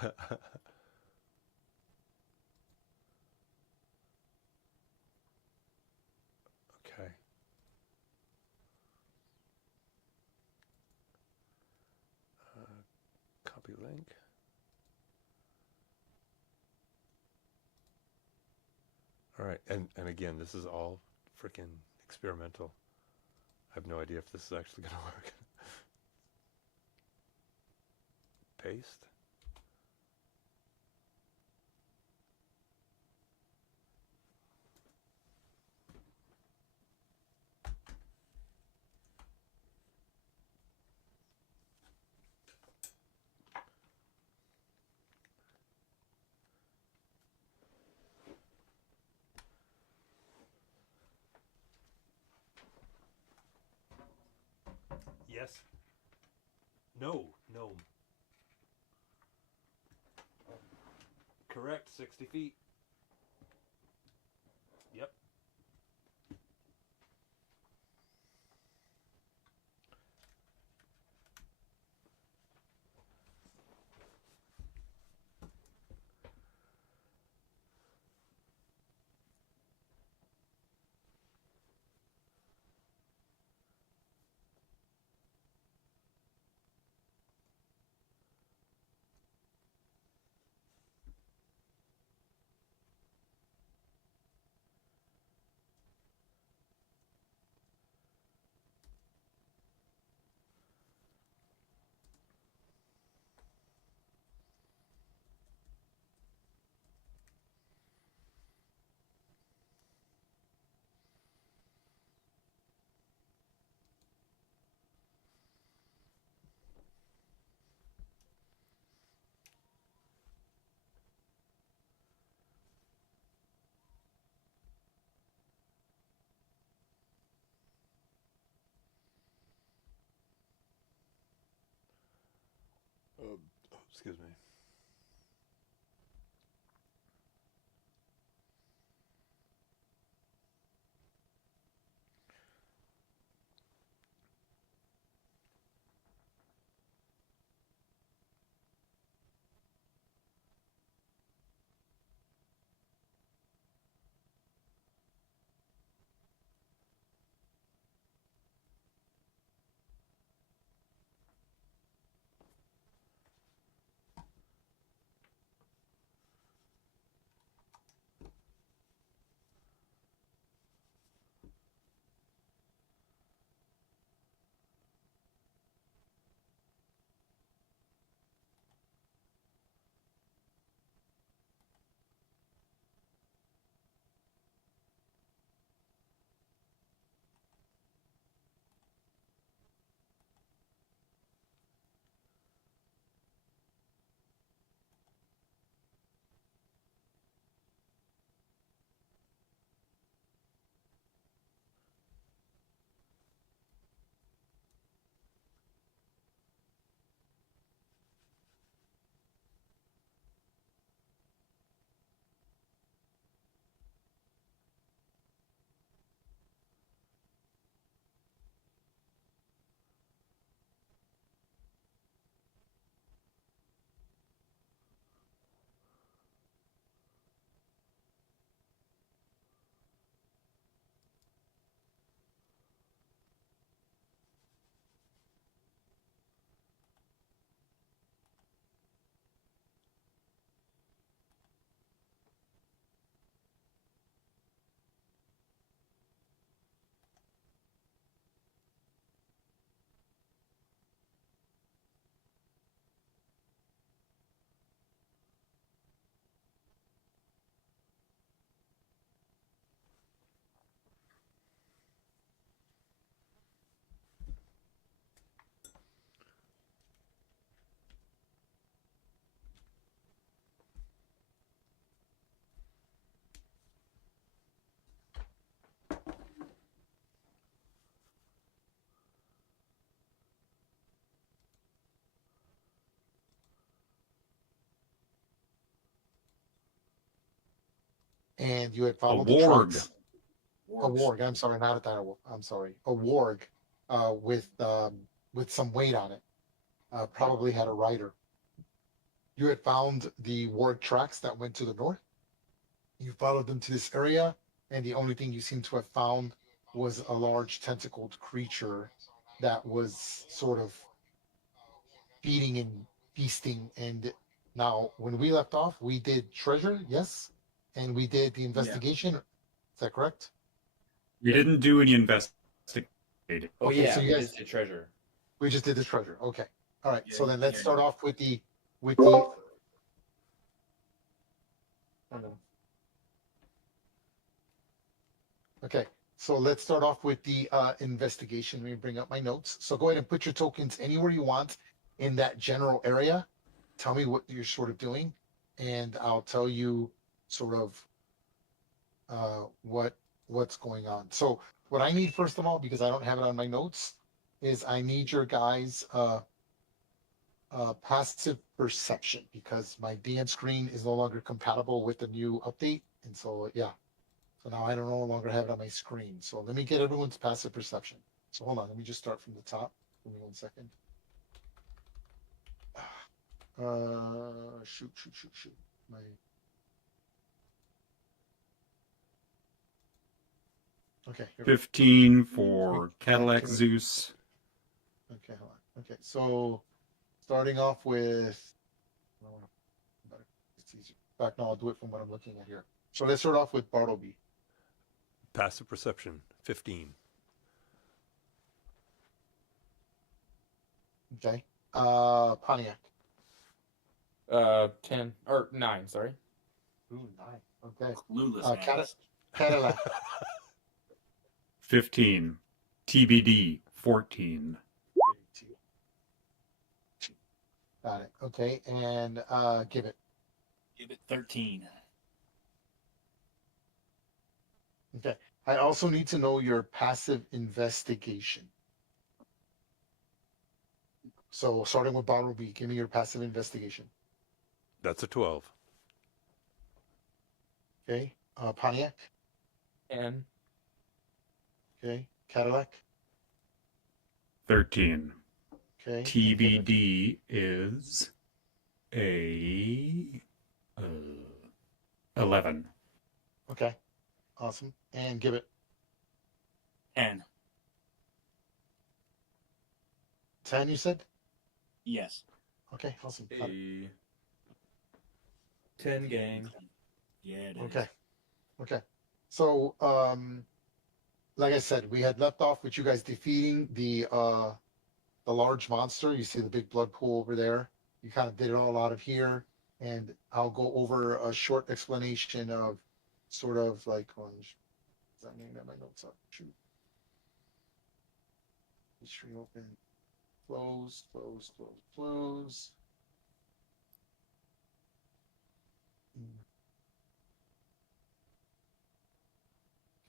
Okay. Copy link. All right, and again, this is all freaking experimental. I have no idea if this is actually going to work. Paste. Yes. No. No. Correct. 60 feet. Yep. Oh, excuse me. And you had A followed the warg. trucks. A warg. I'm sorry, not a dino. I'm sorry, a warg, with some weight on it. Probably had a rider. you had found the warg tracks that went to the north. You followed them to this area, and the only thing you seem to have found was a large tentacled creature that was sort of feeding and feasting. And now, when we left off, we did treasure, yes, and we did the Yeah. investigation. Is that correct? We didn't do any investigating. Oh Okay, yeah, so we you guys- did the treasure. We just did the treasure. Okay. All right. Yeah, So then let's yeah. start off with the with the. Okay. So let's start off with the investigation. Let me bring up my notes. So go ahead and put your tokens anywhere you want in that general area. Tell me what you're sort of doing, and I'll tell you sort of what's going on. So what I need first of all, because I don't have it on my notes, is I need your guys' passive perception, because my DN screen is no longer compatible with the new update, and so yeah. So now I don't no longer have it on my screen. So let me get everyone's passive perception. So hold on, let me just start from the top. Give me 1 second. Shoot. My okay. Here we go. 15 for Cadillac Okay. Zeus. Okay, hold on. Okay, so starting off with, it's easier. In fact, no, I'll do it from what I'm looking at here. So let's start off with Bartleby. Passive perception, 15. Okay. Pontiac. 10 or 9, sorry. Ooh, 9. Okay. Clueless ass. Cadillac. 15. TBD 14. Got it. Okay, and give it. Give it 13. Okay. I also need to know your passive investigation. So starting with Bartleby, give me your passive investigation. That's a 12. Okay. Pontiac. 10. Okay. Cadillac. 13. Okay. TBD is a 11. Okay. Awesome. And give it 10. 10, you said? Yes. Okay, awesome. A 10 gang. Yeah, it is. Okay. Okay. So, like I said, we had left off with you guys defeating the large monster. You see the big blood pool over there. You kind of did it all out of here, and I'll go over a short explanation of sort of like I'm getting my notes up. Shoot. History open. Close.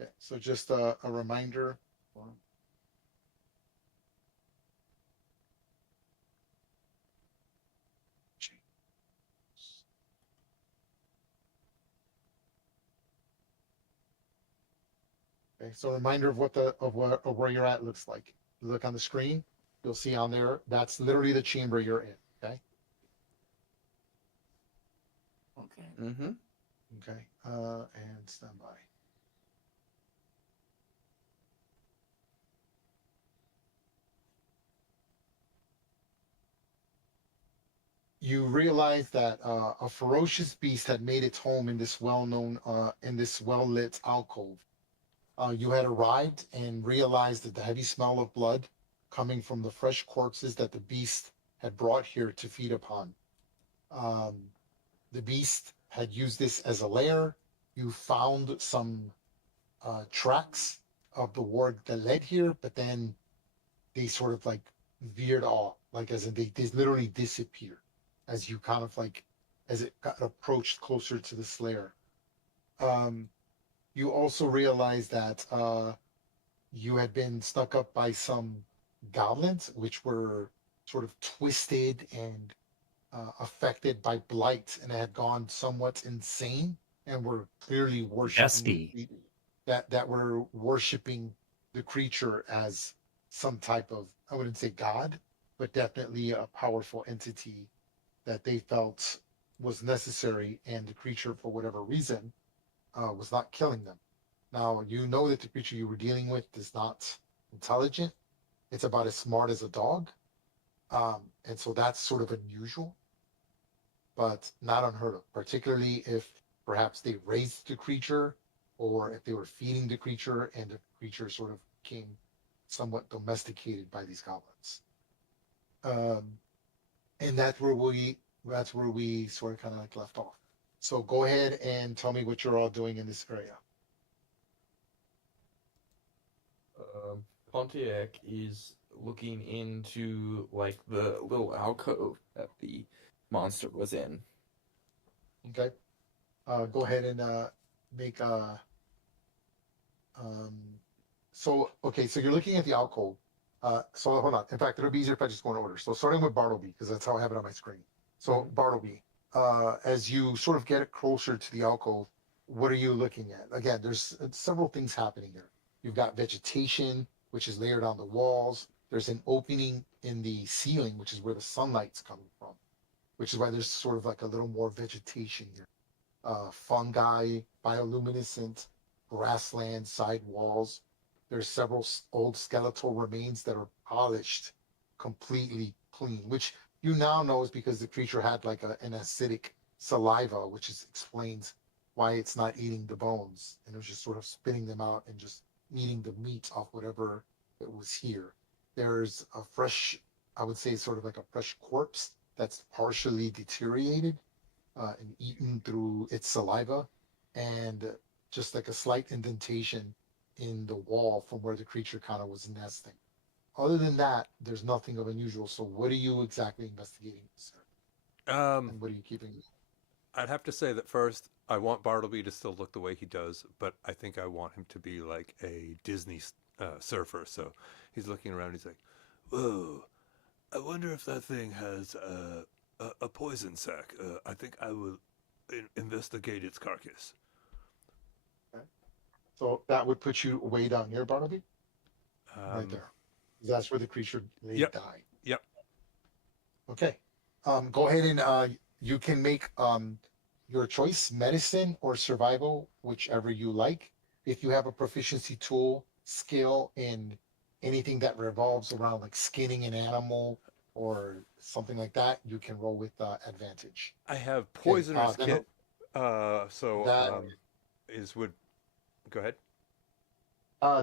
Okay, so just a reminder. Okay, so a reminder of where you're at looks like. You look on the screen, you'll see on there, that's literally the chamber you're in. Okay. Okay. Mm-hmm. Okay. And stand by. You realize that a ferocious beast had made its home in this well-lit alcove. You had arrived and realized that the heavy smell of blood coming from the fresh corpses that the beast had brought here to feed upon. The beast had used this as a lair. You found some tracks of the ward that led here, but then they sort of like veered off, like as in they literally disappeared as you kind of like as it got approached closer to the slayer. You also realized that you had been stuck up by some goblins, which were sort of twisted and affected by blight, and had gone somewhat insane, and were clearly worshiping that were worshiping the creature as some type of, I wouldn't say God, but definitely a powerful entity that they felt was necessary, and the creature, for whatever reason, was not killing them. Now, you know that the creature you were dealing with is not intelligent. It's about as smart as a dog. And so that's sort of unusual, but not unheard of, particularly if perhaps they raised the creature or if they were feeding the creature and the creature sort of became somewhat domesticated by these goblins. And that's where we sort of kind of like left off. So go ahead and tell me what you're all doing in this area. Pontiac is looking into like the little alcove that the monster was in. Okay. Go ahead and make so okay, so you're looking at the alcove. So hold on. In fact, it'll be easier if I just go in order. So starting with Bartleby, because that's how I have it on my screen. So Bartleby, as you sort of get closer to the alcove, what are you looking at? Again, there's several things happening here. You've got vegetation, which is layered on the walls. There's an opening in the ceiling, which is where the sunlight's coming from, which is why there's sort of like a little more vegetation here. Fungi, bioluminescent, grassland, side walls. There's several old skeletal remains that are polished, completely clean, which you now know is because the creature had like an acidic saliva, which explains why it's not eating the bones. And it was just sort of spitting them out and just eating the meat off whatever it was here. There's a fresh, I would say sort of like a fresh corpse that's partially deteriorated and eaten through its saliva, and just like a slight indentation in the wall from where the creature kind of was nesting. Other than that, there's nothing of unusual. So what are you exactly investigating, sir? And what are you keeping? I'd have to say that first, I want Bartleby to still look the way he does, but I think I want him to be like a Disney surfer. So he's looking around. He's like, "Whoa, I wonder if that thing has a poison sac. I think I will investigate its carcass." Okay. So that would put you way down here, Barnaby, right there. That's where the creature died. Yep. Okay. Go ahead and you can make your choice, medicine or survival, whichever you like. If you have a proficiency tool skill in anything that revolves around like skinning an animal or something like that, you can roll with advantage. I have poisonous then kit. So that- would go ahead.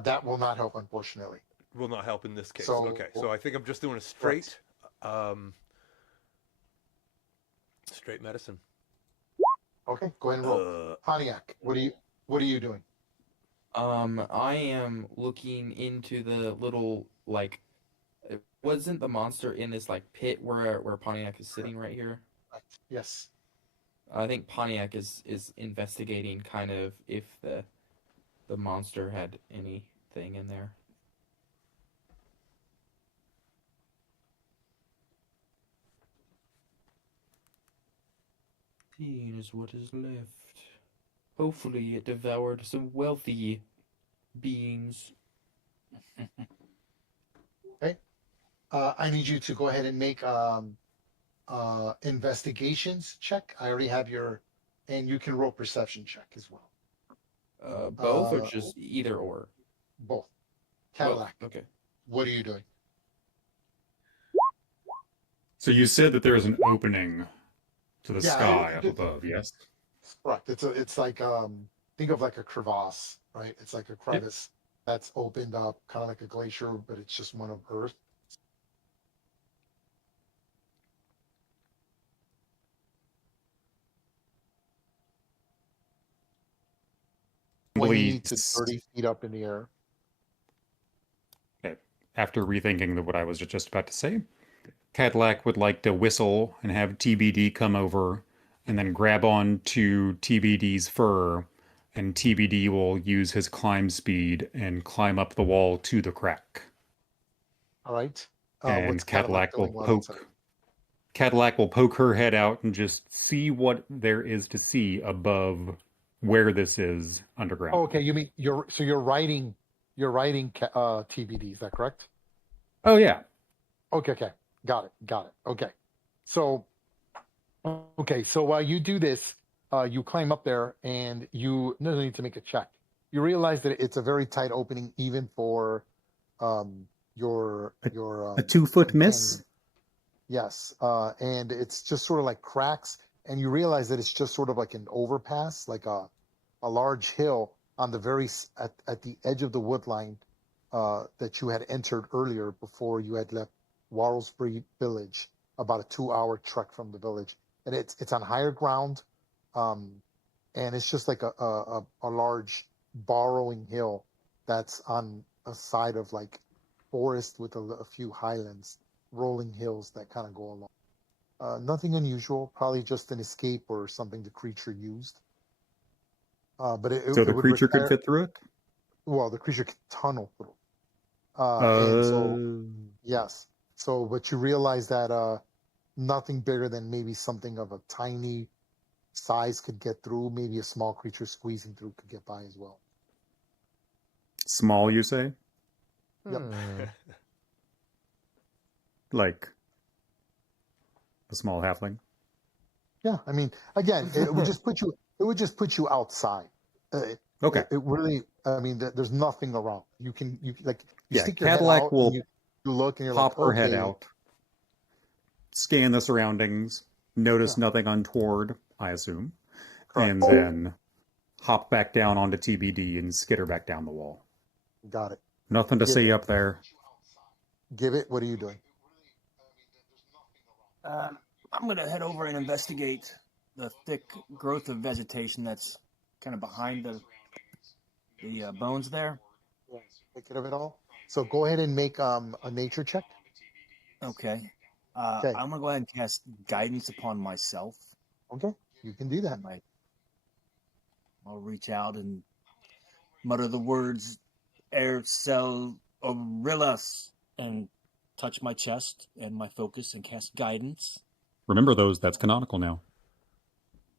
That will not help, unfortunately. Will not help in this case. So- Okay, so I think I'm just doing a straight, straight medicine. Okay, go ahead and roll. Pontiac, what are you doing? I am looking into the little like, wasn't the monster in this like pit where Pontiac is sitting right here? Right. Yes. I think Pontiac is investigating kind of if the monster had anything in there. Seeing is what is left. Hopefully it devoured some wealthy beings. I need you to go ahead and make investigations check. I already have and you can roll perception check as well. Both or just either or? Both. Cadillac, Both. Okay. what are you doing? So you said that there is an opening to the Yeah, sky up above, yes? Correct. It's like think of like a crevasse, right? It's like a crevice that's opened up, kind of like a glacier, but it's just one of Earth. Probably 20 to 30 feet up in the air. Okay. After rethinking what I was just about to say, Cadillac would like to whistle and have TBD come over and then grab on to TBD's fur, and TBD will use his climb speed and climb up the wall to the crack. All right. And What's Cadillac will doing while poke. outside? Cadillac will poke her head out and just see what there is to see above where this is underground. Oh, okay. You mean you're writing TBD, is that correct? Oh yeah. Okay. Got it. Okay. So Okay, so while you do this, you climb up there and you no need to make a check. You realize that it's a very tight opening, even for um, your A 2 foot companion. miss? Yes, and it's just sort of like cracks, and you realize that it's just sort of like an overpass, like a large hill on the at the edge of the wood line that you had entered earlier before you had left Warlesbury village, about a 2-hour trek from the village, and it's on higher ground, um, and it's just like a large borrowing hill that's on a side of like forest with a few highlands, rolling hills that kind of go along. Nothing unusual, probably just an escape or something the creature used. But So it the would creature could require, fit through it? well, the creature can tunnel through. And so, Uh, yes. So, but you realize that nothing bigger than maybe something of a tiny size could get through. Maybe a small creature squeezing through could get by as well. Small, you say? Yep. Like a small halfling? Yeah. I mean, again, it would just put you. It would just put you outside. Okay. It really. I mean, there's nothing around. You like you Yeah, stick your head Cadillac out and will you look and you're pop like, her head okay, out, scan the surroundings, notice yeah, nothing untoward, I assume, and correct, then hop back down onto TBD and skitter back down the wall. got it. Nothing to Give see it. up there. Give it. What are you doing? I'm gonna head over and investigate the thick growth of vegetation that's kind of behind the bones there. Take care of it all. So go ahead and make a nature check. Okay. Okay. I'm gonna go ahead and cast guidance upon myself. Okay. You can do that. I'll reach out and mutter the words Aircel Aurillus and touch my chest and my focus and cast guidance. Remember those, that's canonical now.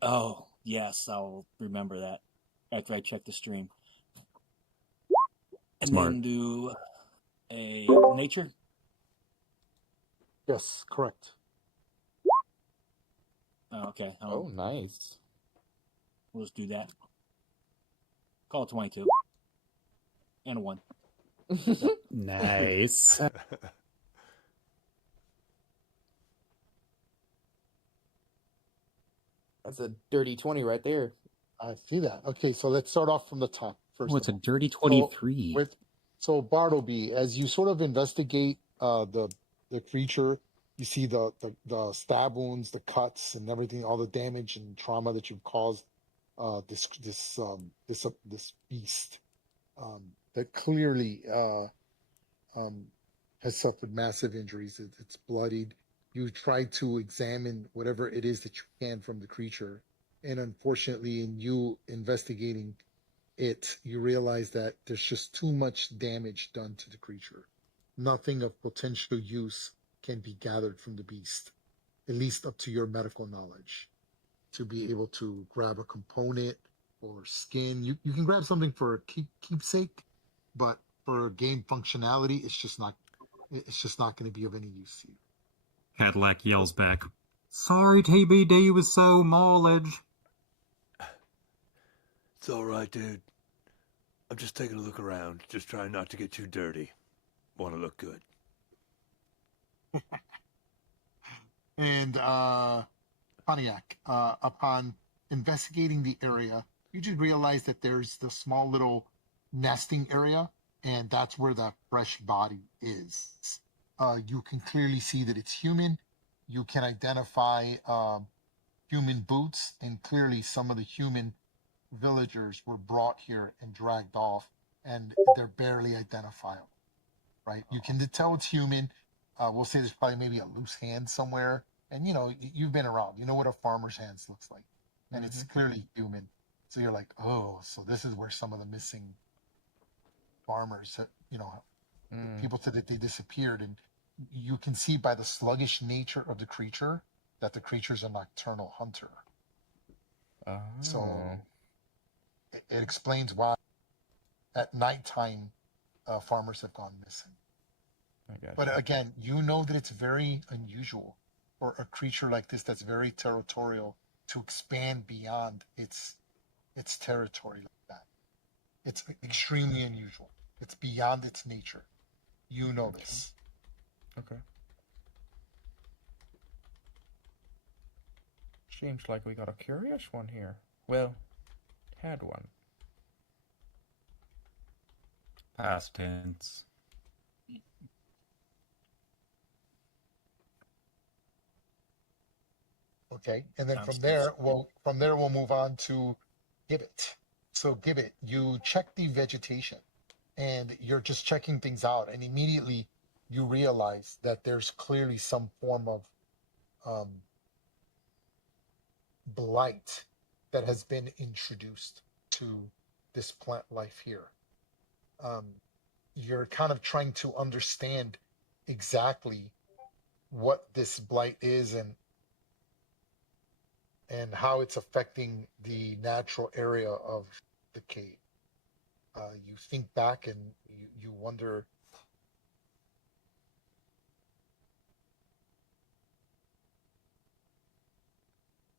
Oh, yes, I'll remember that after I check the stream. And Smart. then do a nature. Yes, correct. Oh, okay. Oh, nice. We'll just do that. Call it 22. And a 1. Nice. That's a dirty 20 right there. I see that. Okay, so let's start off from the top first. Oh, it's a of all. dirty 23. So Bartleby, as you sort of investigate the creature, you see the stab wounds, the cuts, and everything, all the damage and trauma that you've caused this beast that clearly has suffered massive injuries. It's bloodied. You try to examine whatever it is that you can from the creature, and unfortunately, in you investigating it, you realize that there's just too much damage done to the creature. Nothing of potential use can be gathered from the beast, at least up to your medical knowledge, to be able to grab a component or skin. You can grab something for a keepsake, but for game functionality, it's just not going to be of any use to you. Cadillac yells back, "Sorry, TBD was so mileage." It's all right, dude. I'm just taking a look around, just trying not to get too dirty. Want to look good. And Pontiac, upon investigating the area, you just realize that there's the small little nesting area, and that's where the fresh body is. You can clearly see that it's human. You can identify human boots, and clearly some of the human villagers were brought here and dragged off, and they're barely identifiable. Right? You can tell it's human. We'll say there's probably maybe a loose hand somewhere, and you've been around. You know what a farmer's hands looks like, and it's clearly human. So you're like, oh, so this is where some of the missing farmers, people said that they disappeared, and you can see by the sluggish nature of the creature that the creature's a nocturnal hunter. So it explains why at nighttime farmers have gone missing. But again, you know that it's very unusual for a creature like this that's very territorial to expand beyond its territory like that. It's extremely unusual. It's beyond its nature. You know this. Okay. Seems like we got a curious one here. Well, had one. Past tense. Okay, and then Sounds from there we'll move on to Gibbet. So Gibbet, you check the vegetation, and you're just checking things out, and immediately you realize that there's clearly some form of blight that has been introduced to this plant life here. You're kind of trying to understand exactly what this blight is and how it's affecting the natural area of the cave. You think back and you wonder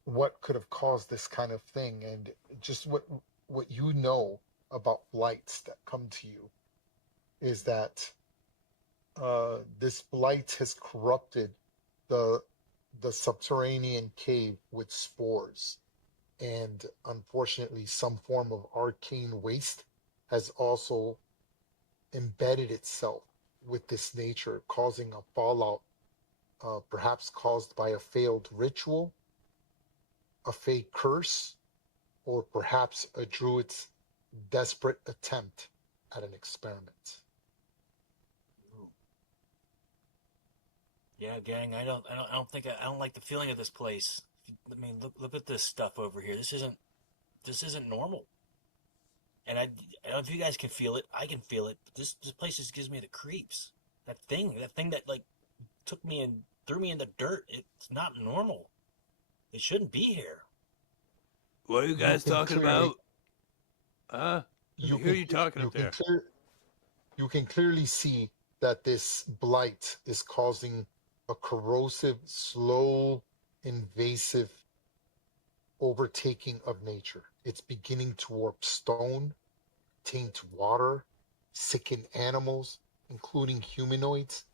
what could have caused this kind of thing, and just what you know about blights that come to you is that this blight has corrupted the subterranean cave with spores, and unfortunately some form of arcane waste has also embedded itself with this nature, causing a fallout, perhaps caused by a failed ritual, a fake curse, or perhaps a druid's desperate attempt at an experiment. Yeah, gang. I don't like the feeling of this place. I mean, look at this stuff over here. This isn't normal. And I don't know if you guys can feel it. I can feel it. But this place just gives me the creeps. That thing that like took me and threw me in the dirt. It's not normal. It shouldn't be here. What are you guys can talking clearly- about? I hear you talking up there. You can clearly see that this blight is causing a corrosive, slow, invasive overtaking of nature. It's beginning to warp stone, taint water, sicken animals, including humanoids,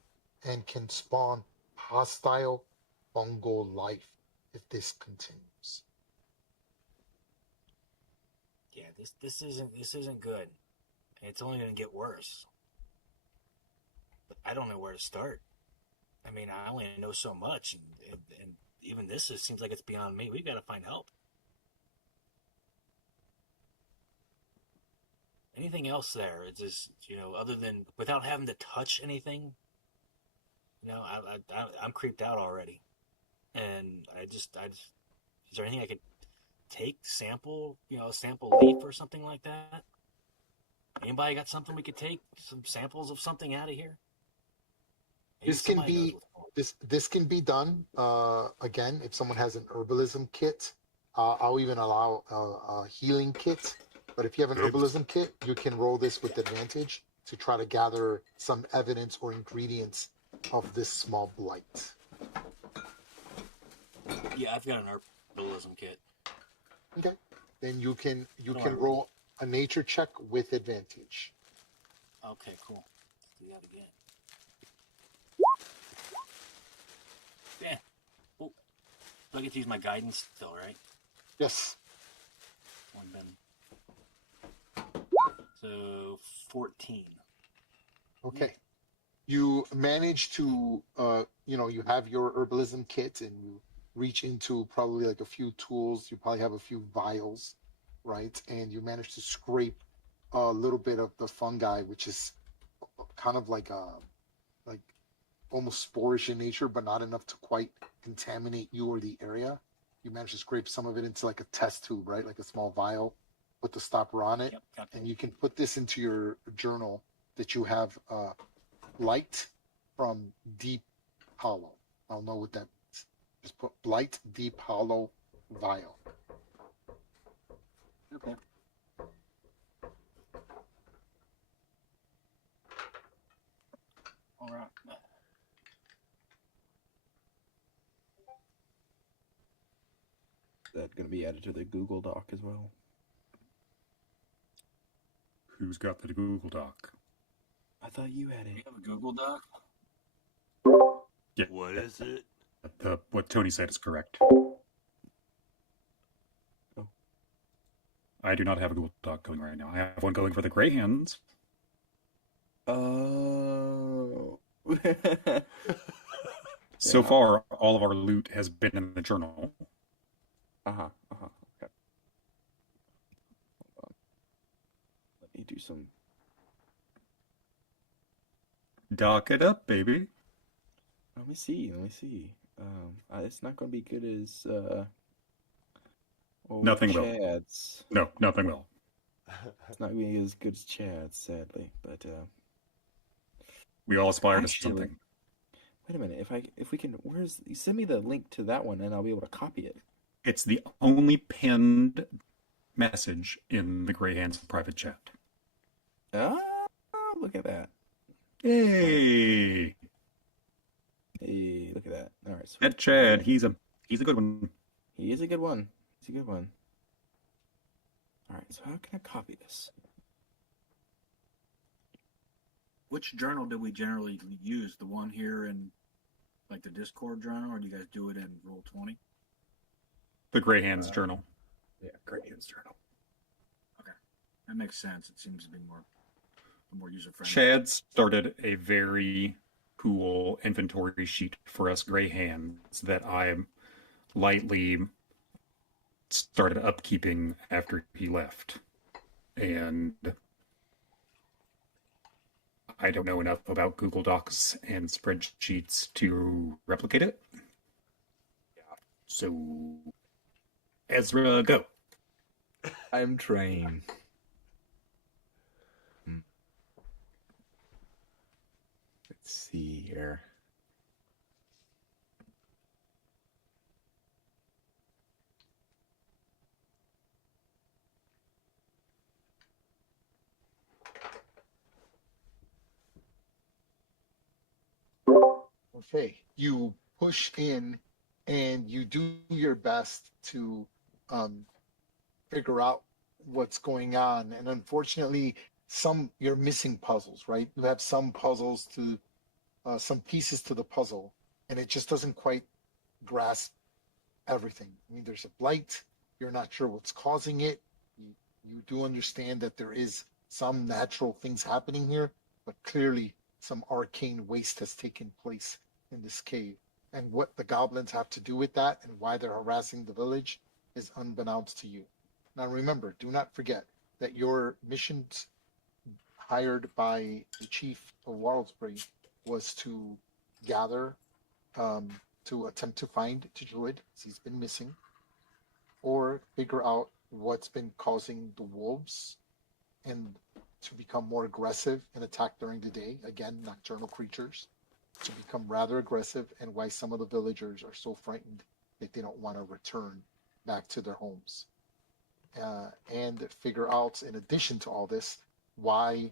and can spawn hostile fungal life if this continues. Yeah, this isn't good. It's only gonna get worse. But I don't know where to start. I mean, I only know so much, and even this seems like it's beyond me. We've got to find help. Anything else there? It's just, other than without having to touch anything. I'm creeped out already, and I just, is there anything I could take, sample, a sample leaf or something like that? Anybody got something we could take? Some samples of something out of here? Maybe This can somebody be knows what's going this can be done again if someone has an herbalism kit. I'll even allow a healing kit. But if you have an herbalism kit, you can roll this with advantage to try to gather some evidence or ingredients of this small blight. on. Yeah, I've got an herbalism kit. Okay. Then you can What do I roll a nature check with advantage. Okay, cool. Let's do that again. Yeah. Oh, do I get to use my guidance still, right? Yes. One been. So 14. Okay. You manage to you have your herbalism kit and you reach into probably like a few tools. You probably have a few vials, right? And you manage to scrape a little bit of the fungi, which is kind of like almost sporish in nature, but not enough to quite contaminate you or the area. You manage to scrape some of it into like a test tube, right? Like a small vial, put the stopper on it, Yep, got that. and you can put this into your journal that you have light from deep hollow. I'll know what that means. Just put blight deep hollow vial. Okay. All right. that going to be added to the Google Doc as well? Who's got the Google Doc? I thought you had You it. have a Google Doc? Yeah. What is it? What Tony said is correct. Oh. I do not have a Google Doc going right now. I have one going for the Gray Hands. Oh. So Yeah. far, all of our loot has been in the journal. Okay. Hold on. Let me do some. Dock it up, baby. Let me see. It's not going to be good as old Nothing will. Chad's. No, nothing will. It's not going to be as good as Chad's, sadly. But We all aspire to Actually- something. wait a minute. If we can, send me the link to that one, and I'll be able to copy it. It's the only pinned message in the Gray Hands private chat. Ah, look at that. Hey, Hey, look at that. All right, sweet. that Chad, he's a good one. He is a good one. He's a good one. All right, so how can I copy this? Which journal do we generally use? The one here in like the Discord journal, or do you guys do it in Roll20? The Gray Hands journal. Yeah, Gray Hands journal. That makes sense. It seems to be more user friendly. Chad started a very cool inventory sheet for us Gray Hands that I lightly started upkeeping after he left. And I don't know enough about Google Docs and spreadsheets to replicate it. So, Ezra, go. I'm trained. Let's see here. Okay, you push in and you do your best to figure out what's going on. And unfortunately, you're missing puzzles, right? You have some puzzles to some pieces to the puzzle, and it just doesn't quite grasp everything. I mean, there's a blight. You're not sure what's causing it. You do understand that there is some natural things happening here, but clearly some arcane waste has taken place in this cave. And what the goblins have to do with that and why they're harassing the village is unbeknownst to you. Now remember, do not forget that your missions hired by the chief of Warlsbury was to gather, to attempt to find the druid, as he's been missing, or figure out what's been causing the wolves and to become more aggressive and attack during the day. Again, nocturnal creatures to become rather aggressive, and why some of the villagers are so frightened that they don't want to return back to their homes. And figure out, in addition to all this, why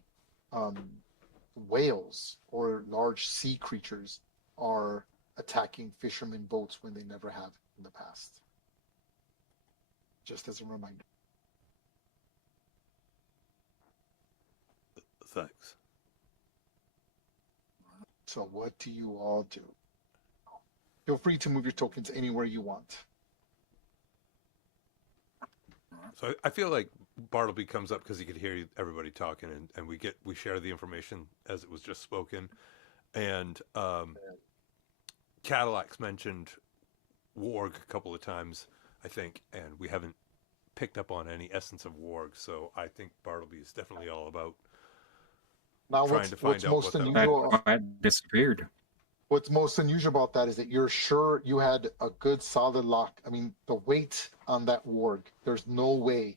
whales or large sea creatures are attacking fishermen boats when they never have in the past. Just as a reminder. Thanks. So what do you all do? Feel free to move your tokens anywhere you want. So I feel like Bartleby comes up because he could hear everybody talking, and we share the information as it was just spoken. And Cadillac's mentioned warg a couple of times, I think, and we haven't picked up on any essence of warg. So I think Bartleby is definitely all about Now, trying to find out what that unusual? I disappeared. What's most unusual about that is that you're sure you had a good solid lock. I mean, the weight on that warg, there's no way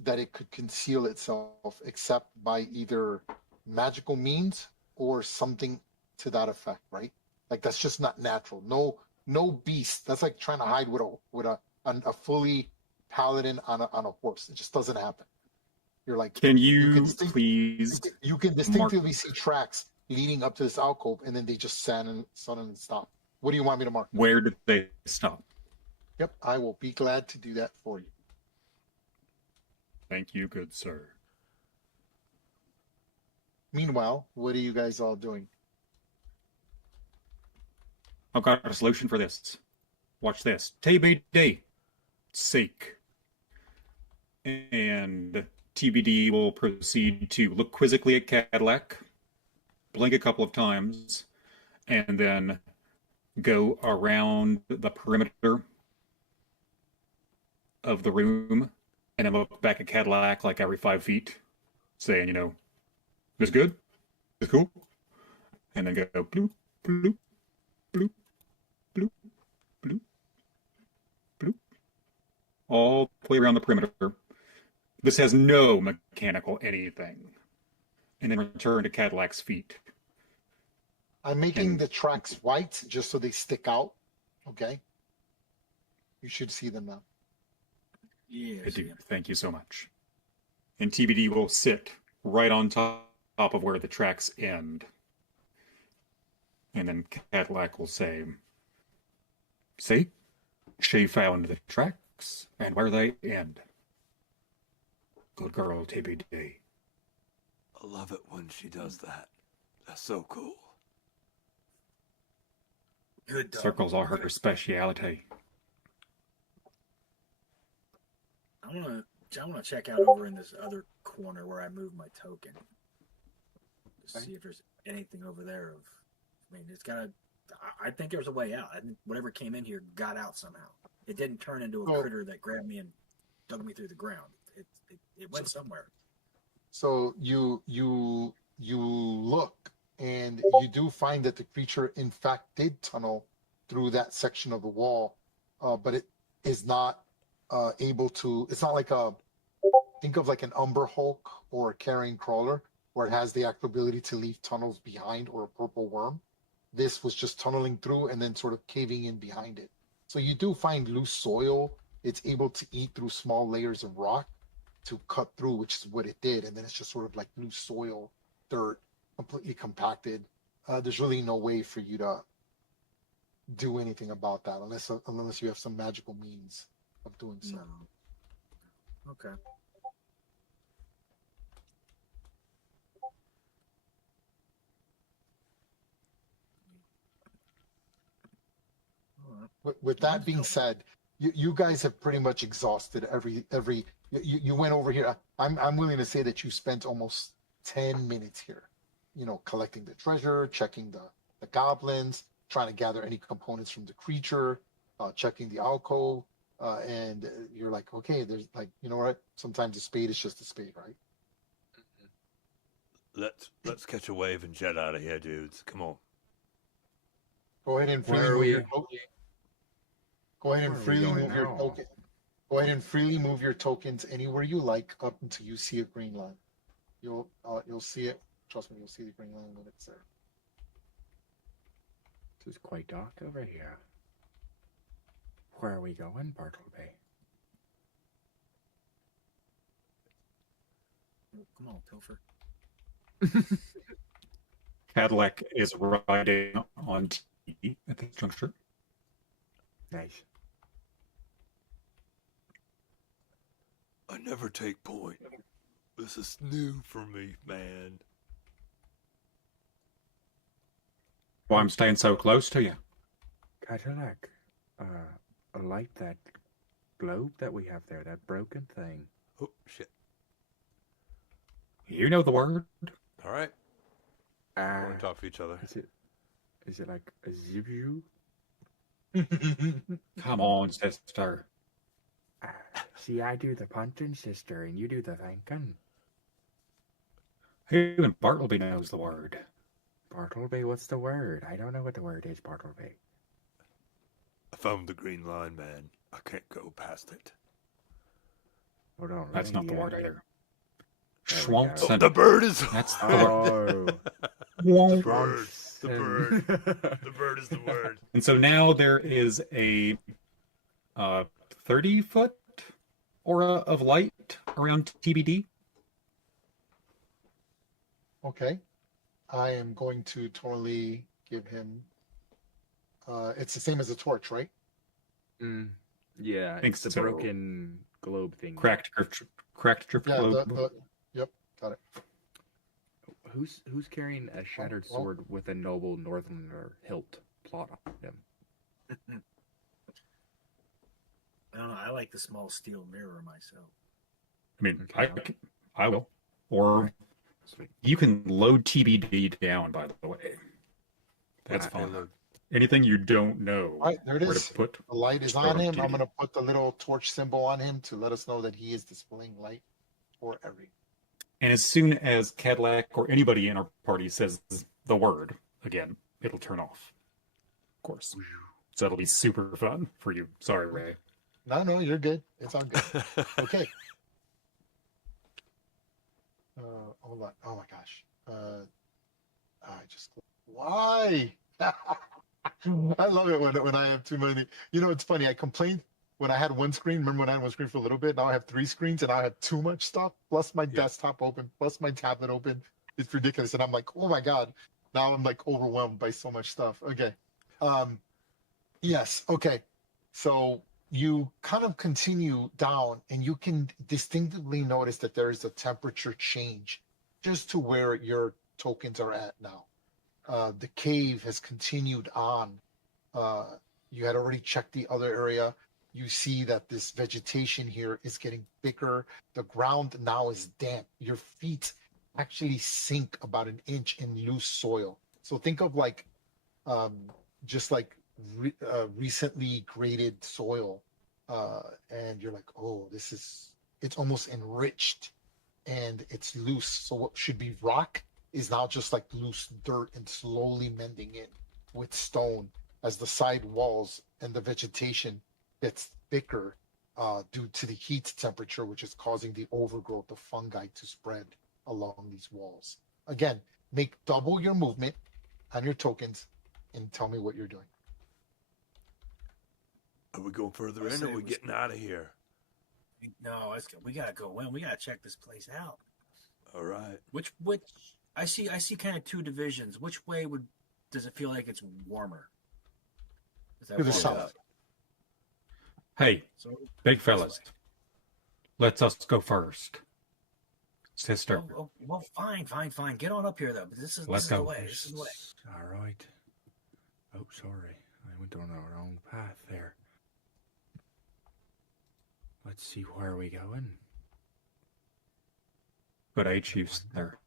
that it could conceal itself except by either magical means or something to that effect, right? Like that's just not natural. No beast. That's like trying to hide with a fully paladin on a horse. It just doesn't happen. You're like, Can you can please? you can distinctively see tracks leading up to this alcove, and then they just suddenly stop. What do you want me to mark? Where did they stop? Yep, I will be glad to do that for you. Thank you, good sir. Meanwhile, what are you guys all doing? I've got a solution for this. Watch this. TBD. Seek. And TBD will proceed to look quizzically at Cadillac, blink a couple of times, and then go around the perimeter of the room, and then look back at Cadillac like every 5 feet, saying, you know, this good? This cool? And then go bloop, bloop, bloop, bloop, bloop, bloop, all the way around the perimeter. This has no mechanical anything. And then return to Cadillac's feet. I'm making the tracks white just so they stick out. Okay. You should see them now. Yeah. I do. Thank you so much. And TBD will sit right on top of where the tracks end. And then Cadillac will say, see? She found the tracks and where they end. Good girl, TBD. I love it when she does that. That's so cool. Good dog. Circles are her speciality. I wanna check out over in this other corner where I moved my token. To see if there's anything over there of. I mean, it's gotta. I think there's a way out. I think whatever came in here got out somehow. It didn't turn into a critter that grabbed me and dug me through the ground. It went somewhere. So you look and you do find that the creature in fact did tunnel through that section of the wall, but it is not able to. It's not like think of like an Umber Hulk or a carrion crawler where it has the actual ability to leave tunnels behind, or a purple worm. This was just tunneling through and then sort of caving in behind it. So you do find loose soil. It's able to eat through small layers of rock to cut through, which is what it did. And then it's just sort of like loose soil, dirt, completely compacted. There's really no way for you to do anything about that unless you have some magical means of doing so. No. Okay. With that being said, you guys have pretty much exhausted every. You went over here. I'm willing to say that you spent almost 10 minutes here. You know, collecting the treasure, checking the goblins, trying to gather any components from the creature, checking the alcove, and you're like, okay, there's like, you know what? Sometimes a spade is just a spade, right? Let's catch a wave and jet out of here, dudes. Come on. Go ahead and freely move your token. Go ahead and freely move your token. Go ahead and freely move your tokens anywhere you like up until you see a green line. You'll see it. Trust me, you'll see the green line when it's there. This is quite dark over here. Where are we going, Bartleby? Oh, come on, Pilfer. Cadillac is riding on T at this juncture. Nice. I never take point. This is new for me, man. Well, I'm staying so close to you. Cadillac, I like that globe that we have there, that broken thing. Oh, shit. You know the word. All right. We're on top of each other. Is it like a zibu? Come on, sister. See, I do the punching, sister, and you do the thinking. Even Bartleby knows the word. Bartleby, what's the word? I don't know what the word is, Bartleby. I found the green line, man. I can't go past it. Hold on. That's not the word either. There we go. Oh, the bird is. That's the word. Oh. The bird. The bird. The bird is the word. And so now there is a 30-foot aura of light around TBD. Okay. I am going to totally give him. It's the same as a torch, right? Yeah, think it's the so. broken globe thing. Cracked drift Yeah, globe. yep, got it. Who's carrying a shattered well. sword with a noble northerner hilt plot on him? I don't know. I like the small steel mirror myself. I mean, Okay. I will. Or Sweet. you can load TBD down, by the way. That's Wow. fine. Anything you don't know All right, there it where is. to put. The light is throw on it him. I'm TBD. going to put the little torch symbol on him to let us know that he is displaying light for everyone. And as soon as Cadillac or anybody in our party says the word again, it'll turn off. Of course. So it'll be super fun for you. Sorry, Ray. No, you're good. It's all good. Okay. Hold on. Oh my gosh. Why? I love it when I have too many. You know, it's funny. I complained when I had one screen. Remember when I had one screen for a little bit? Now I have 3 screens and I have too much stuff, plus my desktop open, plus my tablet open. It's ridiculous. And I'm like, oh my God. Now I'm like overwhelmed by so much stuff. Okay. Yes. Okay. So you kind of continue down and you can distinctively notice that there is a temperature change just to where your tokens are at now. The cave has continued on. You had already checked the other area. You see that this vegetation here is getting thicker. The ground now is damp. Your feet actually sink about an inch in loose soil. So think of like just like recently graded soil. And you're like, oh, it's almost enriched and it's loose. So what should be rock is now just like loose dirt and slowly mending in with stone as the side walls and the vegetation gets thicker due to the heat temperature, which is causing the overgrowth of fungi to spread along these walls. Again, make double your movement on your tokens and tell me what you're doing. Are we going further in or are we getting out of here? No, we gotta go in. We gotta check this place out. All right. Which I see kind of 2 divisions. Which way does it feel like it's warmer? To the south. Hey, So, big fellas, let us go first. Sister. well, fine. Get on up here though. This is the way. This is the way. All right. Oh, sorry. I went on the wrong path there. Let's see, where are we going? Good age use there.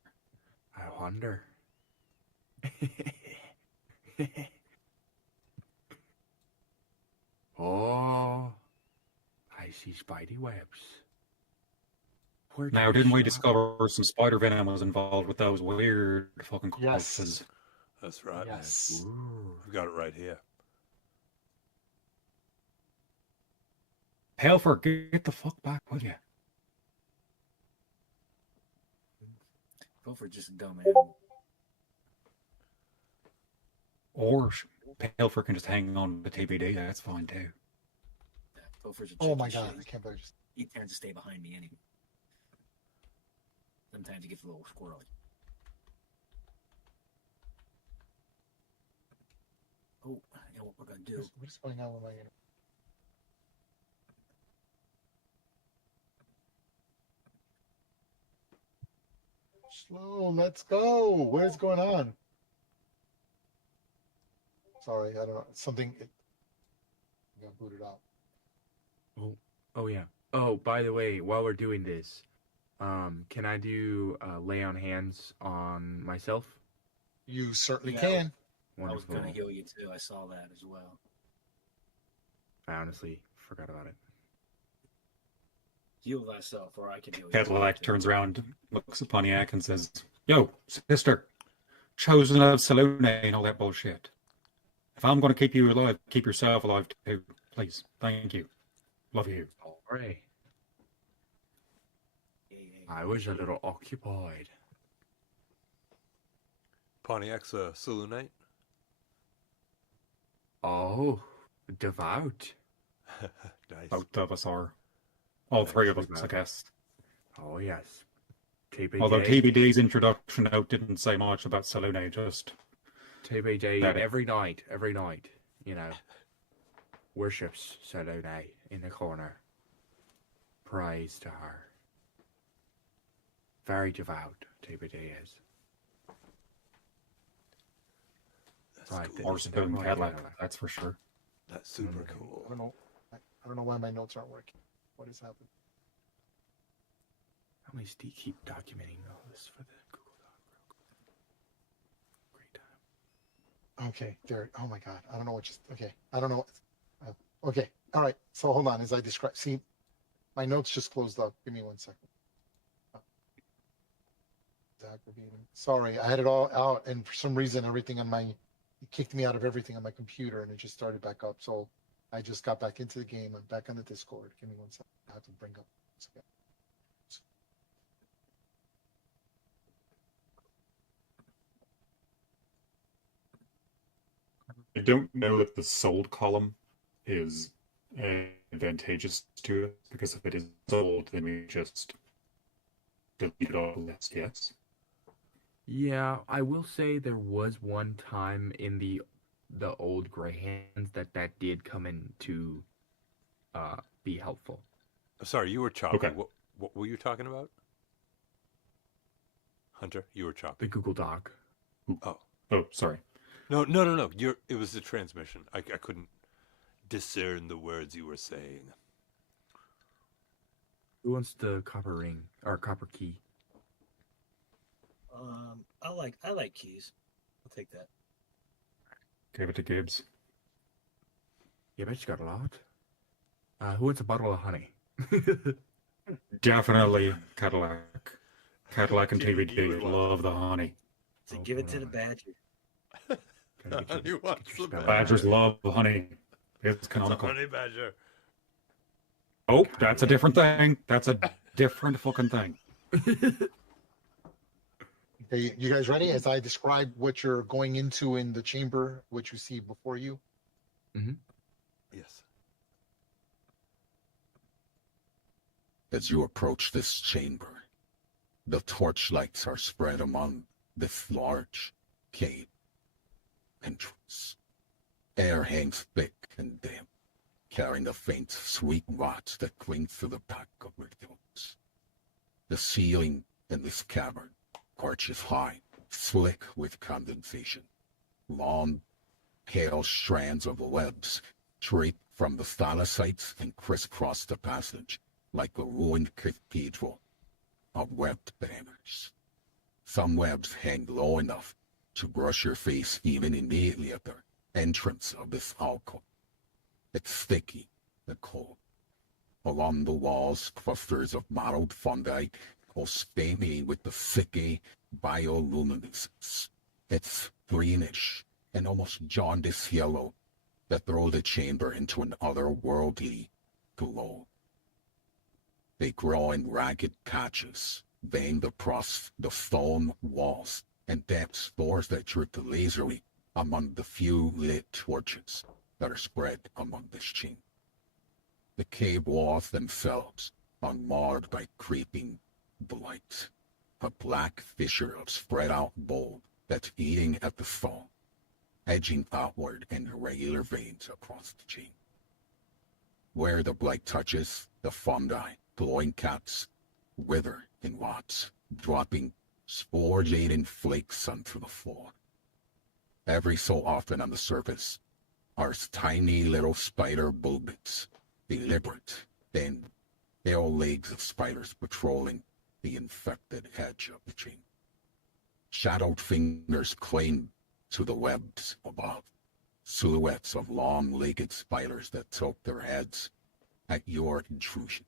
I wonder. Oh, I see spidey webs. Now, didn't we discover some spider venom was involved with those weird fucking Yes. corpses? That's right. Yes. Ooh. We've got it right here. Helfer, get the fuck back, will you? Go for just a dumb animal. Or Helfer can just hang on to TBD. That's fine too. Yeah, go for just. Oh my God. I can't believe He tends to stay behind me anyway. Sometimes he gets a little squirrely. Oh, you know what we're gonna do? what is going on with my Slow, let's go. What is going on? Sorry, I don't know. Something got booted out. Oh yeah. Oh, by the way, while we're doing this, can I do lay on hands on myself? You certainly Yeah. can. I was Wonderful. gonna heal you too. I saw that as well. I honestly forgot about it. Heal thyself, or I can heal you. Cadillac turns around, looks at Pontiac, and says, "Yo, sister, chosen of Salune and all that bullshit. If I'm going to keep you alive, keep yourself alive too, please. Thank you. Love you." All right. Yeah. I was a little occupied. Pontiac's a Selunite. Oh, devout. Nice. Both of us are. All 3 of us, I guess. Oh yes. TBD. Although TBD's introduction note didn't say much about Salune, just TBD Got it. every night, you know. worships Salome in the corner. Prays to her. Very devout, TBD is. That's Right, cool. then. More so than Right, Cadillac, Cadillac. that's for sure. That's super Mm. cool. I don't know. I don't know why my notes aren't working. What is happening? At least do you keep documenting all this for the Google Doc real quick? Great time. Okay, there. Oh my God, I don't know what just. Okay, I don't know. Okay, all right. So hold on, as I describe. See, my notes just closed up. Give me 1 second. Sorry, I had it all out, and for some reason, everything on my it kicked me out of everything on my computer, and it just started back up. So I just got back into the game. I'm back on the Discord. Give me 1 second. I have to bring up. I don't know that the sold column is advantageous to us, because if it is sold, then we just delete it all the list, yes? Yeah, I will say there was one time in the old Gray Hands that did come in to be helpful. Sorry, you were choppy. Okay. What were you talking about? Hunter, you were choppy. The Google Doc. Oh. Oh, sorry. No. It was the transmission. I couldn't discern the words you were saying. Who wants the copper ring or copper key? I like keys. I'll take that. Gave it to Gibbs. Yeah, bet you got a lot. Who wants a bottle of honey? Definitely Cadillac. Cadillac and TBD TBD would want love the honey. So Oh, give it hold to the on. badger. Gotta get Honey wants your the spelling Badgers right. love the honey. It's It's a canonical. honey badger. Oh, that's a different thing. That's a different fucking thing. Okay, you guys ready? As I describe what you're going into in the chamber, what you see before you. Yes. As you approach this chamber, the torchlights are spread among this large cave entrance. Air hangs thick and damp, carrying a faint, sweet watch that clings to the back of your throats. The ceiling in this cavern arches high, slick with condensation. Long, pale strands of webs drape from the stalactites and crisscross the passage like a ruined cathedral of webbed banners. Some webs hang low enough to brush your face even immediately at the entrance of this alcove. It's sticky and cold. Along the walls, clusters of mottled fungi go staining with the sickly bioluminescence. It's greenish and almost jaundiced yellow that throw the chamber into an otherworldly glow. They grow in ragged patches, veined across the stone walls, and damp spores that drip lazily among the few lit torches that are spread among this chamber. The cave walls themselves are marred by creeping blight, a black fissure of spread-out mold that's eating at the stone, edging outward in irregular veins across the chamber. Where the blight touches, the fungi, glowing caps, wither in rots, dropping spore-laden flakes onto the floor. Every so often on the surface are tiny little spider bulbits, deliberate, thin, pale legs of spiders patrolling the infected edge of the chamber. Shadowed fingers cling to the webs above, silhouettes of long-legged spiders that tilt their heads at your intrusion.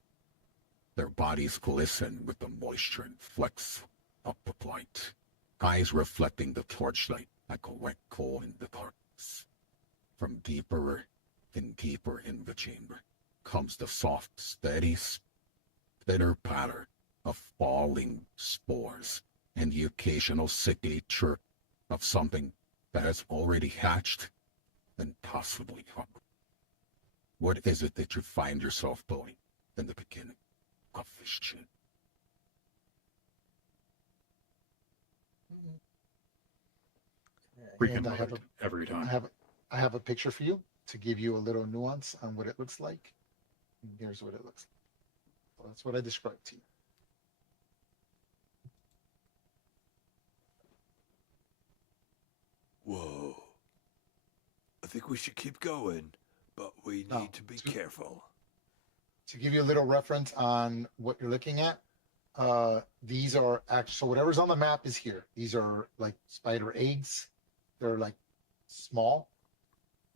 Their bodies glisten with the moisture and flecks of the blight, eyes reflecting the torchlight like a wet coal in the darkness. From deeper and deeper in the chamber comes the soft, steady pitter-patter of falling spores and the occasional sickly chirp of something that has already hatched and possibly crumbled. What is it that you find yourself doing in the beginning of this chin? Freaking And I love have it every I time. have I have a picture for you. to give you a little nuance on what it looks like. And here's what it looks like. So that's what I described to you. Whoa. I think we should keep going, but we need No, to be to- careful. To give you a little reference on what you're looking at, these are actually, so whatever's on the map is here. These are like spider eggs. They're like small.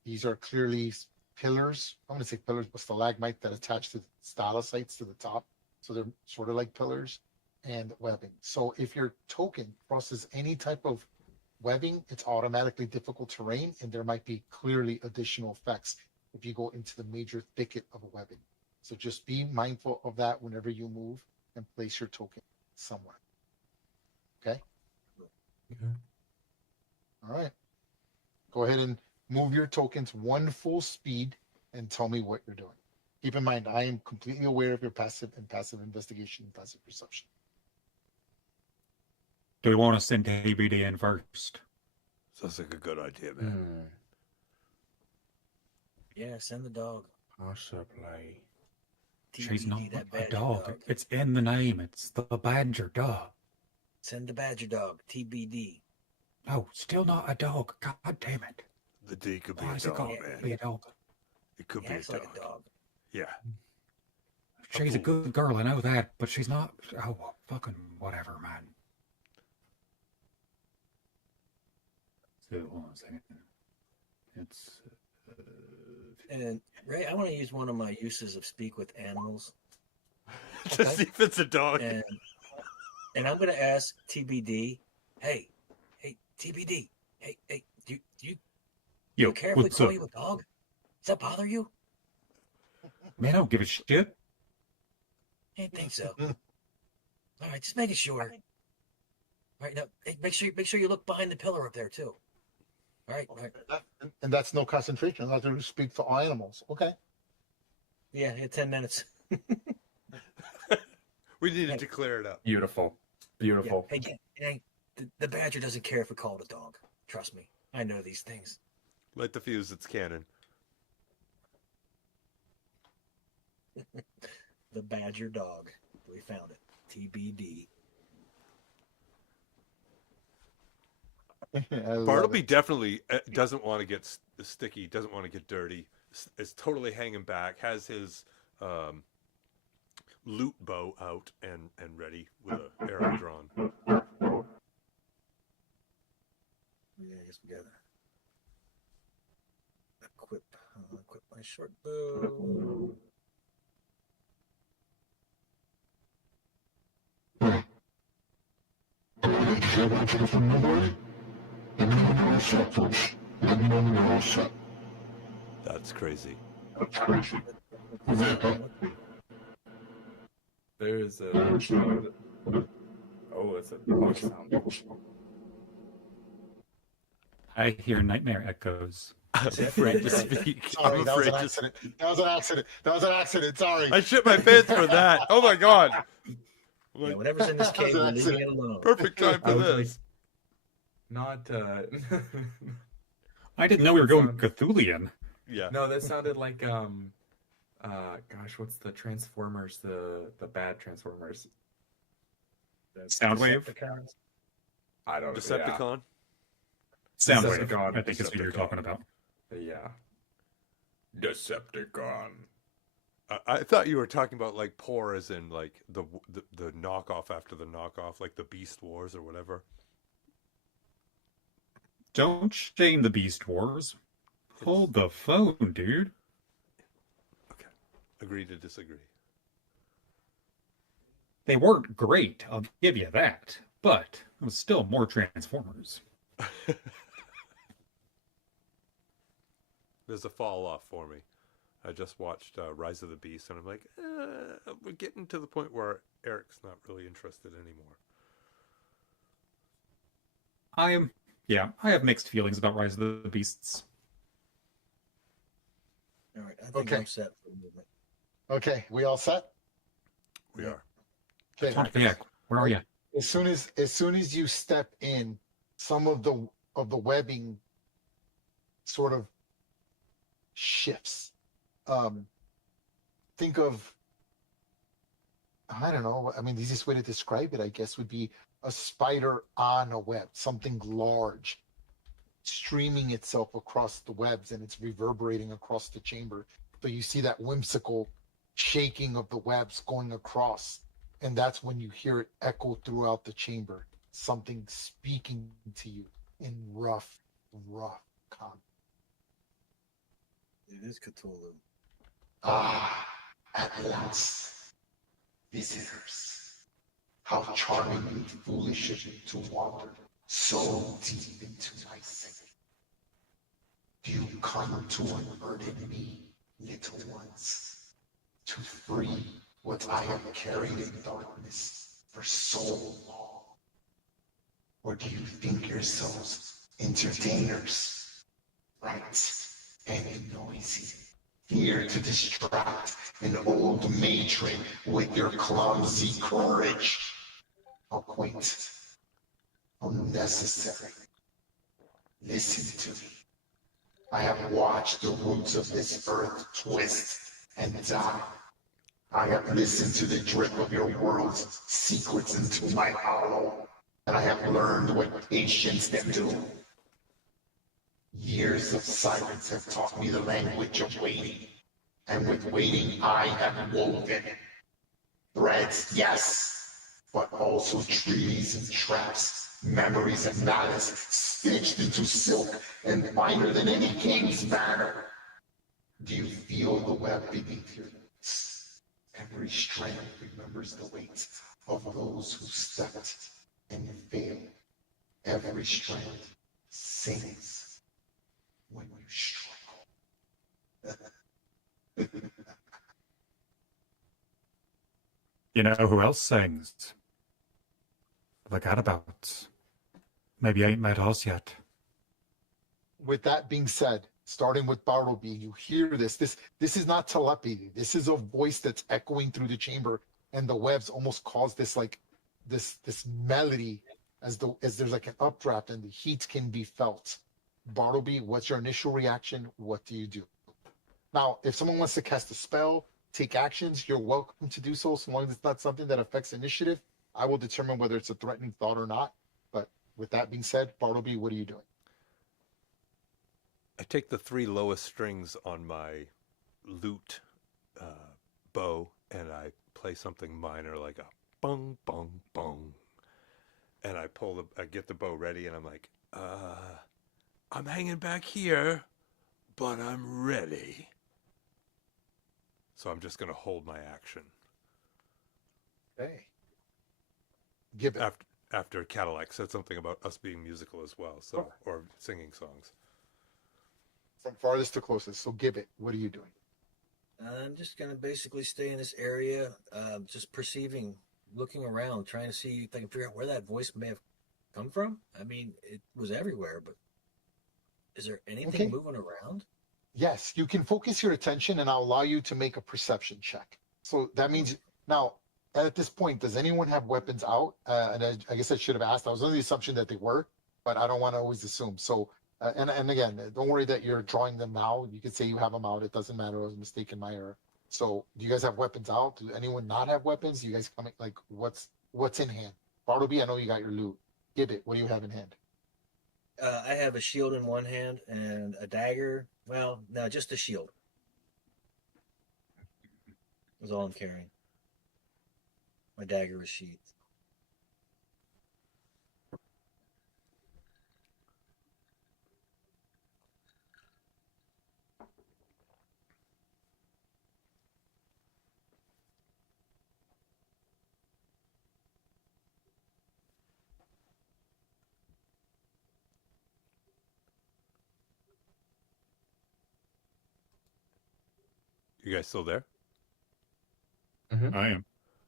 These are clearly pillars. I'm going to say pillars, but stalagmite that attach to stalactites to the top. So they're sort of like pillars and webbing. So if your token crosses any type of webbing, it's automatically difficult terrain, and there might be clearly additional effects if you go into the major thicket of a webbing. So just be mindful of that whenever you move and place your token somewhere. Okay? Okay. All right. Go ahead and move your tokens one full speed and tell me what you're doing. Keep in mind, I am completely aware of your passive and passive investigation and passive perception. Do we want to send ABD in first? Sounds like a good idea, man. Yeah, send the dog. Possibly. She's not TBD, that a badger dog. It's in the name. It's the badger dog. Send the badger dog. TBD. No, still not a dog. God damn it. The D could be Why a is it dog, called man. be a dog? It could He be a acts dog. like a dog. Yeah. She's a good girl, I know that, but she's not. Oh, fucking whatever, man. So, hold on a second. It's. And Ray, I want to use one of my uses of speak with animals, To see if it's a dog. and I'm going to ask TBD. Hey, TBD. Hey, do you care if we what's call up? you a dog? Does that bother you? Man, I don't give a shit. I didn't think so. All right, just making sure. All right, now hey, make sure you look behind the pillar up there too. All right. And that's no concentration. That's to speak to all animals. Okay. Yeah, 10 minutes. We needed to clear it up. Beautiful. Beautiful. Yeah. Hey, the badger doesn't care if we call it a dog. Trust me, I know these things. Light the fuse, it's canon. The badger dog. We found it. TBD. Bartleby definitely doesn't want to get sticky, doesn't want to get dirty. Is totally hanging back, has his loot bow out and ready with an arrow drawn. Yeah, I guess we gotta equip my short bow. That's crazy. There's a. Oh, it's a dog sound. I hear nightmare echoes. I'm afraid to speak. Sorry, I'm that was afraid an to accident. That was an accident. That was an accident. Sorry. I shit my pants for that. Oh my god. Yeah, whatever's in this cave, we're leaving it alone. Perfect time for I was this. Not. I didn't know we were going Cthulian. Yeah. No, that sounded like gosh, what's the Transformers? The bad Transformers. Soundwave? Decepticons. I don't. Decepticon. Soundwave, Decepticon. I think is what you're talking about. Yeah. Decepticon. I thought you were talking about like poor as in like the knockoff after the knockoff, like the Beast Wars or whatever. Don't shame the Beast Wars. Hold the phone, dude. Okay. Agree to disagree. They weren't great, I'll give you that. But it was still more Transformers. There's a fall off for me. I just watched Rise of the Beast, and I'm like, we're getting to the point where Eric's not really interested anymore. I have mixed feelings about Rise of the Beasts. All right, I think Okay. I'm set for movement. Okay, we all set? We are. Okay. Yeah, where are you? As soon as you step in, some of the webbing sort of shifts. Think of, I don't know, I mean, the easiest way to describe it, I guess, would be a spider on a web, something large, streaming itself across the webs, and it's reverberating across the chamber. So you see that whimsical shaking of the webs going across, and that's when you hear it echo throughout the chamber, something speaking to you in rough, rough calm. It is Cthulhu. Ah, at last, visitors. How charming and foolish of you to wander so deep into my city. Do you come to unburden me, little ones, to free what I have carried in darkness for so long? Or do you think yourselves entertainers, right, and noisy, here to distract an old matron with your clumsy courage? How quaint, unnecessary. Listen to me. I have watched the roots of this earth twist and die. I have listened to the drip of your world's secrets into my hollow, and I have learned what patience can do. Years of silence have taught me the language of waiting, and with waiting I have woven threads, yes, but also treaties and traps, memories and malice, stitched into silk and finer than any king's banner. Do you feel the web beneath your lips? Every strand remembers the weight of those who stepped and failed. Every strand sings when you struggle. You know who else sings? The Gadabouts. Maybe I ain't met us yet. With that being said, starting with Bartleby, you hear this. This is not telepathy. This is a voice that's echoing through the chamber, and the webs almost cause this like this melody as there's like an updraft and the heat can be felt. Bartleby, what's your initial reaction? What do you do? Now, if someone wants to cast a spell, take actions, you're welcome to do so long as it's not something that affects initiative. I will determine whether it's a threatening thought or not. But with that being said, Bartleby, what are you doing? I take the 3 lowest strings on my lute bow and I play something minor like a bong, bong, bong. And I get the bow ready and I'm like, I'm hanging back here, but I'm ready. So I'm just going to hold my action. Okay. Give it. After Cadillac said something about us being musical as well, so or singing songs. From farthest to closest. So give it. What are you doing? I'm just gonna basically stay in this area, just perceiving, looking around, trying to see if I can figure out where that voice may have come from. I mean, it was everywhere, but is there anything moving around? Yes, you can focus your attention and I'll allow you to make a perception check. So that means now at this point, does anyone have weapons out? And I guess I should have asked. I was under the assumption that they were, but I don't want to always assume. So, and again, don't worry that you're drawing them now. You could say you have them out. It doesn't matter. It was a mistake in my error. So, do you guys have weapons out? Do anyone not have weapons? Do you guys coming like what's in hand? Bartleby, I know you got your loot. Give it. What do you have in hand? I have a shield in one hand and a dagger. Well, no, just a shield. That's all I'm carrying. My dagger is sheathed. You guys still there? I am.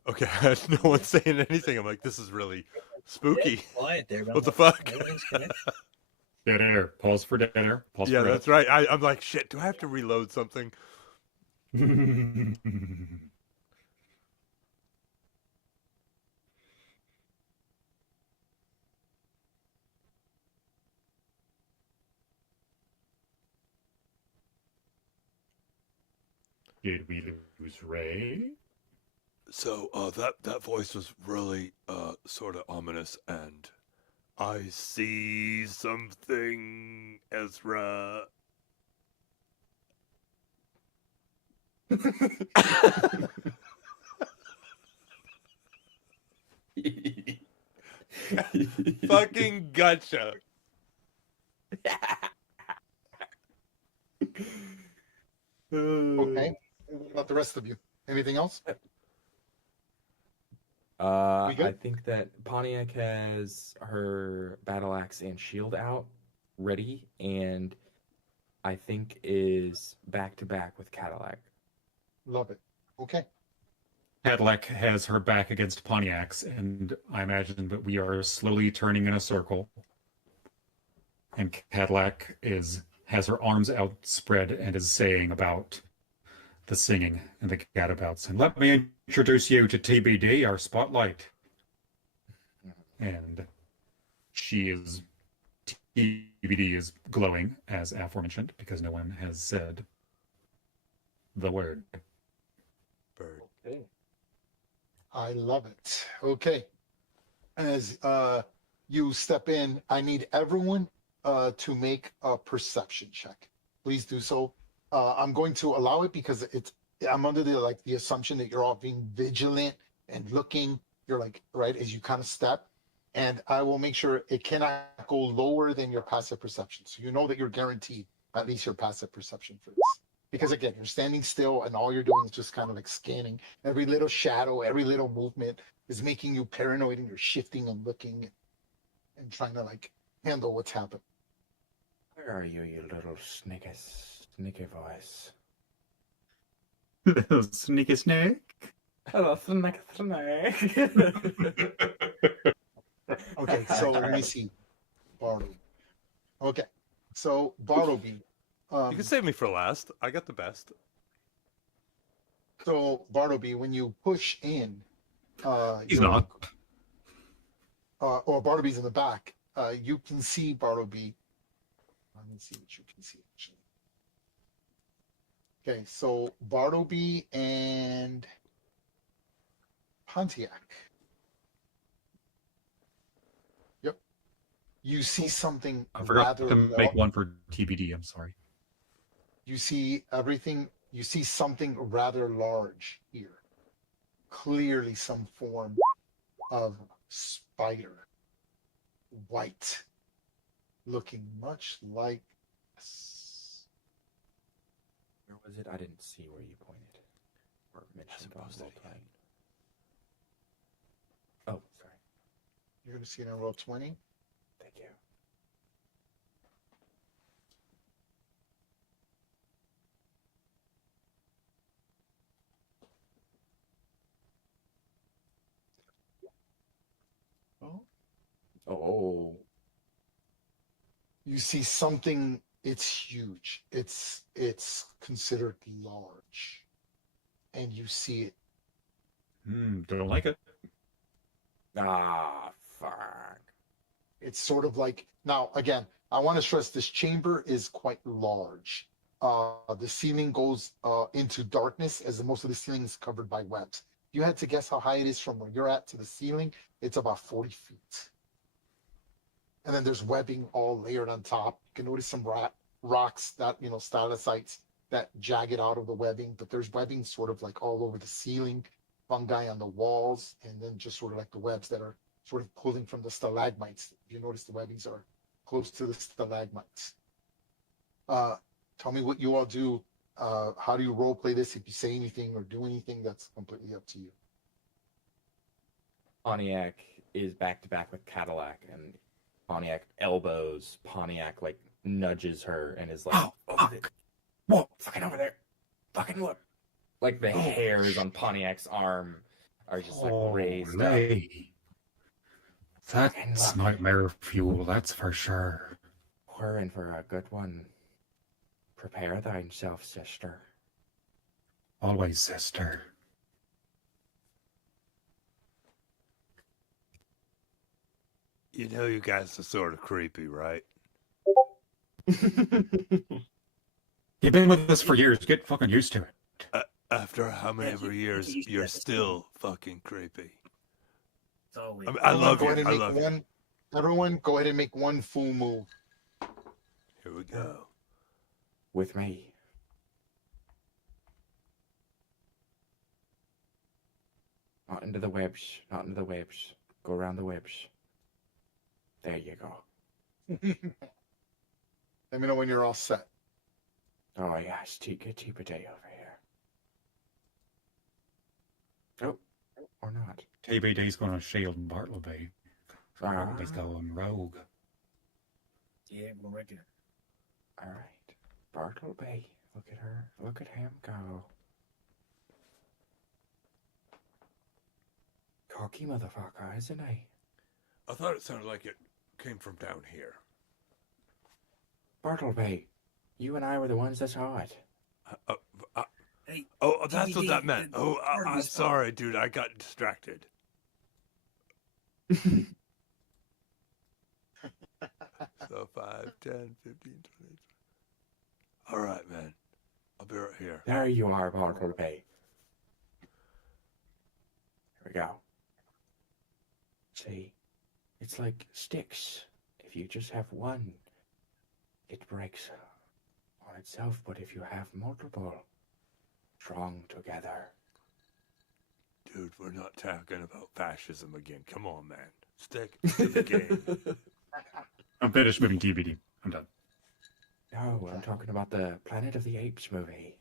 Okay, no one's saying anything. I'm like, this is really spooky. Yeah, quiet there. What the fuck? Everything's connected. Dead air. Pause for dead air. Pause Yeah, for that's right. I'm like, shit, do I have to reload something? Did we lose Ray? So that voice was really sort of ominous, and I see something, Ezra. Fucking gotcha. Okay. What about the rest of you? Anything else? We I good? think that Pontiac has her battle axe and shield out, ready, and I think is back to back with Cadillac. Love it. Okay. Cadillac has her back against Pontiac's, and I imagine that we are slowly turning in a circle. And Cadillac has her arms outspread and is saying about the singing and the Gadabouts. And let me introduce you to TBD, our spotlight. And TBD is glowing, as aforementioned, because no one has said the word. Bird. Okay. I love it. Okay. As you step in, I need everyone to make a perception check. Please do so. I'm going to allow it because I'm under the assumption that you're all being vigilant and looking. You're like, right, as you kind of step, and I will make sure it cannot go lower than your passive perception. So you know that you're guaranteed at least your passive perception for this. Because again, you're standing still and all you're doing is just kind of like scanning. Every little shadow, every little movement is making you paranoid, and you're shifting and looking and trying to like handle what's happening. Where are you, you little sneaky voice? Sneaky snake. Hello, snake. Okay, so let me see. Bartleby. Okay, so Bartleby. You can save me for last. I got the best. So Bartleby, when you push in, He's you're not. or Bartleby's in the back. You can see Bartleby. Let me see what you can see actually. Okay, so Bartleby and Pontiac. Yep. You see something I forgot rather to make one for TBD. I'm sorry. You see everything. You see something rather large here. Clearly some form of spider. White. Looking much like this. Where was it? I didn't see where you pointed. Or mentioned on roll 20. Oh, sorry. You're going to see it on roll 20. Thank you. Oh. You see something. It's huge. It's considered large, and you see it. Don't like it. Ah, fuck. It's sort of like, now again, I want to stress this chamber is quite large. The ceiling goes into darkness, as most of the ceiling is covered by webs. If you had to guess how high it is from where you're at to the ceiling, it's about 40 feet. And then there's webbing all layered on top. You can notice some rocks that, stalactites that jagged out of the webbing, but there's webbing sort of like all over the ceiling, fungi on the walls, and then just sort of like the webs that are sort of pulling from the stalagmites. If you notice, the webbings are close to the stalagmites. Tell me what you all do. How do you role play this? If you say anything or do anything, that's completely up to you. Pontiac is back to back with Cadillac, and Pontiac elbows. Pontiac like nudges her and is like, What? fucking over there. Fucking look. Like the hairs on Pontiac's arm are just like raised up. Holy. That's nightmare fuel, that's for sure. We're in for a good one. Prepare thyself, sister. Always, sister. You know, you guys are sort of creepy, right? You've been with us for years. Get fucking used to it. After how many ever years, used to you're that, that's still fucking creepy. It's always. I mean, I Everyone, love go you. ahead and I make love you. one. Everyone, go ahead and make one full move. Here we go. With me. Not into the webs. Not into the webs. Go around the webs. There you go. Let me know when you're all set. Oh yes, take a tea day over here. Oh, or not. TBD's going to shield Bartleby. Bartleby's Ah. going rogue. Yeah, we're right there. All right, Bartleby. Look at her. Look at him go. Cocky motherfucker, isn't he? I thought it sounded like it came from down here. Bartleby, you and I were the ones that saw it. Hey, Oh, that's what TBD, that meant. Oh, I'm Bartleby's fault. sorry, dude. I got distracted. So 5, 10, 15, 20. All right, man. I'll be right here. There you are, Bartleby. Here we go. See, it's like sticks. If you just have one, it breaks on itself. But if you have multiple, strong together. Dude, we're not talking about fascism again. Come on, man. Stick to the game. I'm finished moving TBD. I'm done. No, I'm talking about the Planet of the Apes movie.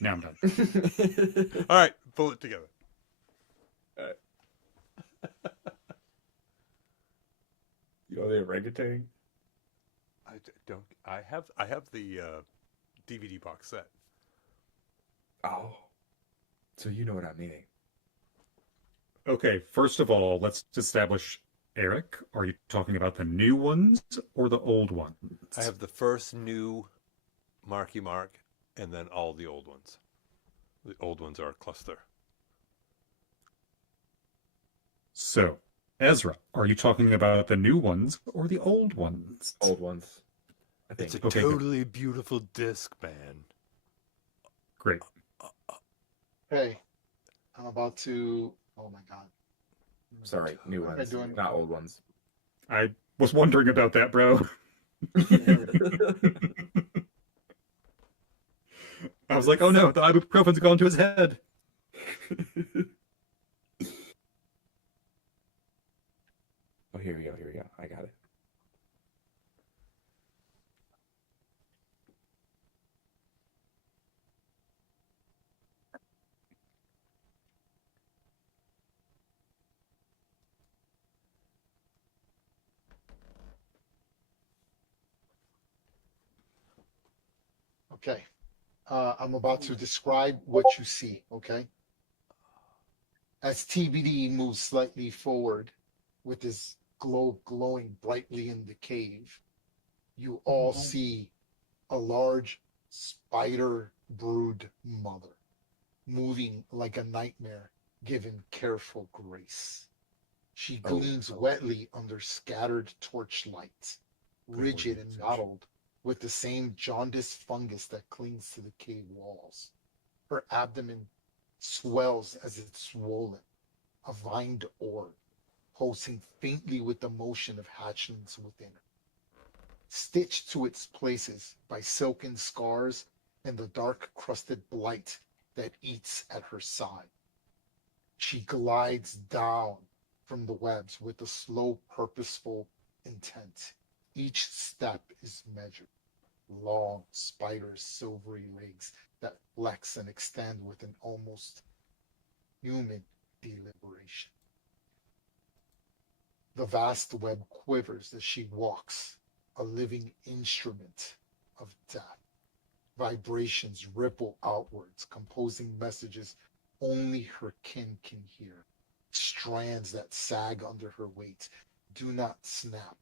Now I'm done. All right, pull it together. You know the orangutan? I have the DVD box set. Oh, so you know what I'm meaning. Okay, first of all, let's establish, Eric, are you talking about the new ones or the old ones? I have the first new Marky Mark and then all the old ones. The old ones are a cluster. So, Ezra, are you talking about the new ones or the old ones? Old ones. I think. It's a Okay, good. totally beautiful disc, man. Great. Okay, I'm about to. Oh my god. Sorry, new What am I ones, doing? not old ones. I was wondering about that, bro. I was like, oh no, the ibuprofen's gone to his head. Oh, here we go. Here we go. I got it. Okay. I'm about to describe what you see, okay? As TBD moves slightly forward with his globe glowing brightly in the cave, you all see a large spider brood mother moving like a nightmare given careful grace. She Oh. gleams wetly under scattered torchlight, rigid and mottled with the same jaundiced fungus that clings to the cave walls. Her abdomen swells as it's swollen, a vined orb, pulsing faintly with the motion of hatchlings within her. Stitched to its places by silken scars and the dark crusted blight that eats at her side. She glides down from the webs with a slow, purposeful intent. Each step is measured. Long spider's silvery legs that flex and extend with an almost human deliberation. The vast web quivers as she walks, a living instrument of death. Vibrations ripple outwards, composing messages only her kin can hear. Strands that sag under her weight do not snap,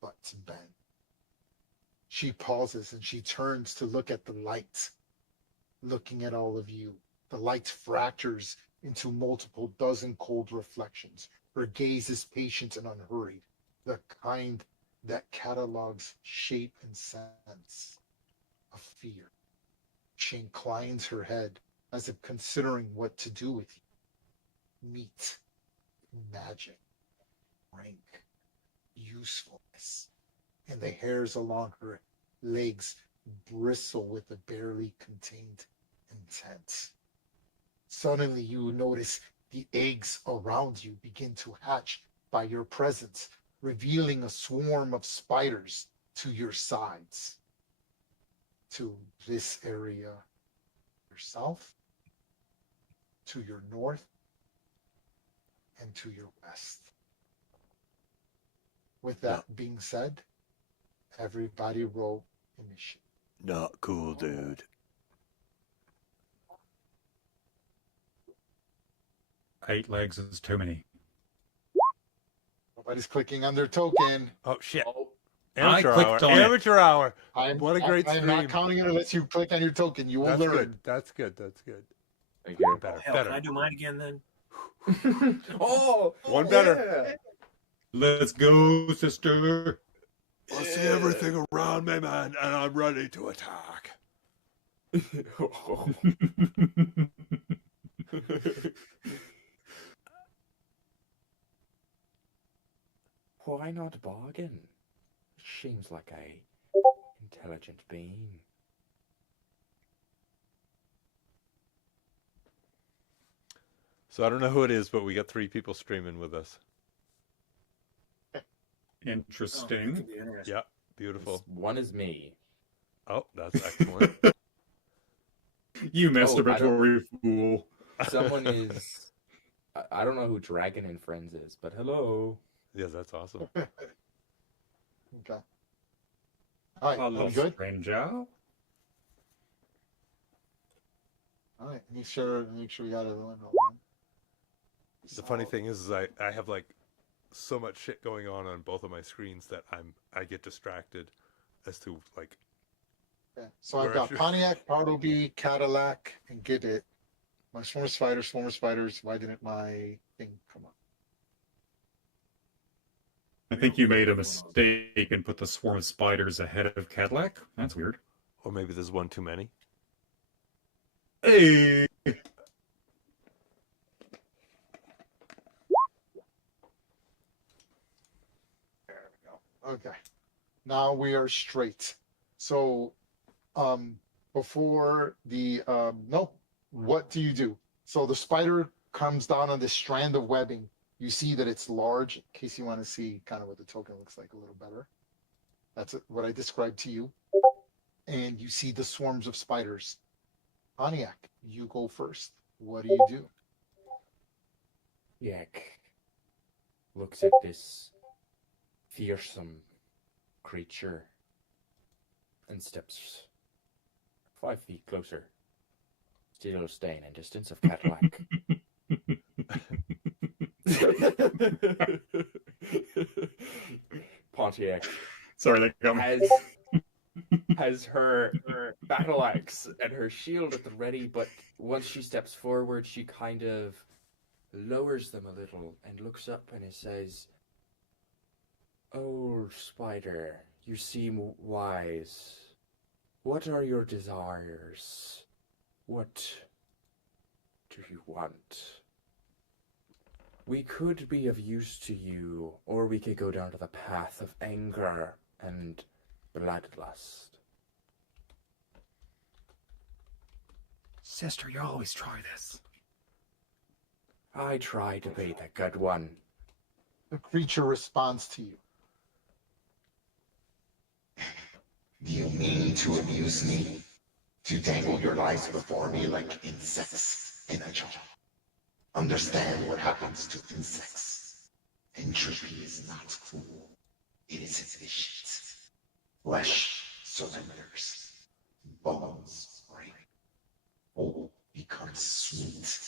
but bend. She pauses and she turns to look at the light, looking at all of you. The light fractures into multiple dozen cold reflections. Her gaze is patient and unhurried, the kind that catalogs shape and sense of fear. She inclines her head as if considering what to do with you. Meat, magic, rank, usefulness, and the hairs along her legs bristle with a barely contained intent. Suddenly, you notice the eggs around you begin to hatch by your presence, revealing a swarm of spiders to your sides, to this area, your south, to your north, and to your west. With that being said, everybody roll initiative. Not cool, dude. Eight legs is too many. Nobody's clicking on their token. Oh shit! Oh, I Amateur clicked hour. on it. Amateur hour. What a great I'm stream. not counting it unless you click on your token. You will That's learn. good. That's good. That's good. thank you. Better. Hell, Better. can I do mine again then? Oh, One better. Let's go, sister. I see everything around me, man, and I'm ready to attack. Why not bargain? Seems like a intelligent being. So I don't know who it is, but we got 3 people streaming with us. Interesting. Could be interesting. Yeah, beautiful. one is me. Oh, that's excellent. You Oh, masturbatory fool. Someone is. I don't know who Dragon and Friends is, but hello. Yes, that's awesome. Okay. All right. Hello, We good? stranger. All right. Make sure we got everyone. The funny thing is I have like so much shit going on both of my screens that I get distracted as to like. Okay. So I've Where got should- Pontiac, Bartleby, Cadillac, and Gibbet. My swarm spiders. Why didn't my thing come up? I think you made a mistake and put the swarm of spiders ahead of Cadillac. That's weird. Or maybe there's one too many. Hey! There we go. Okay. Now we are straight. So, before the nope. What do you do? So the spider comes down on this strand of webbing. You see that it's large. In case you want to see kind of what the token looks like a little better. That's what I described to you. And you see the swarms of spiders. Pontiac, you go first. What do you do? Yak looks at this fearsome creature and steps 5 feet closer, still staying in distance of Cadillac. Pontiac Sorry, that got me. has her battle axe and her shield at the ready, but once she steps forward, she kind of lowers them a little and looks up and it says, "Old spider, you seem wise. What are your desires? What do you want? We could be of use to you, or we could go down to the path of anger and bloodlust." Sister, you always try this. I try to be the good one. The creature responds to you. Do you mean to amuse me? To dangle your lives before me like insects in a jar? Understand what happens to insects. Entropy is not cool. It is efficient. Flesh surrenders. Bones break. Oh, becomes sweet.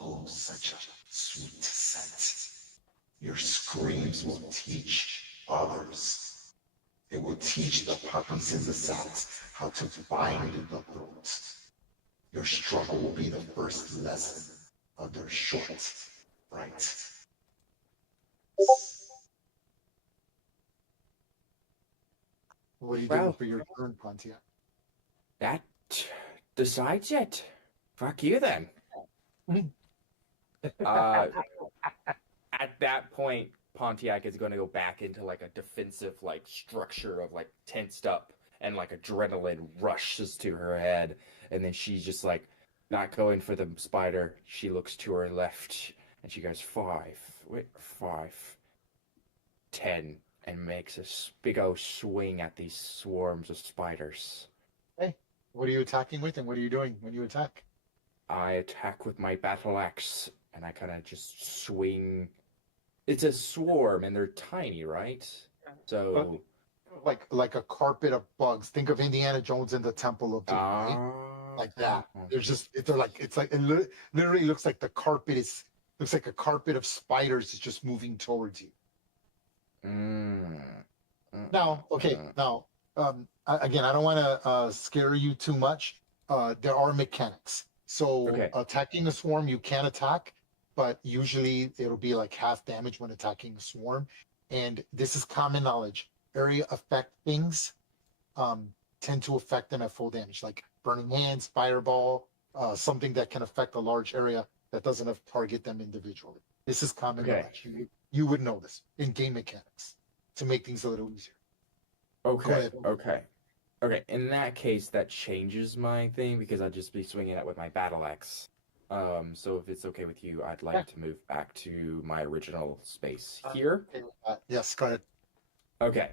Oh, such a sweet scent. Your screams will teach others. It will teach the puppies in the sack how to bind the throat. Your struggle will be the first lesson of their short right. What do you Well. do for your turn, Pontiac? That decides yet. Fuck you then. At that point, Pontiac is going to go back into like a defensive like structure of like tensed up, and like adrenaline rushes to her head, and then she's just like not going for the spider. She looks to her left and she goes 5, 10, and makes a big old swing at these swarms of spiders. Hey, what are you attacking with, and what are you doing when you attack? I attack with my battle axe, and I kind of just swing. It's a swarm, and they're tiny, right? So, Like a carpet of bugs. Think of Indiana Jones in the Temple of Doom, right? Like that. There's just it literally looks like looks like a carpet of spiders is just moving towards you. Now, again, I don't want to scare you too much. There are mechanics. So attacking a swarm, you can attack, but usually it'll be like half damage when attacking a swarm. And this is common knowledge. Area effect things tend to affect them at full damage, like burning hands, fireball, something that can affect a large area that doesn't have target them individually. This is common knowledge. You would know this in game mechanics to make things a little easier. Okay. In that case, that changes my thing because I'd just be swinging it with my battle axe. So if it's okay with you, I'd like to move back to my original space here. Yes, go ahead. Okay.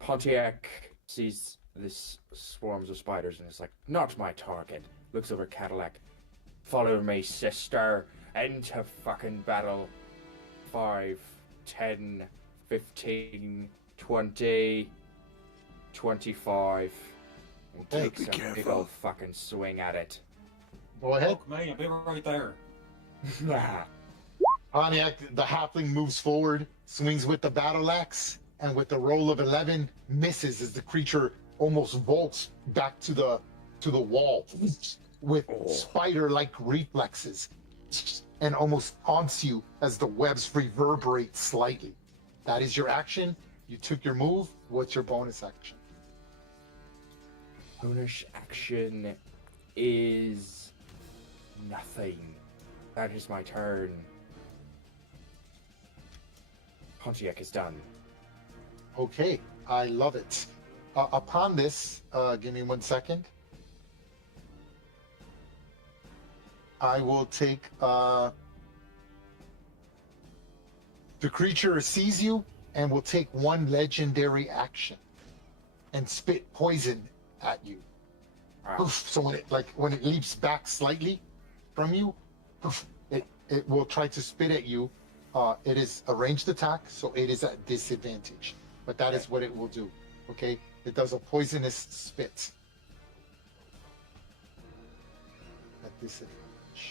Pontiac sees this swarms of spiders and is like, not my target. Looks over Cadillac. Follow me, sister. Into fucking battle. 5, 10, 15, 20, 25. And take some big old fucking swing at it. Go ahead. Man, be right there. Pontiac, the halfling moves forward, swings with the battle axe, and with the roll of 11, misses as the creature almost vaults back to the wall with spider-like reflexes and almost haunts you as the webs reverberate slightly. That is your action. You took your move. What's your bonus action? Bonus action is nothing. That is my turn. Pontiac is done. Okay, I love it. Upon this, give me 1 second. I will take the creature sees you and will take 1 legendary action and spit poison at you. Poof. So when it leaps back slightly from you, poof, it will try to spit at you. It is a ranged attack, so it is at disadvantage. But that is what it will do. Okay? It does a poisonous spit. At disadvantage.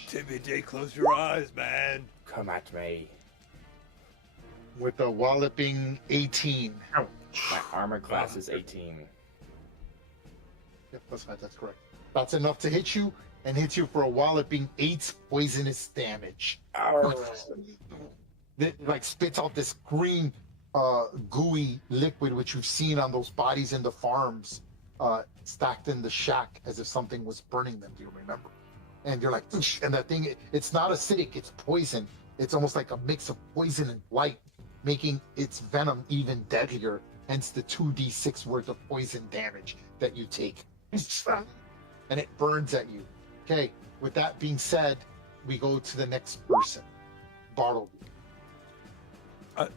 TBD, close your eyes, man. Come at me. With a walloping 18. My armor class is 18. Yep, that's right, that's correct. That's enough to hit you, and hits you for a walloping 8 poisonous damage. It like spits out this green, gooey liquid which you've seen on those bodies in the farms, stacked in the shack as if something was burning them. Do you remember? And you're like, and that thing, it's not acidic, it's poison. It's almost like a mix of poison and light, making its venom even deadlier. Hence the 2d6 worth of poison damage that you take. And it burns at you. Okay, with that being said, we go to the next person. Bartleby.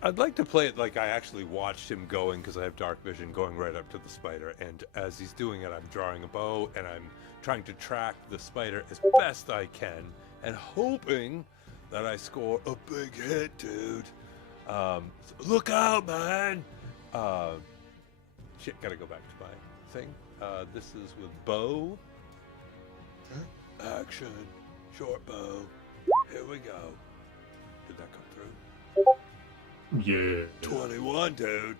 I'd like to play it like I actually watched him going, because I have dark vision, going right up to the spider, and as he's doing it, I'm drawing a bow and I'm trying to track the spider as best I can and hoping that I score a big hit, dude. So look out, man. Shit, gotta go back to my thing. This is with bow. Action. Short bow. Here we go. Did that come through? Yeah. 21, dude.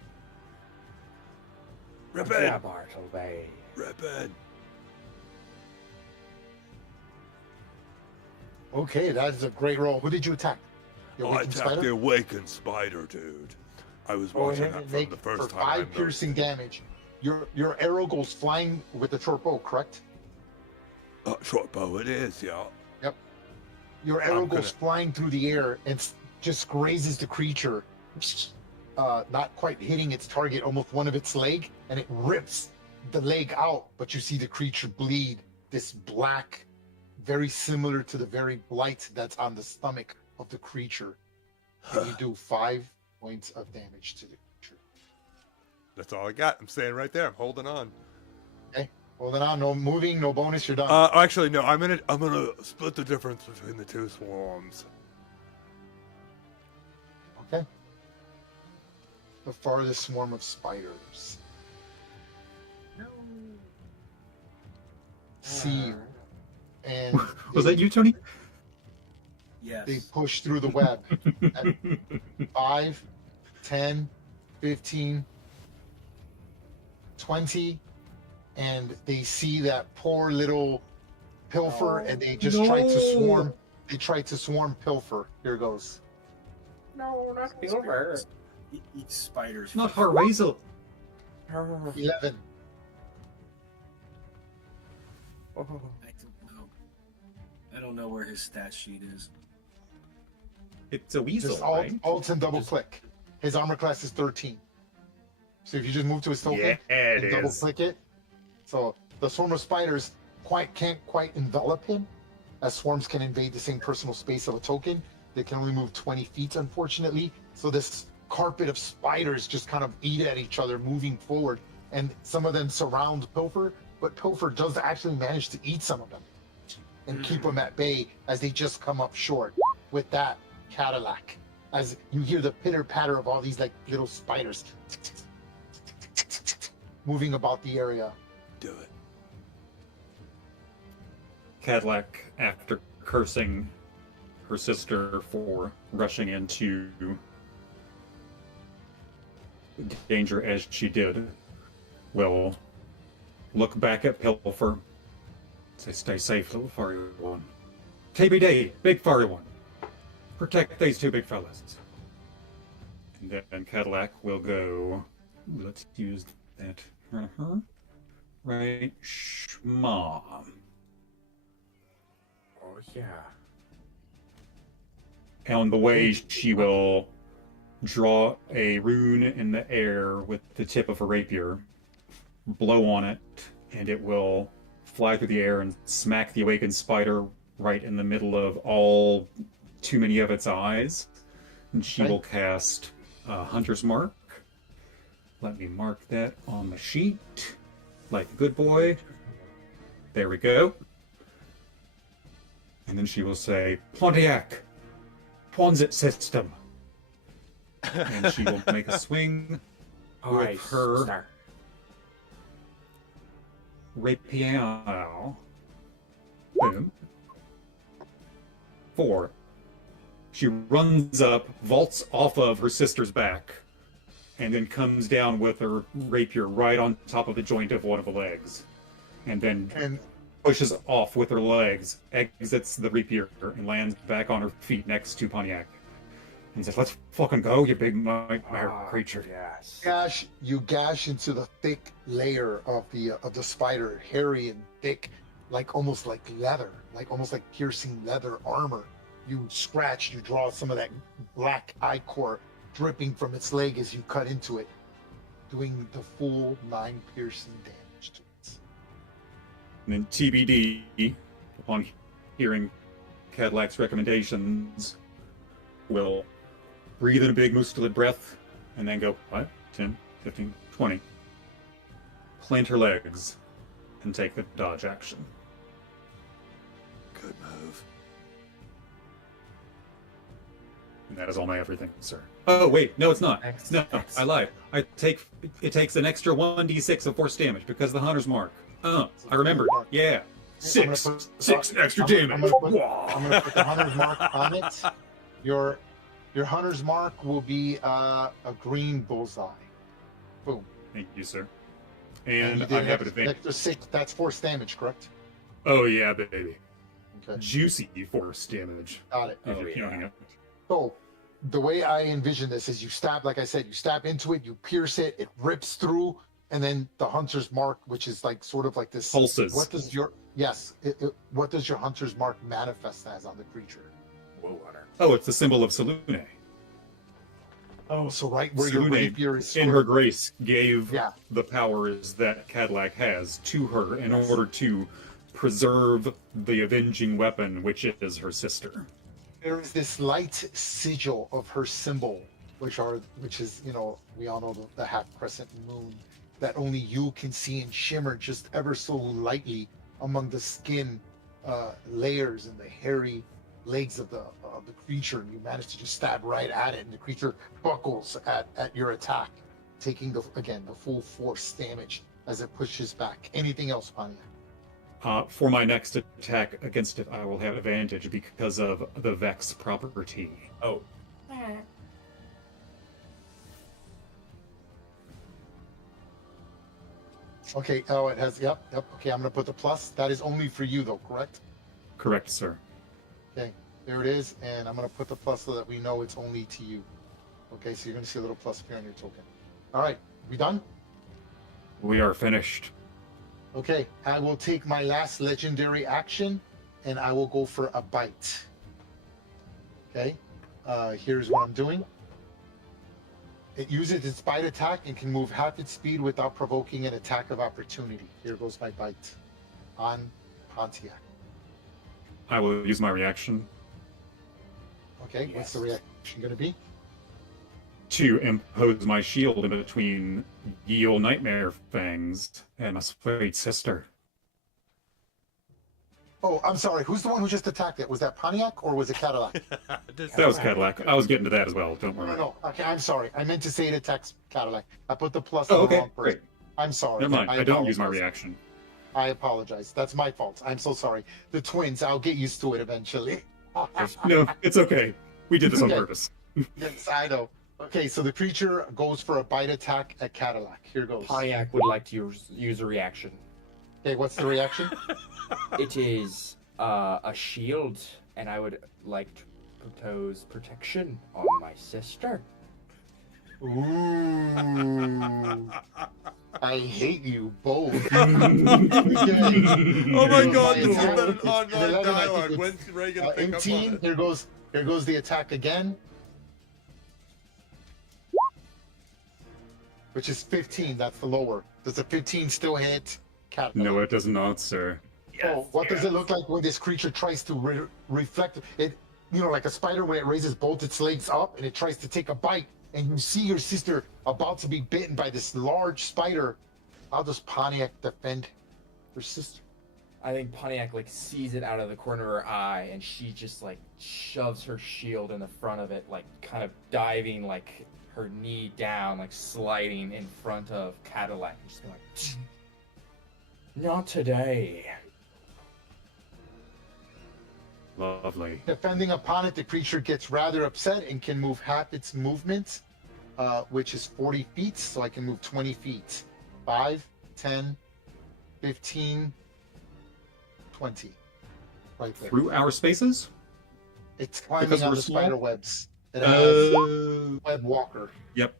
Rip Yeah, in. Bartleby. Rip in. Okay, that is a great roll. Who did you attack? The I awakened attacked spider? the awakened spider, dude. I was watching that from the first for time. 5 piercing damage. Your arrow goes flying with the short bow, correct? Short bow it is, yeah. Yep. Your arrow I'm goes flying through the air and just grazes the creature, not quite hitting its target, almost one of its leg, and it rips the leg out, but you see the creature bleed this black, very similar to the very blight that's on the stomach of the creature. And you do 5 points of damage to the creature. That's all I got. I'm staying right there. I'm holding on. Okay, holding on. No moving, no bonus. You're done. Actually, no. I'm gonna split the difference between the two swarms. Okay. The farthest swarm of spiders. No. See you. And Was that you, Tony? Yes. they push through the web at 5, 10, 15, 20, and they see that poor little Pilfer, and they just try to swarm. They try to swarm Pilfer. Here goes. No, not Pilfer. Eat spiders. Not Harrazel. 11. I don't know. I don't know where his stat sheet is. It's a weasel, Just right? alt and double click. His armor class is 13. So if you just move to his token and double click it, so the swarm of spiders can't quite envelop him, as swarms can invade the same personal space of a token. They can only move 20 feet, unfortunately. So this carpet of spiders just kind of eat at each other, moving forward, and some of them surround Pilfer, but Pilfer does actually manage to eat some of them and keep them at bay as they just come up short. With that, Cadillac, as you hear the pitter patter of all these like little spiders moving about the area. Do it. Cadillac, after cursing her sister for rushing into danger as she did, will look back at Pilfer, say, "Stay safe, little furry one. TBD, big furry one. Protect these two big fellas." And then Cadillac will go, let's use that, right, schmom. Oh, yeah. On the way, she will draw a rune in the air with the tip of her rapier, blow on it, and it will fly through the air and smack the awakened spider right in the middle of all too many of its eyes. And she will cast Hunter's Mark. Let me mark that on the sheet, like a good boy. There we go. And then she will say, "Pontiac, Ponzit system." And she will make a swing with her rapier. Boom. 4. She runs up, vaults off of her sister's back, and then comes down with her rapier right on top of the joint of one of the legs. And then pushes off with her legs, exits the rapier, and lands back on her feet next to Pontiac. And says, "Let's fucking go, you big nightmare creature." Yes. You gash into the thick layer of the spider, hairy and thick, almost like leather, almost like piercing leather armor. You scratch, you draw some of that black ichor dripping from its leg as you cut into it, doing the full 9 piercing damage to it. And then TBD, upon hearing Cadillac's recommendations, will breathe in a big muscular breath, and then go 5, 10, 15, 20. Plant her legs, and take the dodge action. Good move. And that is all my everything, sir. Oh, wait, no, it's not. No, I lied. It takes an extra 1d6 of force damage because of the Hunter's Mark. I remembered. Yeah. 6 extra damage. I'm gonna put the Hunter's Mark on it. Your Hunter's Mark will be a green bullseye. Boom. Thank you, sir. And And I have an advantage. extra 6. That's force damage, correct? Oh, yeah, baby. Okay. Juicy force damage. Got it. If you're counting it. So the way I envision this is you stab, like I said, you stab into it, you pierce it, it rips through, and then the hunter's mark, which is like sort of like this. Pulses. What does your what does your hunter's mark manifest as on the creature? Whoa, Hunter. Oh, it's the symbol of Selune. Oh, so right where your Selune, rapier is. in her grace, gave Yeah. the powers that Cadillac has to her in Yes. order to preserve the avenging weapon, which is her sister. There is this light sigil of her symbol, which is, we all know the half crescent moon that only you can see and shimmer just ever so lightly among the skin layers and the hairy legs of the creature. And you manage to just stab right at it, and the creature buckles at your attack, taking the full force damage as it pushes back. Anything else, Panya? For my next attack against it, I will have advantage because of the Vex property. Oh. Okay. Oh, it has. Yep. Okay, I'm gonna put the plus. That is only for you, though. Correct? Correct, sir. Okay. There it is, and I'm gonna put the plus so that we know it's only to you. Okay. So you're gonna see a little plus here on your token. All right. We done? We are finished. Okay. I will take my last legendary action, and I will go for a bite. Okay. Here's what I'm doing. It uses its bite attack and can move half its speed without provoking an attack of opportunity. Here goes my bite on Pontiac. I will use my reaction Okay, what's the reaction going to be? to impose my shield in between ye old nightmare fangs and my sweet sister. Oh, I'm sorry. Who's the one who just attacked it? Was that Pontiac or was it Cadillac? That was Cadillac. I was getting to that as well. Don't worry. No. Okay, I'm sorry. I meant to say it attacks Cadillac. I put the plus Oh, on the okay. wrong person. Great. I'm sorry. Never mind. I don't use my apologize. reaction. I apologize. That's my fault. I'm so sorry. The twins, I'll get used to it eventually. No, it's okay. We did this on Okay. purpose. Yes, I know. Okay, so the creature goes for a bite attack at Cadillac. Here goes. Pontiac would like to use a reaction. Okay, what's the reaction? It is a shield, and I would like to propose protection on my sister. Ooh. I hate you both. Oh my God! It's This is happened. an online 11, I think dialogue. it's, When's Ray gonna pick up on 18. it? Here goes the attack again, which is 15. That's the lower. Does a 15 still hit? Cat. No, it does not, sir. Oh, what does it look like when this creature tries to reflect it? Like a spider when it raises both its legs up and it tries to take a bite, and you see your sister about to be bitten by this large spider. How does Pontiac defend her sister? I think Pontiac sees it out of the corner of her eye, and she just shoves her shield in the front of it, kind of diving her knee down, sliding in front of Cadillac, and just being not today. Lovely. Defending upon it, the creature gets rather upset and can move half its movement, which is 40 feet, so I can move 20 feet. 5, 10, 15, 20. Right there. Through our spaces? It's climbing Because on we're the small? spider webs. It has web walker Yep.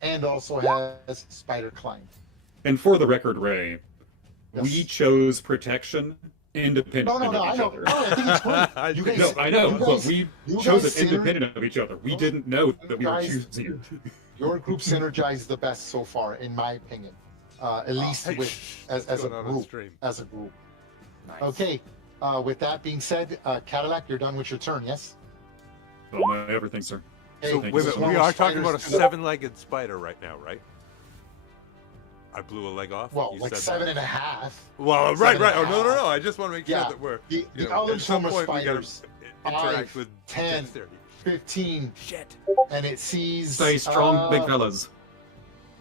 and also has spider climb. And for the record, Ray, we Yes. chose protection independent No, of I each know. other. No, I think it's great. You guys, No, I know, you but guys- we you chose guys it independent of each other. We didn't know that we were guys- choosing it. Your group synergized the best so far, in my opinion. At least Hey, with shh, as what's a going on on group. stream? As a group. Nice. Okay. With that being said, Cadillac, you're done with your turn, yes? All my everything, sir. Hey, So this wait a is minute, one we of are those talking about a spiders- seven-legged spider right now, right? I blew a leg off. Well, You like said 7 that. and a half. Well, seven right. and Oh a no. half. I just want to make sure Yeah. that we're. The You know, other at some form of point we gotta spiders. interact 5, with 10, dexterity. 15, Shit. and it sees. Stay strong, big fellas.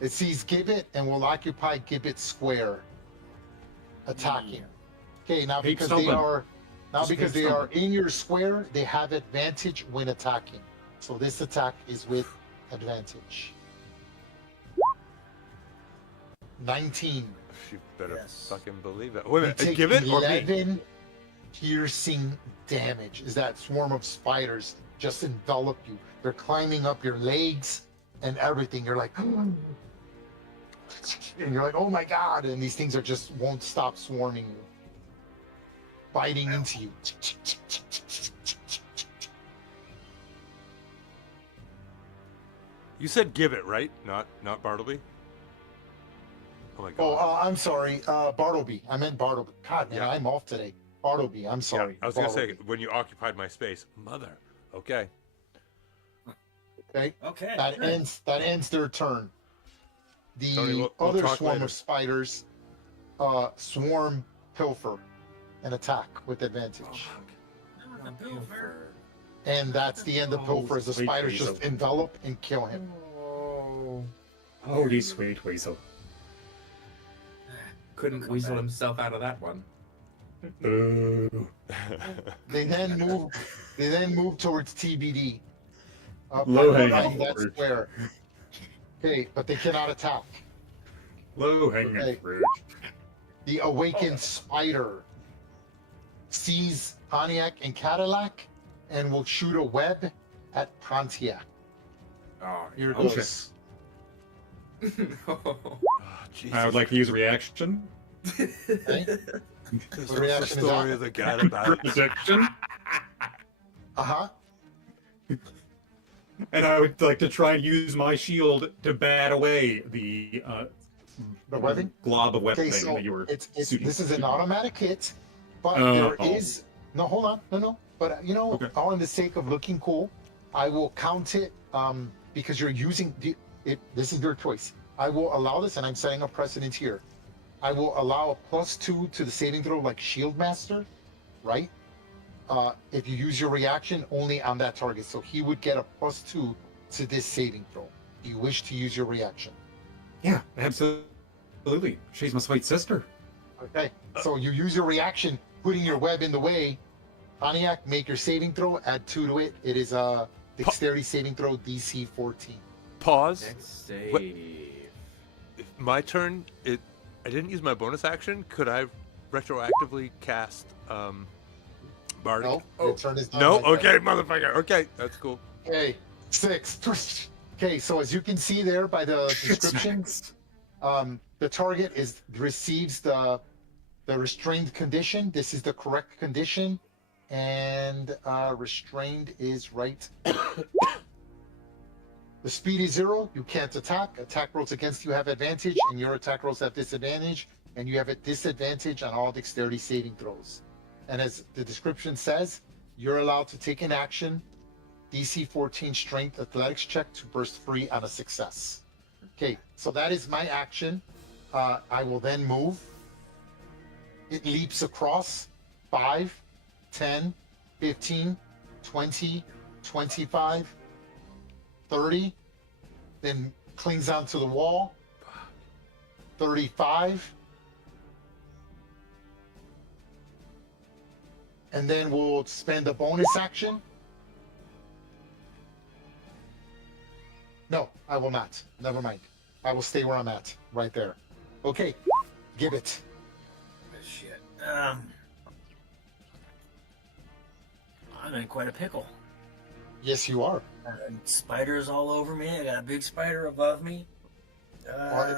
It sees Gibbet and will occupy Gibbet Square, attacking. Okay, now Keep because stomping. they are Just because keep they are stomping. in your square, they have advantage when attacking. So this attack is with advantage. 19. She better Yes. fucking believe it. Wait a You minute. take Give it or me? 11 piercing damage. Is that swarm of spiders just envelop you? They're climbing up your legs and everything. You're like, and you're like, oh my god, and these things are just won't stop swarming you, biting into you. You said Gibbet, right? Not Bartleby. Oh my Oh, god. I'm sorry, Bartleby. I meant Bartleby. God, man, Yeah. I'm off today. Bartleby. I'm sorry. I was gonna say Bartleby. when you occupied my space, mother. Okay. Okay. Okay. That good. ends their turn. The Tony, we'll other talk swarm later. of spiders swarm Pilfer and attack with advantage. Not the Pilfer. And that's the end of Pilfer as the sweet spiders weasel. just envelop and kill him. Oh. Oh, you sweet weasel. Couldn't weasel himself out of that one. Ooh. They then move towards TBD. Low-hanging behind that fruit. square. Okay, but they cannot attack. Low hanging Okay. fruit. The awakened spider sees Pontiac and Cadillac and will shoot a web at Pontiac. Oh, Here it Okay. goes. Oh, Jesus. I would like to use a reaction. Okay? This The was reaction the is story out. of the Gadabouts. Protection. Uh-huh. And I would like to try and use my shield to bat away the The webbing? glob of webbing Okay, so that you were it's shooting. this is an automatic hit, but Oh. there is no, hold on, no. But Okay. all in the sake of looking cool, I will count it because you're using it. This is your choice. I will allow this, and I'm setting a precedent here. I will allow a +2 to the saving throw, like Shield Master, right? If you use your reaction only on that target, so he would get a +2 to this saving throw. Do you wish to use your reaction? Yeah, absolutely. She's my sweet sister. Okay, so you use your reaction, putting your web in the way. Pontiac, make your saving throw, add 2 to it. It is a dexterity saving throw, DC 14. Pause. Next save. My turn. I didn't use my bonus action. Could I retroactively cast Bardic? No, your turn is not No? like that. Okay, motherfucker. Okay, that's cool. Okay, 6. Okay, so as you can see there by the description, the target receives the restrained condition. This is the correct condition, and restrained is right. The speed is 0. You can't attack. Attack rolls against you have advantage, and your attack rolls have disadvantage, and you have a disadvantage on all dexterity saving throws. And as the description says, you're allowed to take an action, DC 14 strength athletics check to burst free on a success. Okay, so that is my action. I will then move. It leaps across 5, 10, 15, 20, 25, 30, then clings onto the wall. 35. And then we'll spend a bonus action. No, I will not. Never mind. I will stay where I'm at, right there. Okay, give it. Shit. I'm in quite a pickle. Yes, you are. Spiders all over me. I got a big spider above me. Well,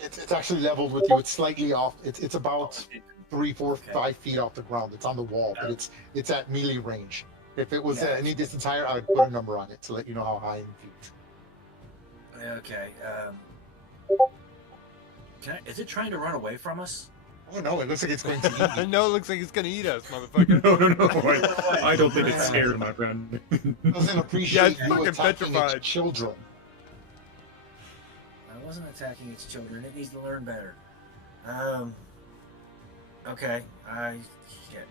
it's actually leveled with you. It's slightly off. It's about 3, 4, 5 feet off the ground. It's on the wall, but it's at melee range. If it was any distance higher, I would put a number on it to let you know how high in feet. Okay. Is it trying to run away from us? Oh no, it looks like it's going to eat you. No, it looks like it's gonna eat us, motherfucker. No. I don't think it's scared, my friend. Doesn't appreciate it's you fucking attacking petrified. its children. I wasn't attacking its children. It needs to learn better. Okay. Shit.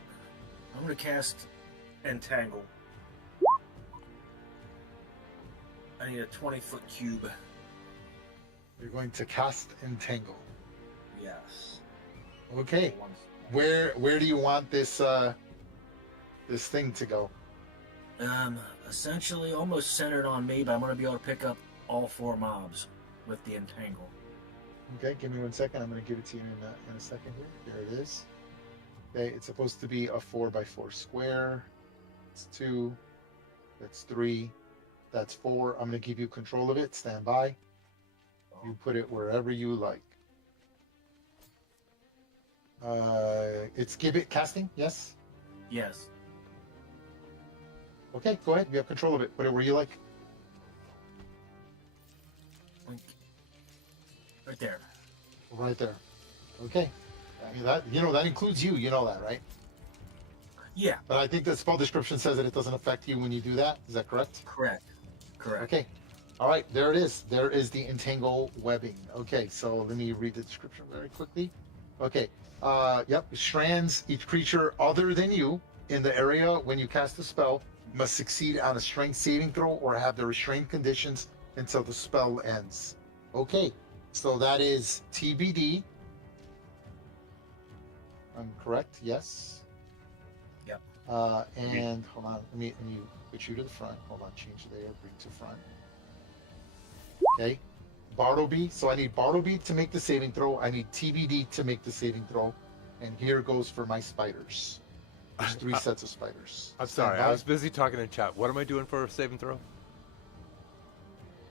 I'm gonna cast Entangle. I need a 20-foot cube. You're going to cast Entangle. Yes. Okay. Where do you want this this thing to go? Essentially almost centered on me, but I'm gonna be able to pick up all 4 mobs with the Entangle. Okay, give me 1 second. I'm going to give it to you in a second here. There it is. Okay, it's supposed to be a 4x4 square. It's 2. That's 3. That's 4. I'm going to give you control of it. Stand by. You put it wherever you like. It's Gibbet casting, yes? Yes. Okay, go ahead. You have control of it. Put it where you like. Blink. Right there. Right there. Okay. I mean, that includes you. You know that, right? Yeah. But I think the spell description says that it doesn't affect you when you do that. Is that correct? Correct. Correct. Okay. All right. There it is. There is the entangle webbing. Okay. So let me read the description very quickly. Okay. Yep. Strands. Each creature other than you in the area when you cast the spell must succeed on a strength saving throw or have the restrained conditions until the spell ends. Okay. So that is TBD. I'm correct. Yes. Yep. And hold on. Let me put you to the front. Hold on. Change there. Bring to front. Okay. Bartleby. So I need Bartleby to make the saving throw. I need TBD to make the saving throw. And here goes for my spiders. There's 3 sets of spiders. I'm Stand sorry, by. I was busy talking in chat. What am I doing for a saving throw?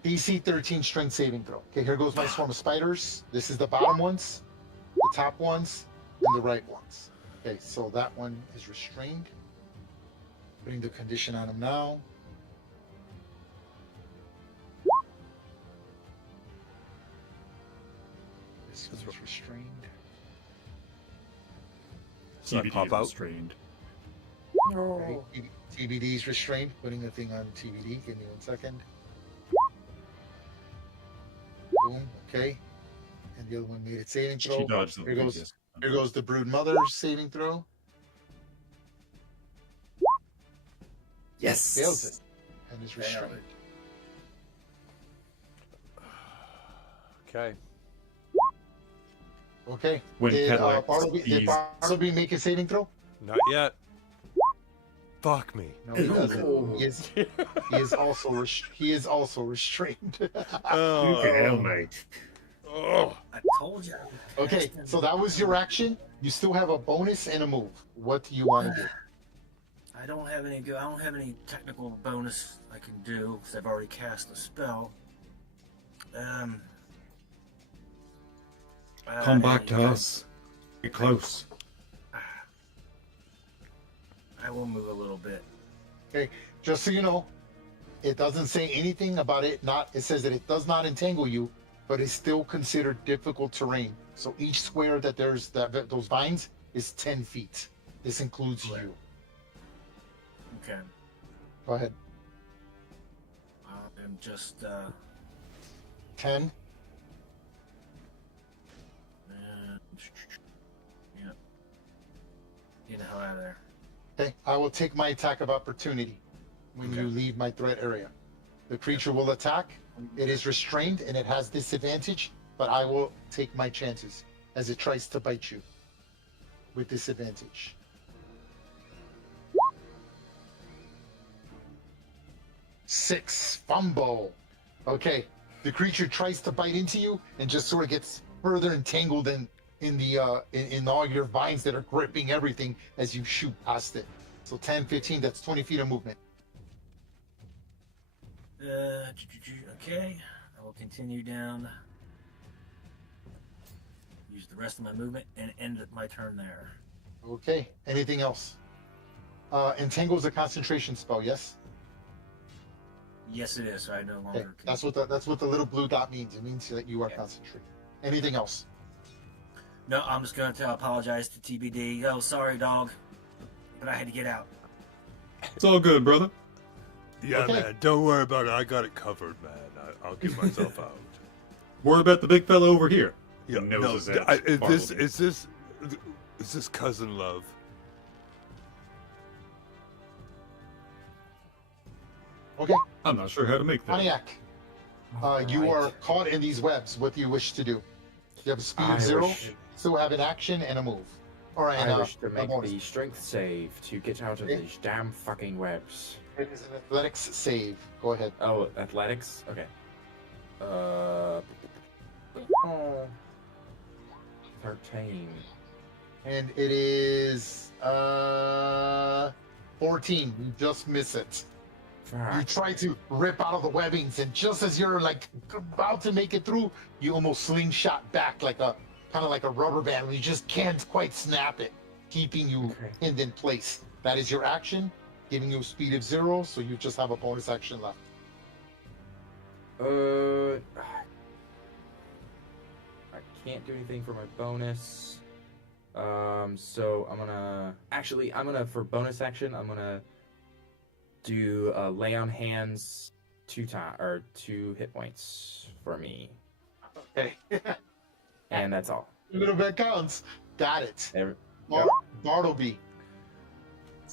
DC 13 strength saving throw. Okay, here goes my swarm of spiders. This is the bottom ones, the top ones, and the right ones. Okay, so that one is restrained. Putting the condition on him now. This one's restrained. So I TBD pop is out? restrained. Okay, TBD is restrained. Putting the thing on TBD. Give me 1 second. Boom. Okay. And the other one made its saving throw. She dodged the Here goes. previous one. Here goes the brood mother saving throw. Yes. Fails it and is restrained. Okay. Okay. When Did Cadillac Bartleby sees- make a saving throw? Not yet. Fuck me. No, he doesn't. He is also restrained. Oh. Stalemate. Oh. I told you. Okay, so that was your action. You still have a bonus and a move. What do you want to do? I don't have any technical bonus I can do because I've already cast the spell. Come back to us. Get close. I will move a little bit. Okay, just so you know, it doesn't say anything about it. It says that it does not entangle you, but it's still considered difficult terrain. So each square that there's those vines is 10 feet. This includes you. Okay. Go ahead. I'm just 10. yeah. Get the hell out of there. Okay, I will take my attack of opportunity when you leave my threat area. The creature will attack. It is restrained and it has disadvantage, but I will take my chances as it tries to bite you with disadvantage. Six, fumble. Okay, the creature tries to bite into you and just sort of gets further entangled in all your vines that are gripping everything as you shoot past it. So 10, 15, that's 20 feet of movement. Okay. I will continue down. Use the rest of my movement and end my turn there. Okay, anything else? Entangle is a concentration spell, yes? Yes, it is. So I no Okay, longer. that's what the little blue dot means. It means that you are concentrating. Anything else? No, I'm just going to apologize to TBD. Oh, sorry, dog. But I had to get out. It's all good, brother. Yeah, Okay. man. Don't worry about it. I got it covered, man. I'll get myself out. Worry about the big fella over here. Yeah, Noses no, at Bartleby. is this cousin love? Okay, I'm not sure how to make that. Pontiac, you are caught in these webs. What do you wish to do? You have a speed of 0, still have an action and a move. Or I wish to a make bonus. the strength save to get out of Okay. these damn fucking webs. It is an athletics save. Go ahead. Oh, athletics? Okay. Oh. 13. And it is 14. You just miss it. You try to rip out of the webbings, and just as you're like about to make it through, you almost slingshot back like a kind of like a rubber band. You just can't quite snap it, keeping you pinned in place. That is your action, giving you a speed of 0, so you just have a bonus action left. I can't do anything for my bonus. So I'm gonna for bonus action, I'm gonna do lay on hands 2 hit points for me. Okay. And that's all. A little bit counts. Got it. Bartleby,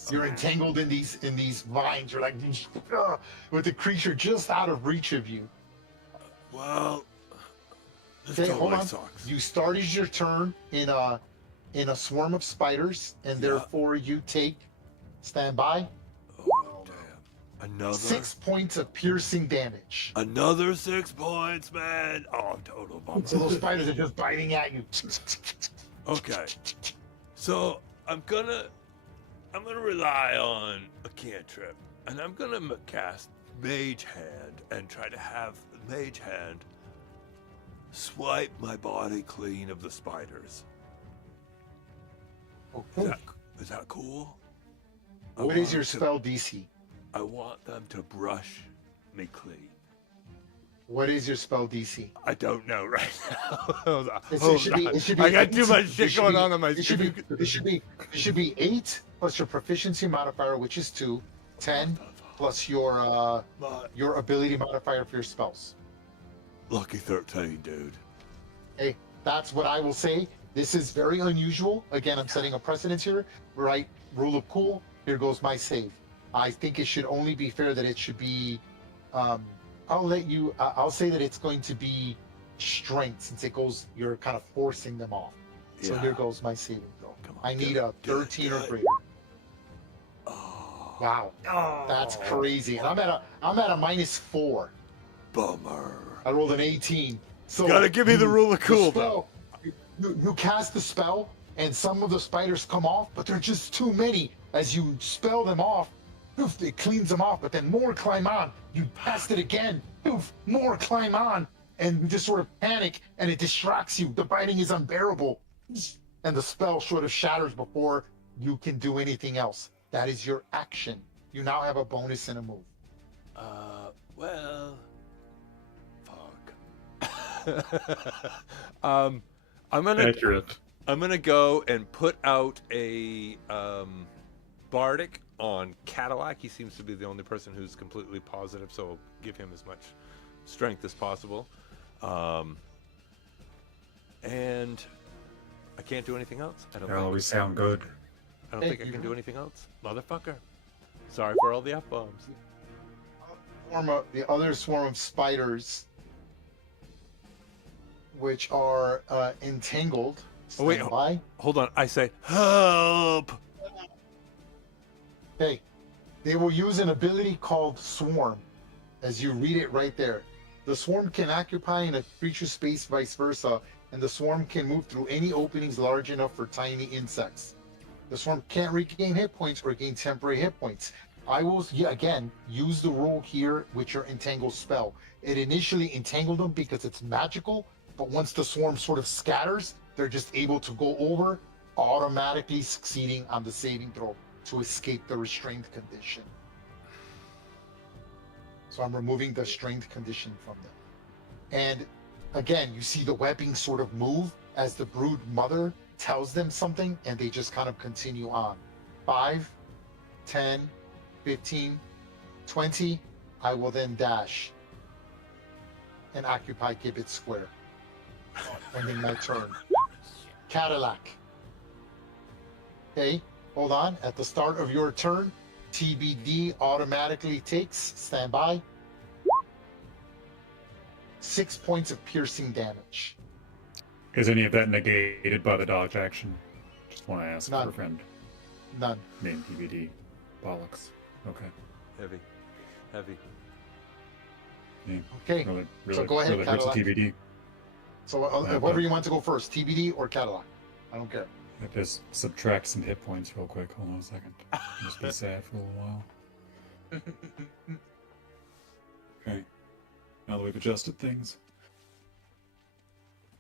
you're entangled in these vines. You're like with the creature just out of reach of you. Well, this Okay, hold totally on. sucks. You started your turn in a swarm of spiders, and therefore you take stand by. Oh, damn. Another 6 points of piercing damage. Another 6 points, man. Oh, total bummer. So those spiders are just biting at you. Okay. So I'm gonna rely on a cantrip, and I'm gonna cast Mage Hand and try to have Mage Hand swipe my body clean of the spiders. Okay. Is that cool? What is your spell DC? I want them to brush me clean. What is your spell DC? I don't know right now. Hold on. It should be I got too 8. much shit going on my It should be 8 plus your proficiency modifier, which is 2, 10 plus your ability modifier for your spells. Lucky 13, dude. Hey, that's what I will say. This is very unusual. Again, I'm setting a precedence here, right? Rule of cool. Here goes my save. I think it should only be fair that it should be. I'll say that it's going to be strength, since it goes. You're kind of forcing them off. So here goes my saving throw. Come on, I need a 13 or greater. Oh, Wow, that's crazy. And I'm at a -4. bummer. I rolled an 18. So Gotta give me the rule of cool, though. You cast the spell, and some of the spiders come off, but they're just too many. As you spell them off, poof, it cleans them off, but then more climb on. You cast it again, poof, more climb on, and you just sort of panic, and it distracts you. The biting is unbearable, and the spell sort of shatters before you can do anything else. That is your action. You now have a bonus and a move. Well, fuck. I'm gonna Accurate. I'm gonna go and put out a bardic on Cadillac. He seems to be the only person who's completely positive, so I'll give him as much strength as possible. And I can't do anything else. I don't They think. always sound good. I don't think I can do anything else. Motherfucker. Sorry for all the F-bombs. The other swarm of spiders, which are entangled. Oh, wait, Stand by. Hold on. I say, help! Okay. They will use an ability called Swarm, as you read it right there. The swarm can occupy in a creature's space, vice versa, and the swarm can move through any openings large enough for tiny insects. The swarm can't regain hit points or gain temporary hit points. I will, again, use the rule here with your entangle spell. It initially entangled them because it's magical, but once the swarm sort of scatters, they're just able to go over, automatically succeeding on the saving throw to escape the restrained condition. So I'm removing the strained condition from them. And again, you see the webbing sort of move as the brood mother tells them something, and they just kind of continue on. 5, 10, 15, 20. I will then dash and occupy Gibbet Square, ending my turn. Cadillac. Okay, hold on. At the start of your turn, TBD automatically takes, stand by, 6 points of piercing damage. Is any of that negated by the dodge action? Just want to ask None. for a friend. None. Name PVD. Bollocks. Okay. Heavy. Yeah. Okay, Really, go ahead, really hurts the Cadillac. TVD. So Yeah, whoever but- you want to go first, TBD or Cadillac. I don't care. Just subtract some hit points real quick. Hold on a second. Just be sad for a little while. Okay. Now that we've adjusted things.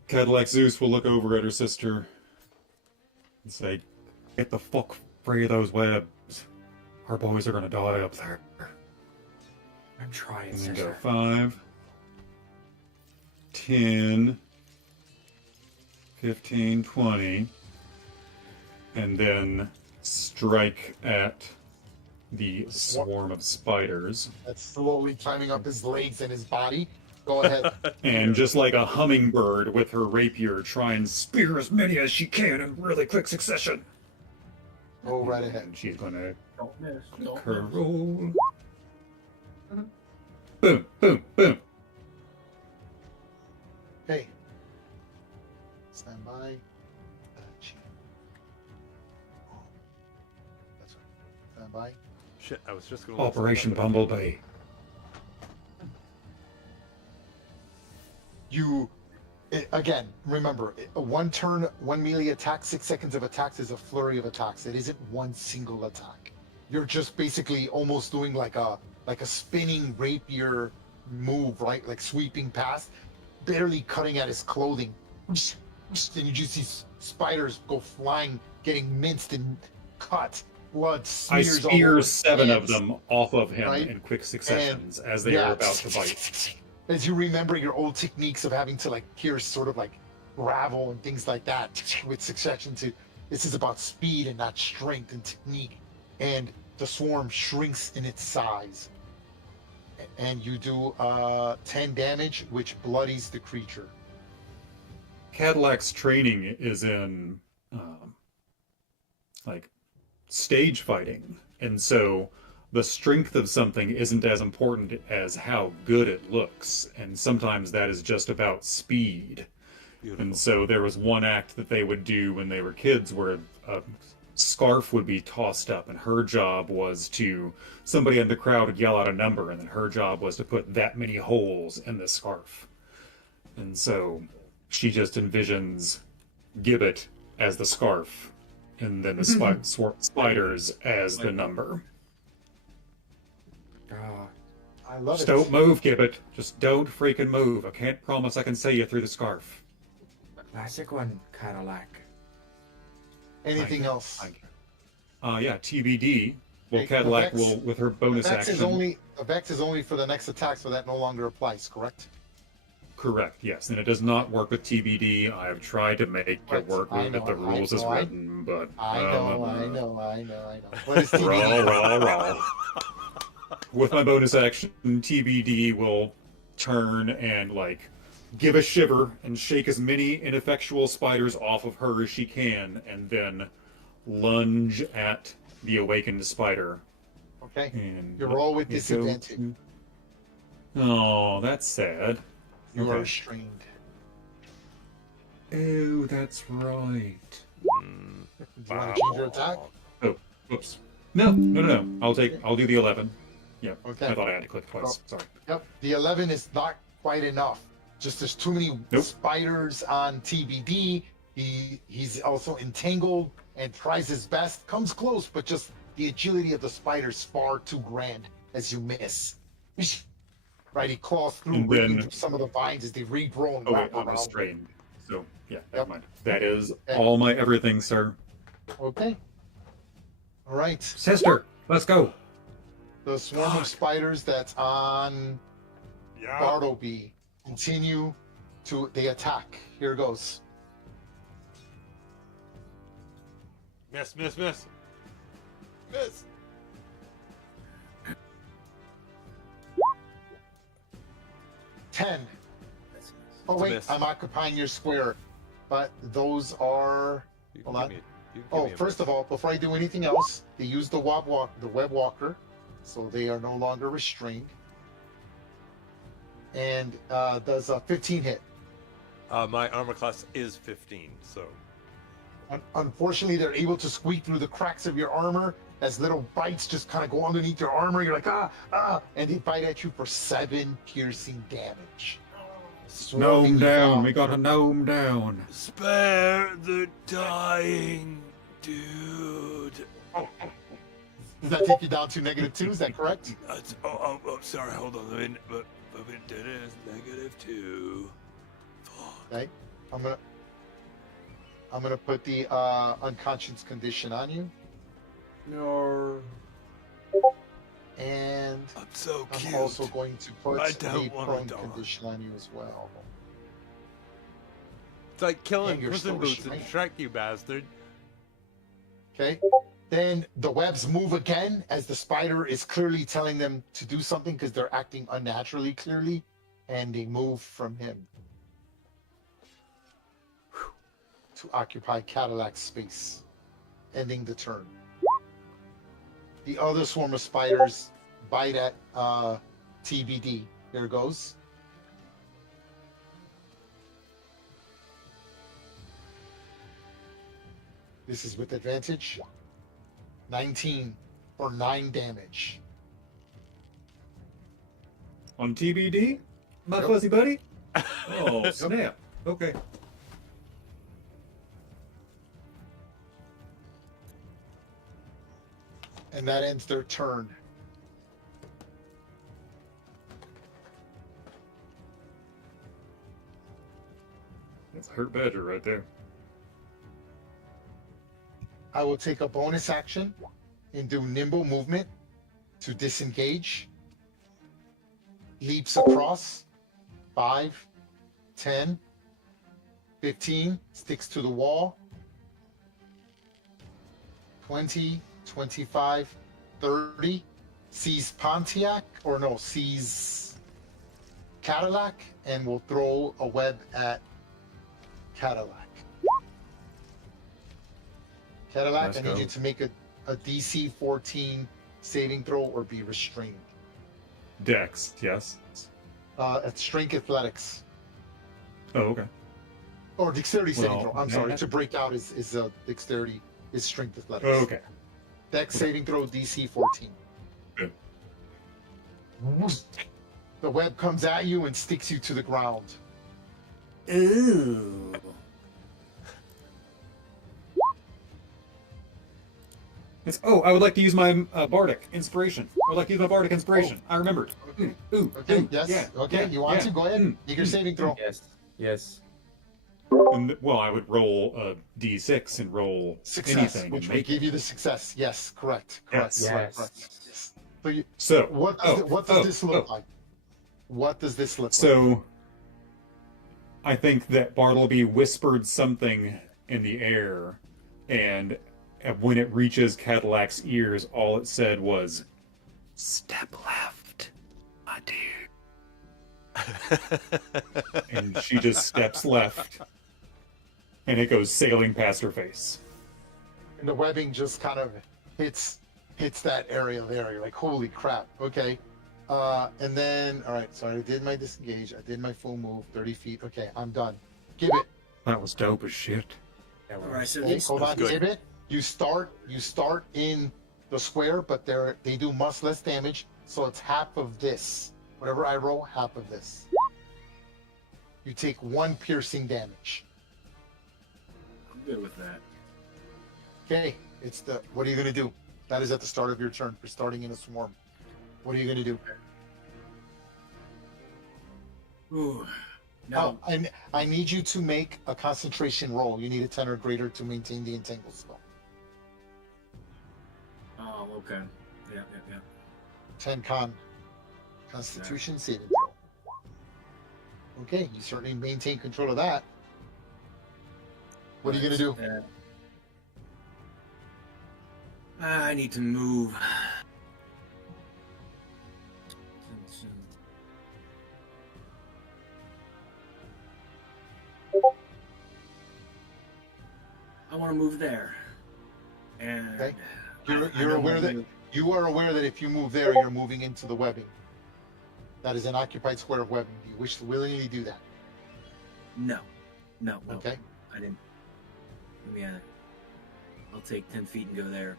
Cadillac Zeus will look over at her sister and say, "Get the fuck free of those webs. Our boys are gonna die up there." I'm trying, And then go sister. 5, 10, 15, 20, and then strike at the swarm of spiders. That's slowly climbing up his legs and his body. Go ahead. And just like a hummingbird with her rapier, try and spear as many as she can in really quick succession. Go right ahead. And she's gonna Don't miss. Don't her miss. roll. Boom, boom, boom. Okay. Stand by. That's right. Stand by. Shit, I was just going to... Operation Bumblebee. Again, remember, one turn, one melee attack, 6 seconds of attacks is a flurry of attacks. It isn't one single attack. You're just basically almost doing like a spinning rapier move, right? Like sweeping past, barely cutting at his clothing. And you just see spiders go flying, getting minced and cut. Blood I smears all spear over 7 of hands. them off of him right? in quick successions as they Yeah. are about to bite. As you remember your old techniques of having to like pierce sort of like gravel and things like that with succession to this is about speed and not strength and technique. And the swarm shrinks in its size. And you do 10 damage, which bloodies the creature. Cadillac's training is in like stage fighting, and so the strength of something isn't as important as how good it looks, and sometimes that is just about speed. Beautiful. And so there was one act that they would do when they were kids where a scarf would be tossed up, and her job was to, somebody in the crowd would yell out a number, and then her job was to put that many holes in the scarf. And so she just envisions Gibbet as the scarf, and then the spiders as the number. Oh, I love Just it. don't move, Gibbet. Just don't freaking move. I can't promise I can see you through the scarf. classic one, Cadillac. Anything else? Yeah, TBD. Well, Hey, Cadillac Vex- will, with her bonus Vex action. is only for the next attack, so that no longer applies, correct? Correct, yes. And it does not work with TBD. I have tried to make Right, it work I with know, the rules I as know, written, but... I know. What is Raw, TBD? raw. With my bonus action, TBD will turn and, like, give a shiver and shake as many ineffectual spiders off of her as she can, and then lunge at the awakened spider. Okay. And You roll with let me disadvantage. Oh, that's sad. You are Okay. restrained. Oh, that's right. Do you want to change your attack? Oh, whoops. No. I'll do the 11. Yeah. Okay. I thought I had to click twice. Sorry. Yep. The 11 is not quite enough. Just there's too many Nope. spiders on TBD. He's also entangled and tries his best. Comes close, but just the agility of the spider's far too grand as you miss. Right, he claws through, And ripping then- through some of the vines as they regrow and Oh, wait, wrap I'm around. restrained. So, yeah, Yep. never mind. That is Okay. all my everything, sir. Okay. All right. Sister, let's go. The swarm of spiders that's on Yeah. Bartleby continue to the attack. Here goes. Miss. Miss. 10. Oh It's a wait, miss. I'm occupying your square. But those are You Hold can on. give me you can give oh, me a first miss. of all, before I do anything else, they use the web walker, so they are no longer restrained. And does a 15 hit. My armor class is 15, so Unfortunately, they're able to squeak through the cracks of your armor as little bites just kind of go underneath your armor. You're like, and they bite at you for 7 piercing damage. Swarming Gnome you down. We got a gnome down. spare the dying dude. Does that take you down to -2? Is that correct? Sorry, hold on. It is -2. Fuck. Okay. I'm gonna put the unconscious condition on you, No. and I'm so I'm cute. also going to put I the don't want prone to die. condition on you as well. It's like killing And you're Puss in still Boots and restrained. Shrek, you bastard. Okay. Then the webs move again as the spider is clearly telling them to do something because they're acting unnaturally clearly, and they move from him to occupy Cadillac's space, ending the turn. The other swarm of spiders bite at TBD. Here goes. This is with advantage. 19 for 9 damage. On TBD, my Yep. fuzzy buddy. Oh snap! Okay. And that ends their turn. That's a hurt badger right there. I will take a bonus action and do nimble movement to disengage. Leaps across. 5, 10, 15, sticks to the wall. 20, 25, 30. Sees Pontiac, or no, sees Cadillac, and will throw a web at Cadillac. Cadillac, Let's I need go. you to make a DC 14 saving throw or be restrained. Dex, yes. It's strength athletics. Oh, okay. Or dexterity saving Well, throw. I'm sorry. that- To break out is dexterity, is strength athletics. Oh, okay. Dex saving throw DC 14. Good. The web comes at you and sticks you to the ground. Ooh. I would like to use my bardic inspiration. I would like to use my bardic inspiration. I remembered. Okay. Ooh, Okay, ooh, yes. yeah, Okay, yeah, you want yeah. to? Go ahead. Mm, Make your saving throw. Yes. Yes. Well, I would roll a d6 and roll Success, anything which and will make give it. you the success. Yes, correct. Correct. Yes. Correct. Yes. Correct. Yes. So you, So, what does this look like? What does this look like? So, I think that Bartleby whispered something in the air, and when it reaches Cadillac's ears, all it said was, "Step left, my dear." And she just steps left, and it goes sailing past her face. And the webbing just kind of hits that area there. You're like, holy crap. Okay. And then, all right, so I did my disengage. I did my full move, 30 feet. Okay, I'm done. Give it. That was dope as shit. Yeah, All right, so Okay, these, hold on. good. Give it. You start in the square, but they do much less damage. So it's half of this. Whatever I roll, half of this. You take 1 piercing damage. I'm good with that. Okay, what are you gonna do? That is at the start of your turn. You're starting in a swarm. What are you gonna do? Ooh. Oh, No. I need you to make a concentration roll. You need a 10 or greater to maintain the entangle spell. Oh, okay. Yeah. 10 Constitution saving throw. Okay, you certainly maintain control of that. What are you gonna do? I need to move. I want to move there. And Okay. I You're don't aware wanna that move- you are aware that if you move there, you're moving into the webbing. That is an occupied square of webbing. Do you wish to willingly do that? No. Okay. I didn't. Let me. I'll take 10 feet and go there.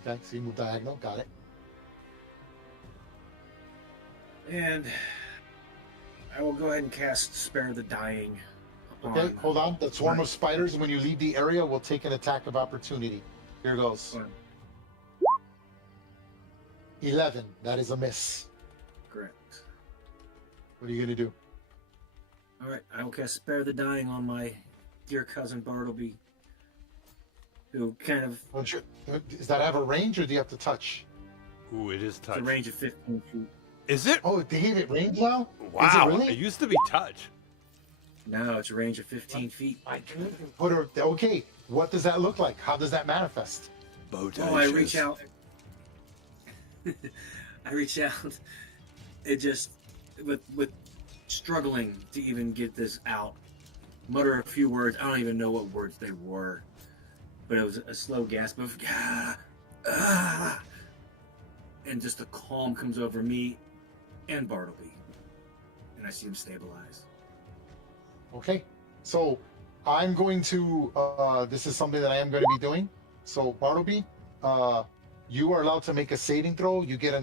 Okay. So you move diagonal. Got it. And I will go ahead and cast Spare the Dying. Okay. Hold on. The swarm of spiders, when you leave the area, will take an attack of opportunity. Here goes. 11. That is a miss. Correct. What are you going to do? All right, I will cast Spare the Dying on my dear cousin Bartleby, who kind of Does that have a range, or do you have to touch? Ooh, it is it's touch. a range of 15 feet. Is it? Oh, they hit it range now? Wow. Is it really? It used to be touch. No, it's a range of 15 feet. I couldn't put her. Okay, what does that look like? How does that manifest? Bodacious. Oh, I reach out. I reach out. It just with struggling to even get this out. Mutter a few words. I don't even know what words they were, but it was a slow gasp of and just a calm comes over me and Bartleby, and I see him stabilize. Okay, so I'm going to. This is something that I am going to be doing. So Bartleby, you are allowed to make a saving throw. You get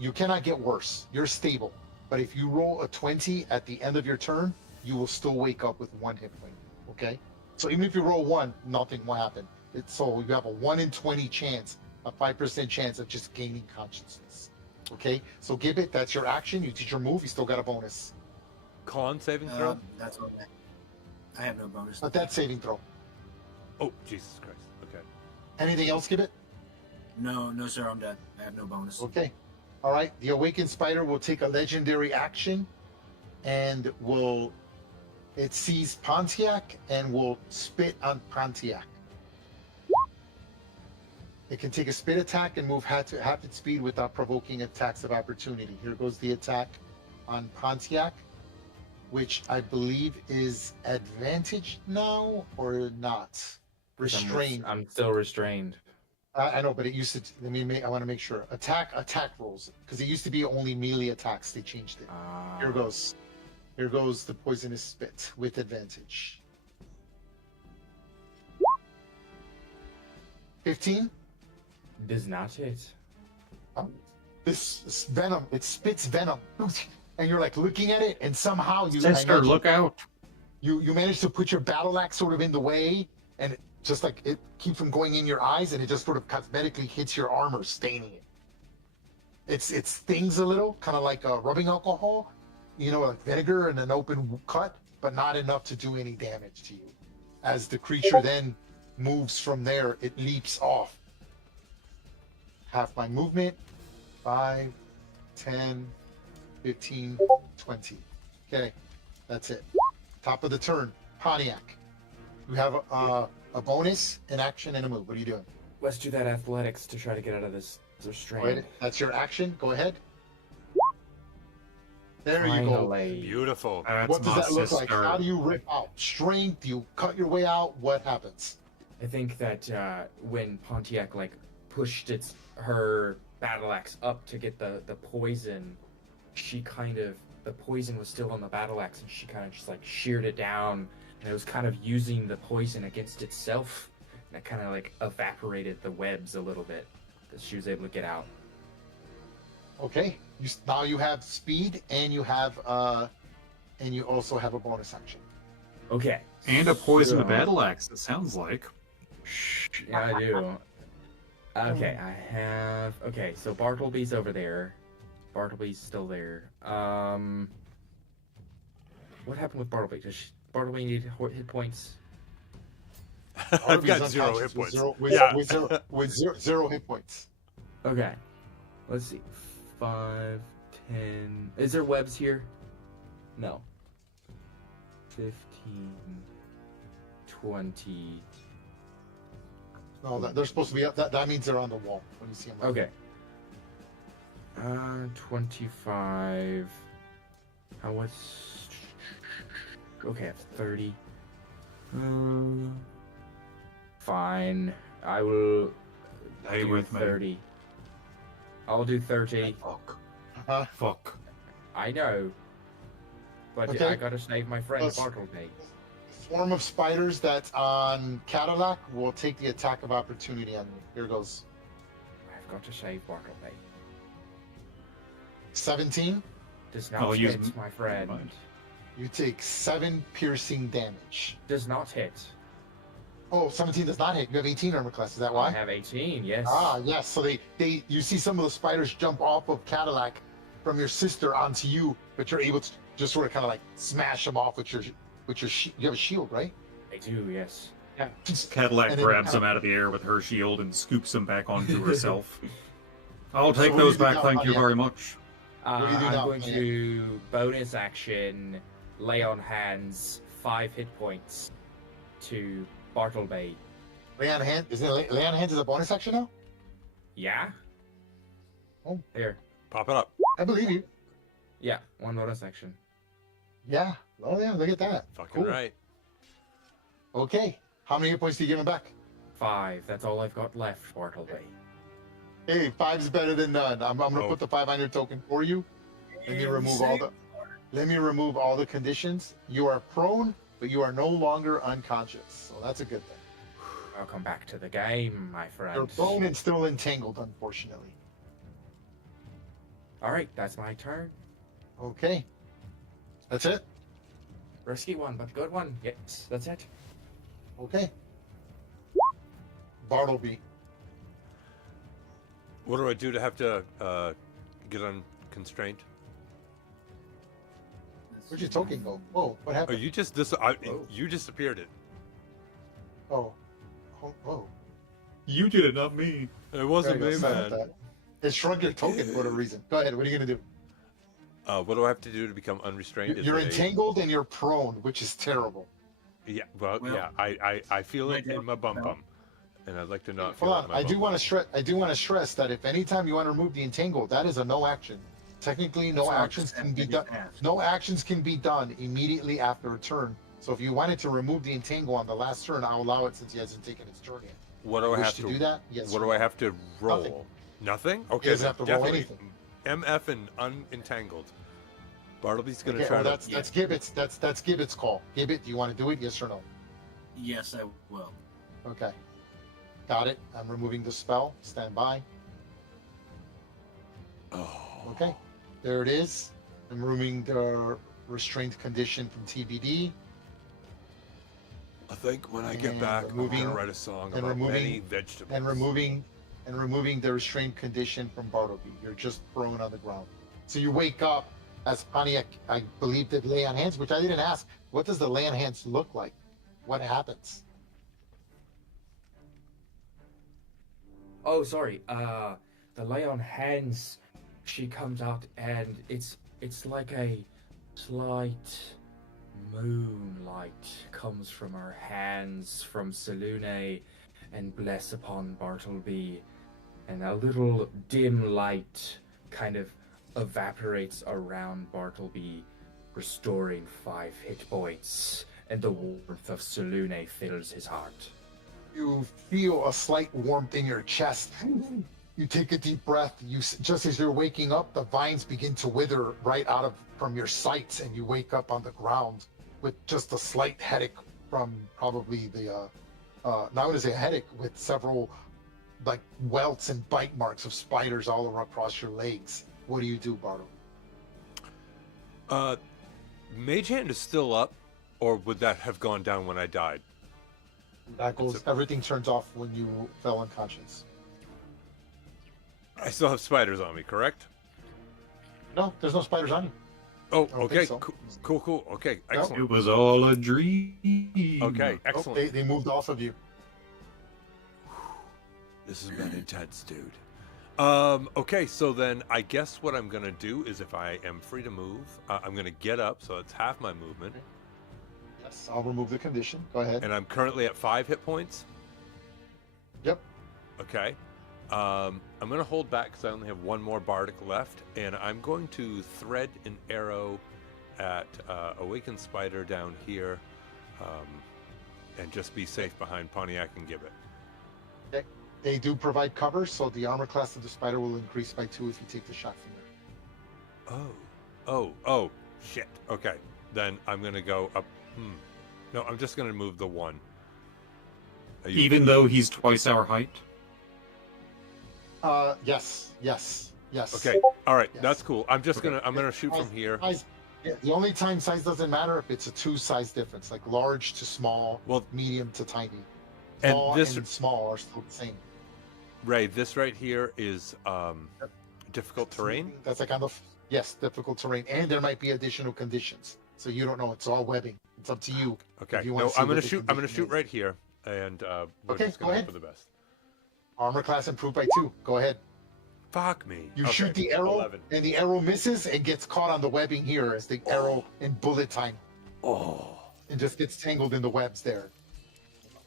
you cannot get worse. You're stable. But if you roll a 20 at the end of your turn, you will still wake up with 1 hit point. Okay? So even if you roll 1, nothing will happen. So you have a 1 in 20 chance, a 5% chance of just gaining consciousness. Okay? So Gibbet, that's your action. You teach your move. You still got a bonus. Con saving throw? That's what I have no bonus. But that's saving throw. Oh, Jesus Christ. Okay. Anything else, Gibbet? No, sir, I'm dead. I have no bonus. Okay. All right. The Awakened Spider will take a legendary action and it sees Pontiac and will spit on Pontiac. It can take a spit attack and move half its speed without provoking attacks of opportunity. Here goes the attack on Pontiac, which I believe is advantage now or not? Restrained. I'm still restrained. I know, but it used to. I want to make sure. Attack rolls, because it used to be only melee attacks. They changed it. Here goes. Here goes the poisonous spit with advantage. 15. Does not hit. This venom, it spits venom, and you're like looking at it, and somehow Sister, look out! You manage to put your battle axe sort of in the way, and just like it keeps from going in your eyes, and it just sort of cosmetically hits your armor, staining it. It stings a little, kind of like rubbing alcohol, like vinegar in an open cut, but not enough to do any damage to you. As the creature then moves from there, it leaps off. Half my movement, 5, 10, 15, 20. Okay, that's it. Top of the turn, Pontiac. You have a bonus, an action, and a move. What are you doing? Let's do that athletics to try to get out of this restraint. Go ahead. That's your action. Go ahead. There Finally. you go. Beautiful. What does that look like? How do you rip out? Strength? Do you cut your way out? What happens? I think that when Pontiac pushed her battle axe up to get the poison, the poison was still on the battle axe, and she kind of just sheared it down, and it was kind of using the poison against itself, and it kind of evaporated the webs a little bit that she was able to get out. Okay. Now you have speed, and you also have a bonus action. Okay. And a poison battle axe, it sounds like. Yeah, I do. Okay, Okay, so Bartleby's over there. Bartleby's still there. What happened with Bartleby? Does Bartleby need hit points? I've got 0 hit points. With zero hit points. Okay. Let's see. 5, 10. Is there webs here? No. 15, 20. No, they're supposed to be. That means they're on the wall when you see them. Okay. 25. How was? Okay, I have 30. Fine. I will Stay do with me. 30. I'll do 30. Fuck. Fuck. I know. But Okay. I gotta save my friend Let's- Bartleby. Swarm of spiders that's on Cadillac will take the attack of opportunity on you. Here goes. I've got to save Bartleby. 17. Does I'll not use hit, my friend. You take 7 piercing damage. Does not hit. Oh, 17 does not hit. You have 18 armor class. Is that I why? have 18, yes. Ah, yes. So you see some of the spiders jump off of Cadillac from your sister onto you, but you're able to just sort of kind of like smash them off with your you have a shield, right? I do, yes. Yeah. Cadillac And then grabs kind him out of the air with her shield and scoops him back onto herself. I'll So take what do those you do back, now, thank you Pontiac? very much. What do you do I'm now, going Pontiac? to bonus action, lay on hands, 5 hit points to Bartleby. Lay on hand. Lay on hands is a bonus action now? Yeah? Oh. Here. Pop it up. I believe you. Yeah, 1 bonus action. Yeah. Oh yeah. Look at that. Fucking Cool. right. Okay. How many hit points do you give him back? 5. That's all I've got left, Bartleby. Hey, 5's better than none. I'm gonna Oh. put the 5 on your token for you. Let me remove all the conditions. You are prone, but you are no longer unconscious. So that's a good thing. Welcome back to the game, my friend. You're prone and still entangled, unfortunately. Alright, that's my turn. Okay. That's it? Risky one, but good one. Yes, that's it. Okay. Bartleby. What do I do to have to get unconstrained? Where'd your token go? Whoa, what Oh, happened? you just you disappeared it. Oh. Whoa. You did it, not me. It wasn't There me, you go. Sorry about man. that. It shrunk your token for a reason. Go ahead. What are you gonna do? What do I have to do to become unrestrained? Is You're it a- entangled and you're prone, which is terrible. Yeah, well, yeah. I feel it in my bum, and I'd like to not feel Hold it in on. my I do bum want to stress. I do want to stress that if anytime you want to remove the entangle, that is a no action. Technically, no actions can be done. No actions can be done immediately after a turn. So if you wanted to remove the entangle on the last turn, I'll allow it since he hasn't taken his turn yet. What do I Wish have to do that? Yes. What or do I no? have to roll? Nothing. Nothing? He Okay, doesn't have to roll definitely anything. MF and unentangled. Bartleby's gonna Okay, try well, to. that's Gibbet's. That's Gibbet's call. Gibbet, do you want to do it? Yes or no? Yes, I will. Okay. Got it. I'm removing the spell. Stand by. Oh. Okay. There it is. I'm removing the restraint condition from TBD. I think when I get And back, I'm removing- gonna write a song and about removing- many vegetables. And removing the restraint condition from Bartleby. You're just prone on the ground. So you wake up as Pontiac, I believe, did lay on hands, which I didn't ask. What does the lay on hands look like? What happens? Oh, sorry. The lay on hands, she comes out and it's like a slight moonlight comes from her hands from Selune and bless upon Bartleby, and a little dim light kind of evaporates around Bartleby, restoring 5 hit points, and the warmth of Selune fills his heart. You feel a slight warmth in your chest. You take a deep breath. Just as you're waking up, the vines begin to wither right out from your sights, and you wake up on the ground with just a slight headache from probably the not going to say a headache, with several like welts and bite marks of spiders all across your legs. What do you do, Bartle? Mage Hand is still up, or would that have gone down when I died? That goes. Everything turns off when you fell unconscious. I still have spiders on me, correct? No, there's no spiders on you. Oh, don't okay, think so. cool. Okay, No. excellent. It was all a dream. Okay, Nope, excellent. they moved off of you. This has been intense, dude. Okay, so then I guess what I'm gonna do is, if I am free to move, I'm gonna get up, so it's half my movement, Yes, I'll remove the condition. Go ahead. and I'm currently at 5 hit points. Yep. Okay. I'm gonna hold back because I only have one more bardic left, and I'm going to thread an arrow at Awakened Spider down here, and just be safe behind Pontiac and Gibbet. They do provide cover, so the armor class of the spider will increase by 2 if you take the shot from there. Oh, shit. Okay, then I'm gonna go up. No, I'm just gonna move the 1. Even though he's twice our height? Yes. Okay, all right, Yes. that's cool. I'm gonna shoot from here. Size, yeah, the only time size doesn't matter if it's a 2 size difference, like large to small, Well, medium to tiny. And tall this, and small are still the same. Ray, this right here is difficult terrain. That's a kind of, yes, difficult terrain, and there might be additional conditions. So you don't know. It's all webbing. It's up to you. Okay. If you want No, to see I'm what gonna the shoot. I'm gonna condition shoot is. right here, and we're Okay, just go gonna ahead. hope for the best. Armor class improved by 2. Go ahead. Fuck me. You Okay, shoot the arrow, 11. and the arrow misses and gets caught on the webbing here as the arrow in bullet time. Oh And just gets tangled in the webs there.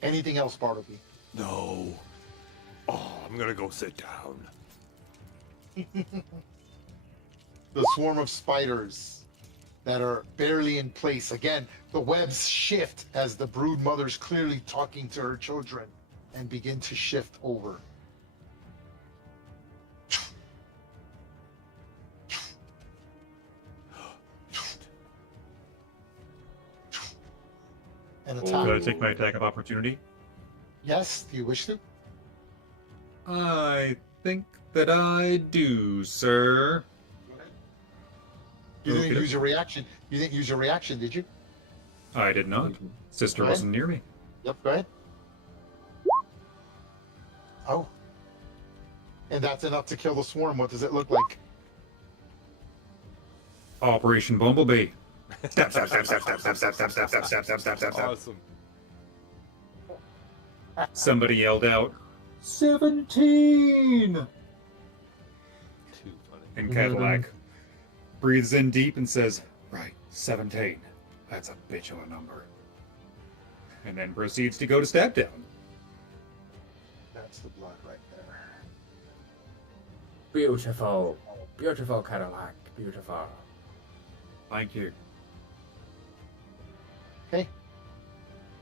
Anything else, Bartleby? no. Oh, I'm gonna go sit down. The swarm of spiders that are barely in place. Again, the webs shift as the brood mother's clearly talking to her children and begin to shift over. And attack. Could I take my attack of opportunity? Yes, do you wish to? I think that I do, sir. You didn't Okay. use your reaction. You didn't use your reaction, did you? I did not. Sister Go ahead. wasn't near me. Yep, go ahead. Oh. And that's enough to kill the swarm. What does it look like? Operation Bumblebee. Step, step, step, step, step, step, step, step, step, step, step, step, step, step, step. Awesome. Somebody yelled out, 17! Too funny. And Cadillac breathes in deep and says, right, 17. That's a bitch of a number. And then proceeds to go to stab down. That's the blood right there. Beautiful. Beautiful Cadillac. Beautiful. Thank you. Okay.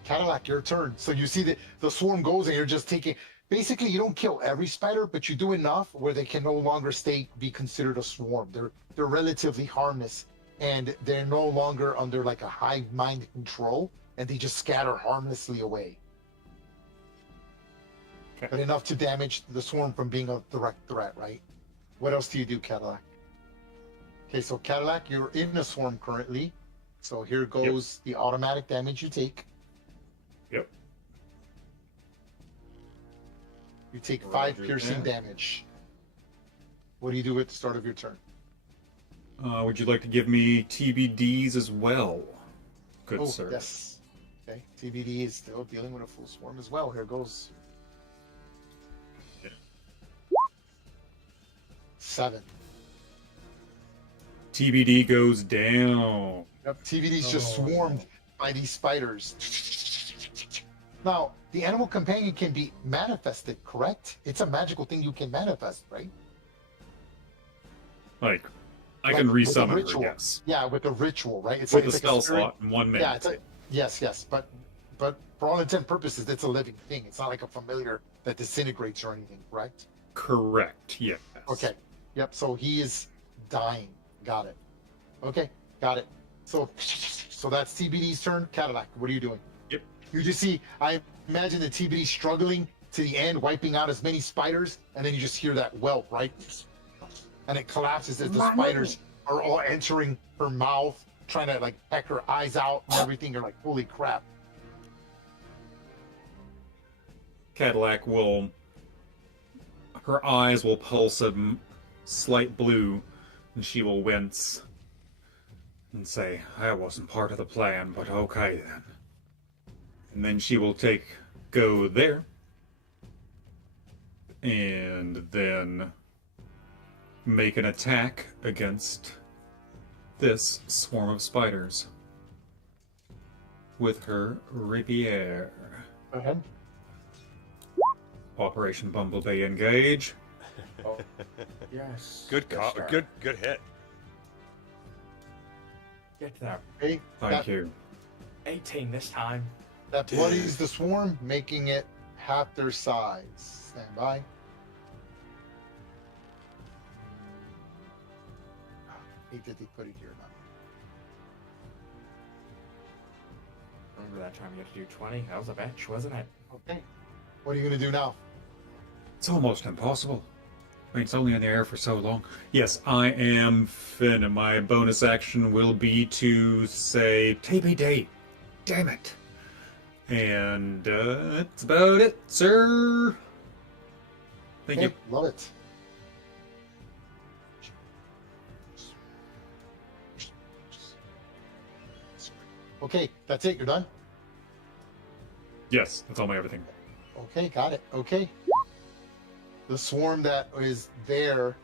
Cadillac, your turn. So you see the swarm goes and you're just taking. Basically, you don't kill every spider, but you do enough where they can no longer be considered a swarm. They're relatively harmless, and they're no longer under like a hive mind control, and they just scatter harmlessly away. Okay. But enough to damage the swarm from being a direct threat, right? What else do you do, Cadillac? Okay, so Cadillac, you're in a swarm currently. So here goes the automatic damage you take. Yep. You take 5 Roger piercing that. damage. What do you do at the start of your turn? Would you like to give me TBDs as well? Good Oh, sir. yes. Okay, TBD is still dealing with a full swarm as well. Here goes. Yeah. 7. TBD goes down. Yep, TBD's just Oh. swarmed by these spiders. Now, the animal companion can be manifested, correct? It's a magical thing you can manifest, right? Like, I Like can with a resummon her, ritual. yes. Yeah, with a ritual, right? It's With a it's spell spirit. slot in 1 minute. Yeah, yes, but for all intent and purposes, it's a living thing. It's not like a familiar that disintegrates or anything, correct? Correct, yes. Okay. Yep. So he is dying. Got it. Okay. Got it. So that's TBD's turn. Cadillac, what are you doing? Yep. You just see. I imagine the TBD struggling to the end, wiping out as many spiders, and then you just hear that whelp, right? And it collapses as the spiders are all entering her mouth, trying to like peck her eyes out and everything. You're like, holy crap. Cadillac will. Her eyes will pulse a slight blue, and she will wince and say, I wasn't part of the plan, but okay then. And then she will go there, and then make an attack against this swarm of spiders with her rapier. Go ahead. Operation Bumblebee engage. Yes. Good yes, call. sir. Good hit. Get that. Okay. Thank you. 18 this time. That bloodies the swarm, making it half their size. Stand by. Hate that they put it here now. Remember that time you had to do 20? That was a bitch, wasn't it? Okay. What are you going to do now? It's almost impossible. I mean, it's only in the air for so long. Yes, I am Finn, and my bonus action will be to say, TBD, damn it. And that's about it, sir. Thank you. Love it. Okay, that's it. You're done? Yes, that's all my everything. Okay, got it. Okay. The swarm that is there,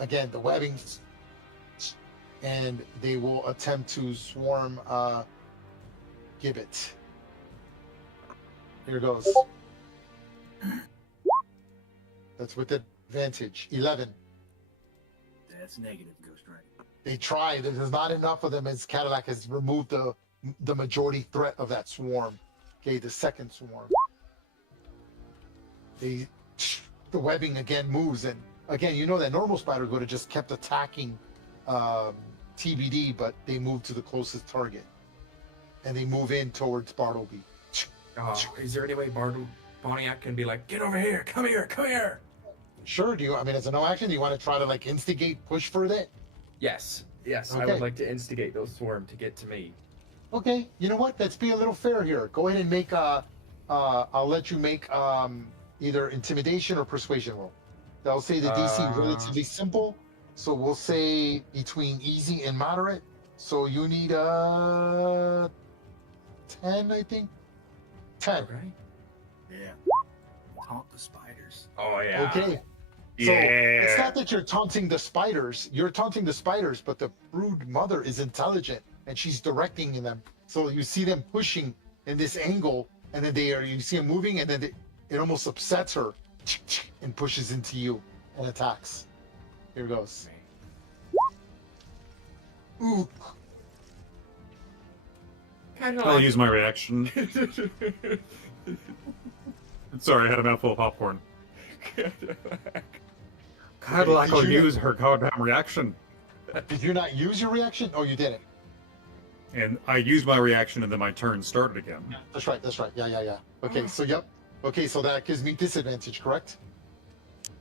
again, the webbing, and they will attempt to swarm Gibbet. Here goes. That's with advantage. 11. That's negative, Ghost Rider. They try. There's not enough of them as Cadillac has removed the majority threat of that swarm. Okay, the second swarm. The webbing again moves, and again, you know that normal spider would have just kept attacking TBD, but they move to the closest target, and they move in towards Bartleby. Is there any way Pontiac can be like, get over here, come here, come here? Sure. Do you? I mean, as a no action, do you want to try to like instigate, push for that? Yes, I Okay. would like to instigate those swarm to get to me. Okay. You know what? Let's be a little fair here. Go ahead and make I'll let you make either intimidation or persuasion roll. I'll say the DC relatively simple, so we'll say between easy and moderate. So you need 10, I think. 10. Okay. Yeah. Taunt the spiders. Oh yeah. Okay. So it's not that you're taunting the spiders. You're taunting the spiders, but the brood mother is intelligent and she's directing them. So you see them pushing in this angle, and then you see them moving, and then it almost upsets her and pushes into you and attacks. Here goes. Ooh. I'll use my reaction. Sorry, I had a mouthful of popcorn. Cadillac will use her goddamn reaction. Did you not use your reaction? Oh, you didn't. And I used my reaction, and then my turn started again. That's right. Yeah. Okay, so yep. Okay, so that gives me disadvantage, correct?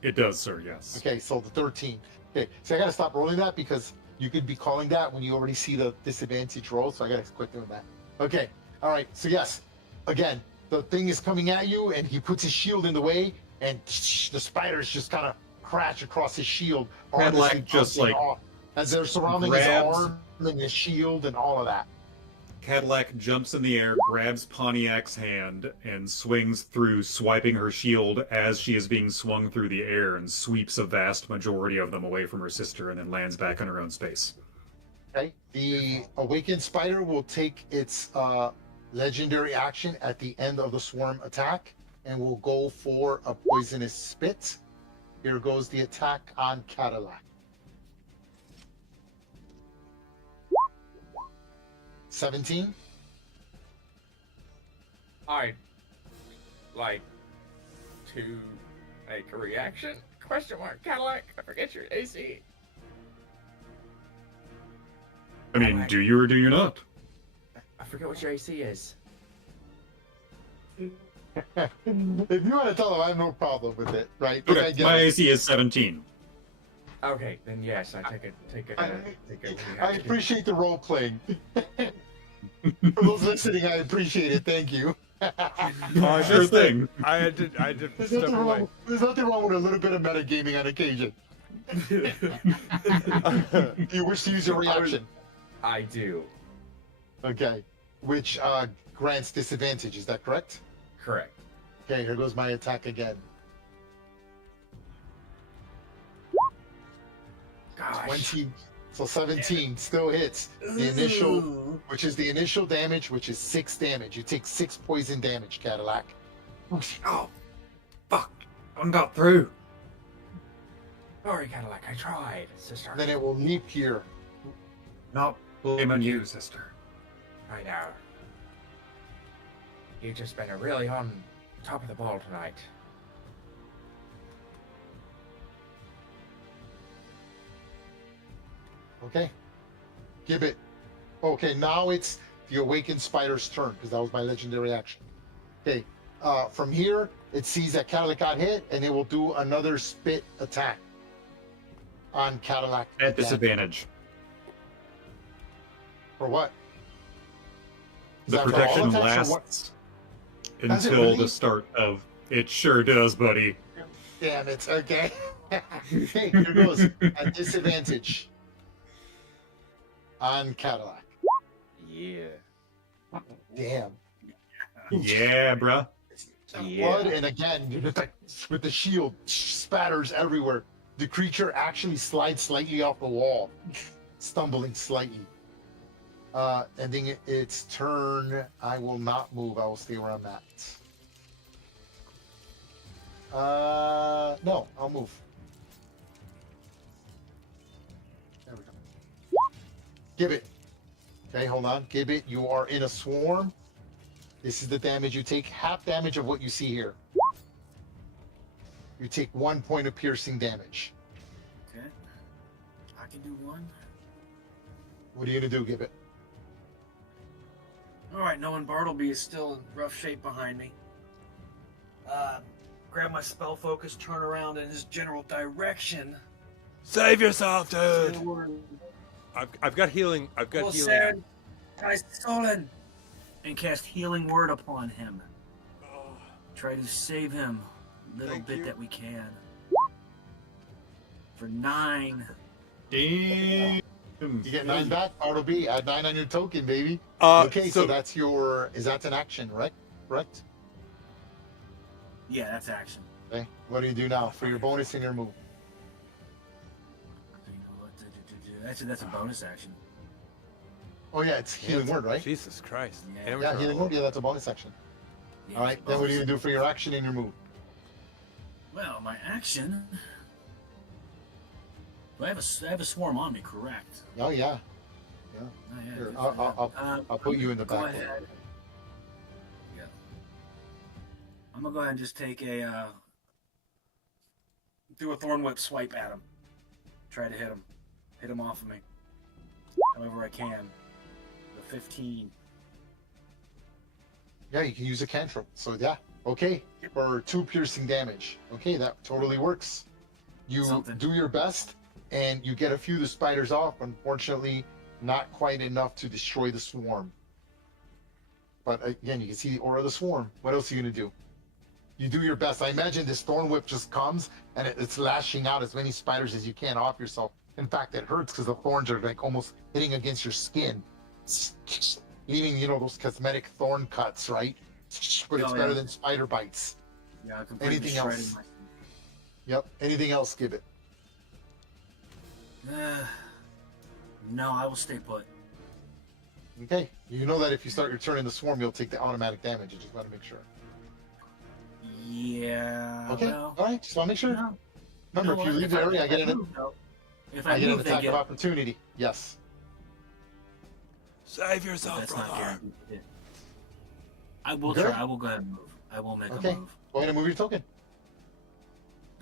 It does, sir, yes. Okay, so the 13. Okay, so I gotta stop rolling that because you could be calling that when you already see the disadvantage roll, so I gotta quit doing that. Okay, all right, so yes, again, the thing is coming at you, and he puts his shield in the way, and the spiders just kind of crash across his shield. Cadillac just like as they're surrounding his arm and his shield and all of that. Cadillac jumps in the air, grabs Pontiac's hand, and swings through, swiping her shield as she is being swung through the air, and sweeps a vast majority of them away from her sister, and then lands back in her own space. Okay, the awakened spider will take its legendary action at the end of the swarm attack, and will go for a poisonous spit. Here goes the attack on Cadillac. 17. I'd like to make a reaction? Question mark, Cadillac. I forget your AC. I mean, do you or do you not? I forget what your AC is. If you want to tell them, I have no problem with it, right? Okay, I get my it. AC is 17. Okay, then yes, I take a I reaction. appreciate the role playing. For those listening, I appreciate it. Thank you. Sure thing. I had to There's step nothing, away. wrong, there's nothing wrong with a little bit of metagaming on occasion. Do you wish to use your reaction? I do. Okay. Which grants disadvantage, is that correct? Correct. Okay, here goes my attack again. Gosh. 20. So 17 still hits. The initial, which is the initial damage, which is 6 damage. You take 6 poison damage, Cadillac. Oh, fuck. One got through. Sorry, Cadillac, I tried, sister. Then it will leap here. Not blaming you, sister. I know. You've just been really on top of the ball tonight. Okay. Gibbet. Okay, now it's the awakened spider's turn, because that was my legendary action. Okay. From here, it sees that Cadillac got hit, and it will do another spit attack on Cadillac. At again. disadvantage. For what? Is The that for all protection attacks or what? lasts Does it until really? the start of. It sure does, buddy. Damn it. Okay. Hey, here goes. At disadvantage on Cadillac. Yeah. Damn. Yeah, bruh. Blood, and again, you're just like with the shield, spatters everywhere. The creature actually slides slightly off the wall, stumbling slightly. Ending its turn. I will not move. I will stay where I'm at. No, I'll move. There we go. Gibbet. Okay, hold on. Gibbet, you are in a swarm. This is the damage you take. Half damage of what you see here. You take 1 point of piercing damage. Okay. I can do one. What are you gonna do, Gibbet? Alright, knowing Bartleby is still in rough shape behind me. Grab my spell focus, turn around in his general direction. Save yourself, dude. Forward. I've got healing. I've got healing. Saren, guys, stolen. And cast healing word upon him. Try to save him little Thank bit you. that we can. For 9. Damn. You get 9 back. Auto B. Add 9 on your token, baby. Uh, Okay, so that's your. Is that an action, right? Correct. Yeah, that's action. Okay. What do you do now for your bonus and your move? That's a bonus action. Oh yeah, it's healing word, right? Jesus Christ. Yeah. Amateur Yeah, healing roll. word. Yeah, that's a bonus action. Yeah, All right. it's a Then what are you bonus. gonna do for your action and your move? Well, my action. Do I have a swarm on me, correct? Oh yeah. Oh, yeah, Here, good for I'll that. put you in the Go back. ahead. Yeah. I'm gonna go ahead and just take a do a thorn whip swipe at him. Try to hit him off of me. However I can. The 15. Yeah, you can use a cantrip. So yeah, okay. For 2 piercing damage. Okay, that totally works. You Something. do your best, and you get a few of the spiders off. Unfortunately, not quite enough to destroy the swarm. But again, you can see the aura of the swarm. What else are you gonna do? You do your best. I imagine this thorn whip just comes and it's lashing out as many spiders as you can off yourself. In fact, it hurts because the thorns are like almost hitting against your skin, leaving those cosmetic thorn cuts, right? But it's Oh, better yeah. than spider bites. Yeah, I completely Anything shredded else? my. Yep. Anything else, Gibbet? No, I will stay put. Okay. You know that if you start your turn in the swarm, you'll take the automatic damage. You just want to make sure. Yeah. Okay. Well, All right. Just want to make sure. no. Remember, You if know you what? leave the area, I get an move, though, if I I get an move, they attack get. of opportunity. Yes. Save yourself, That's not brother. guaranteed. Yeah. I will Good. try. I will go ahead and move. I will make Okay. a move. Go ahead and move your token.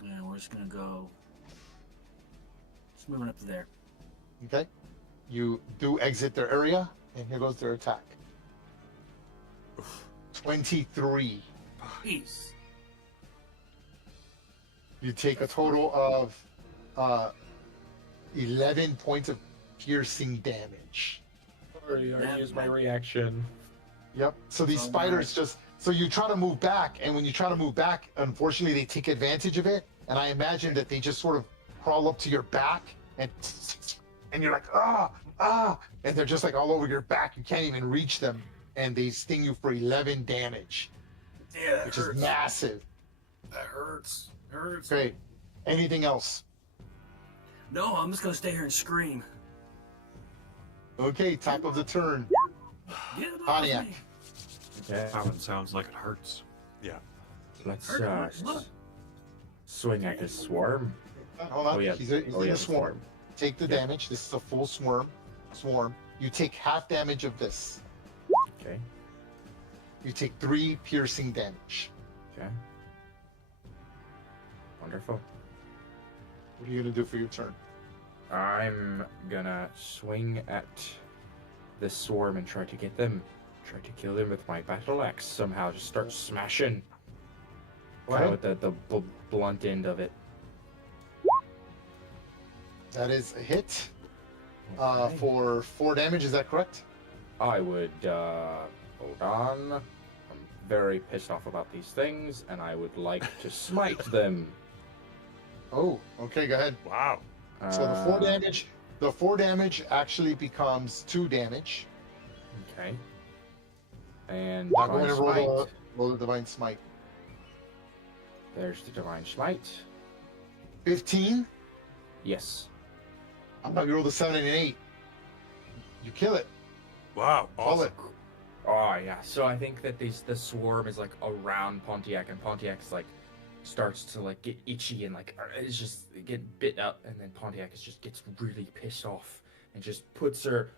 Yeah, we're just gonna go. Just moving up to there. Okay. You do exit their area, and here goes their attack. 23. Peace. You take a total of 11 points of piercing damage. Sorry, I already used my reaction. Yep. So these Oh, spiders just. So you try to move back, and when you try to move back, unfortunately, they take advantage of it. And I imagine that they just sort of crawl up to your back, and you're like, and they're just like all over your back. You can't even reach them, and they sting you for 11 damage, Yeah, that which hurts. is massive. That hurts. Hurts. Great. Anything else? No, I'm just gonna stay here and scream. Okay, top of the turn. Get it off Pontiac. me. Okay, That one sounds like it hurts. Yeah. let's Look. swing at this swarm. Hold on. Oh, yeah. He's in Oh, yeah, a swarm. Take the Yeah. damage. This is a full swarm. You take half damage of this. Okay, You take 3 piercing damage. okay. Wonderful. What are you gonna do for your turn? I'm gonna swing at this swarm and try to get them. Try to kill them with my battle axe somehow. Just start smashing. Kind of with the blunt end of it. That is a hit Okay. for 4 damage. Is that correct? I would, Hold on. I'm very pissed off about these things, and I would like to smite them. Oh, okay, go ahead. Wow. So the 4 damage actually becomes 2 damage. Okay. And Now go ahead and Divine roll Smite. the divine smite. There's the Divine Smite. 15. Yes. I'm not gonna roll the 7 and an 8. You kill it. Wow. Call Awesome. it. Oh yeah. So I think that the swarm is like around Pontiac, and Pontiac's like starts to like get itchy and like it's just get bit up, and then Pontiac gets really pissed off and just puts her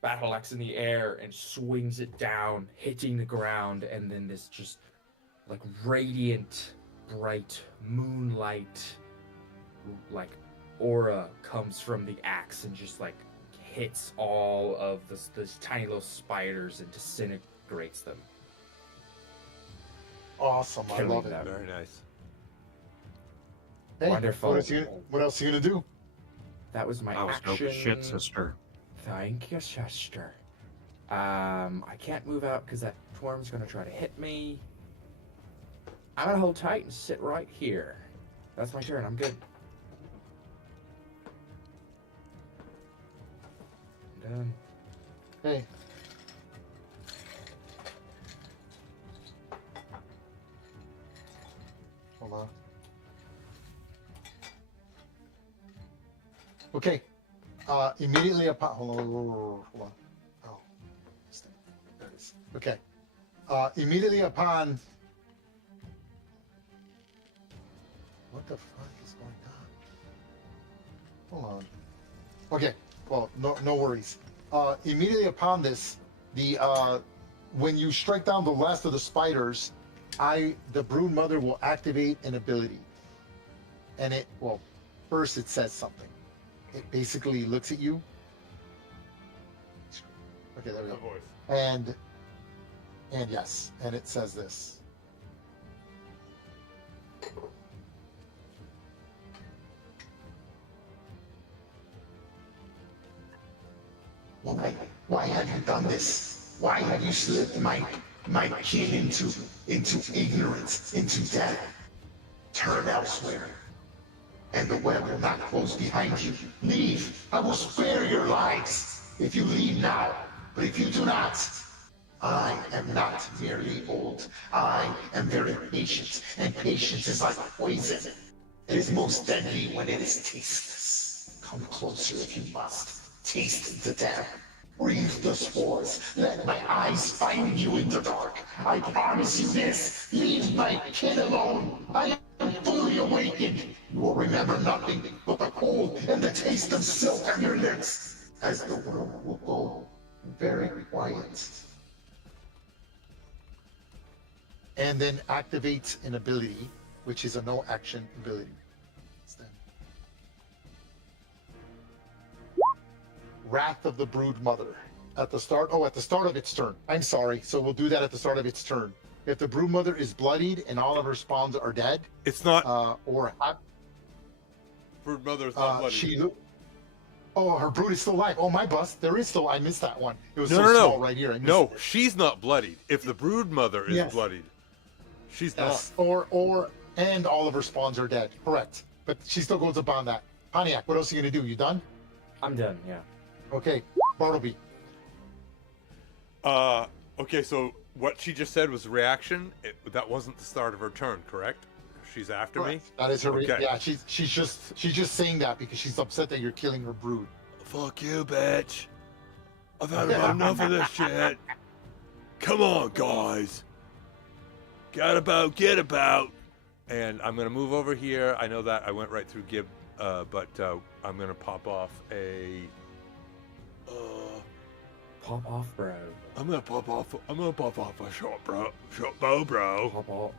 battle axe in the air and swings it down, hitting the ground, and then this just like radiant, bright moonlight like aura comes from the axe and just like hits all of this tiny little spiders and disintegrates them. Awesome. I Killing love it. them. Very nice. Hey, Wonderful. What else are you gonna do? That was my Oh, action. dope shit, sister. Thank you, sister. I can't move out because that worm's gonna try to hit me. I'm gonna hold tight and sit right here. That's my turn. I'm good. I'm done. Hey. Hold on. Okay. Immediately upon. Hold on. Oh. There it is. Okay. Immediately upon. What the fuck is going on? Hold on. Okay. Well, no worries. Immediately upon this, when you strike down the last of the spiders, the brood mother will activate an ability. And first it says something. It basically looks at you. Okay, there we The go. voice. And yes, and it says this. Why have you done this? Why have you slipped my kin into ignorance, into death? Turn elsewhere, and the web will not close behind you. Leave. I will spare your lives if you leave now. But if you do not, I am not merely old. I am very patient, and patience is like poison. It is most deadly when it is tasteless. Come closer if you must. Taste the damp. Breathe the spores. Let my eyes find you in the dark. I promise you this. Leave my kin alone. I am fully awakened. You will remember nothing but the cold and the taste of silk on your lips. As the world will go very quiet. And then activates an ability, which is a no action ability. Wrath of the Brood Mother. At the start of its turn. I'm sorry. So we'll do that at the start of its turn. If the Brood Mother is bloodied and all of her spawns are dead, It's not. Brood Mother's not bloody. her brood is still alive. Oh, my bust. There is still. I missed that one. It was No, so no, no. small right here. I missed No, it. she's not bloodied. If the Brood Mother is Yes. bloodied, she's Yes. not. And all of her spawns are dead. Correct. But she still goes up on that. Pontiac, what else are you gonna do? You done? I'm done. Yeah. Okay. Bartleby. Okay, so what she just said was reaction. That wasn't the start of her turn, correct? She's after me. That is her. Okay. Yeah, she's just saying that because she's upset that you're killing her brood. Fuck you, bitch. I've had about enough of this shit. Come on, guys. Get about. And I'm gonna move over here. I know that I went right through Gib, but I'm gonna pop off a. Pop off, bro. I'm gonna pop off a shot bow, bro.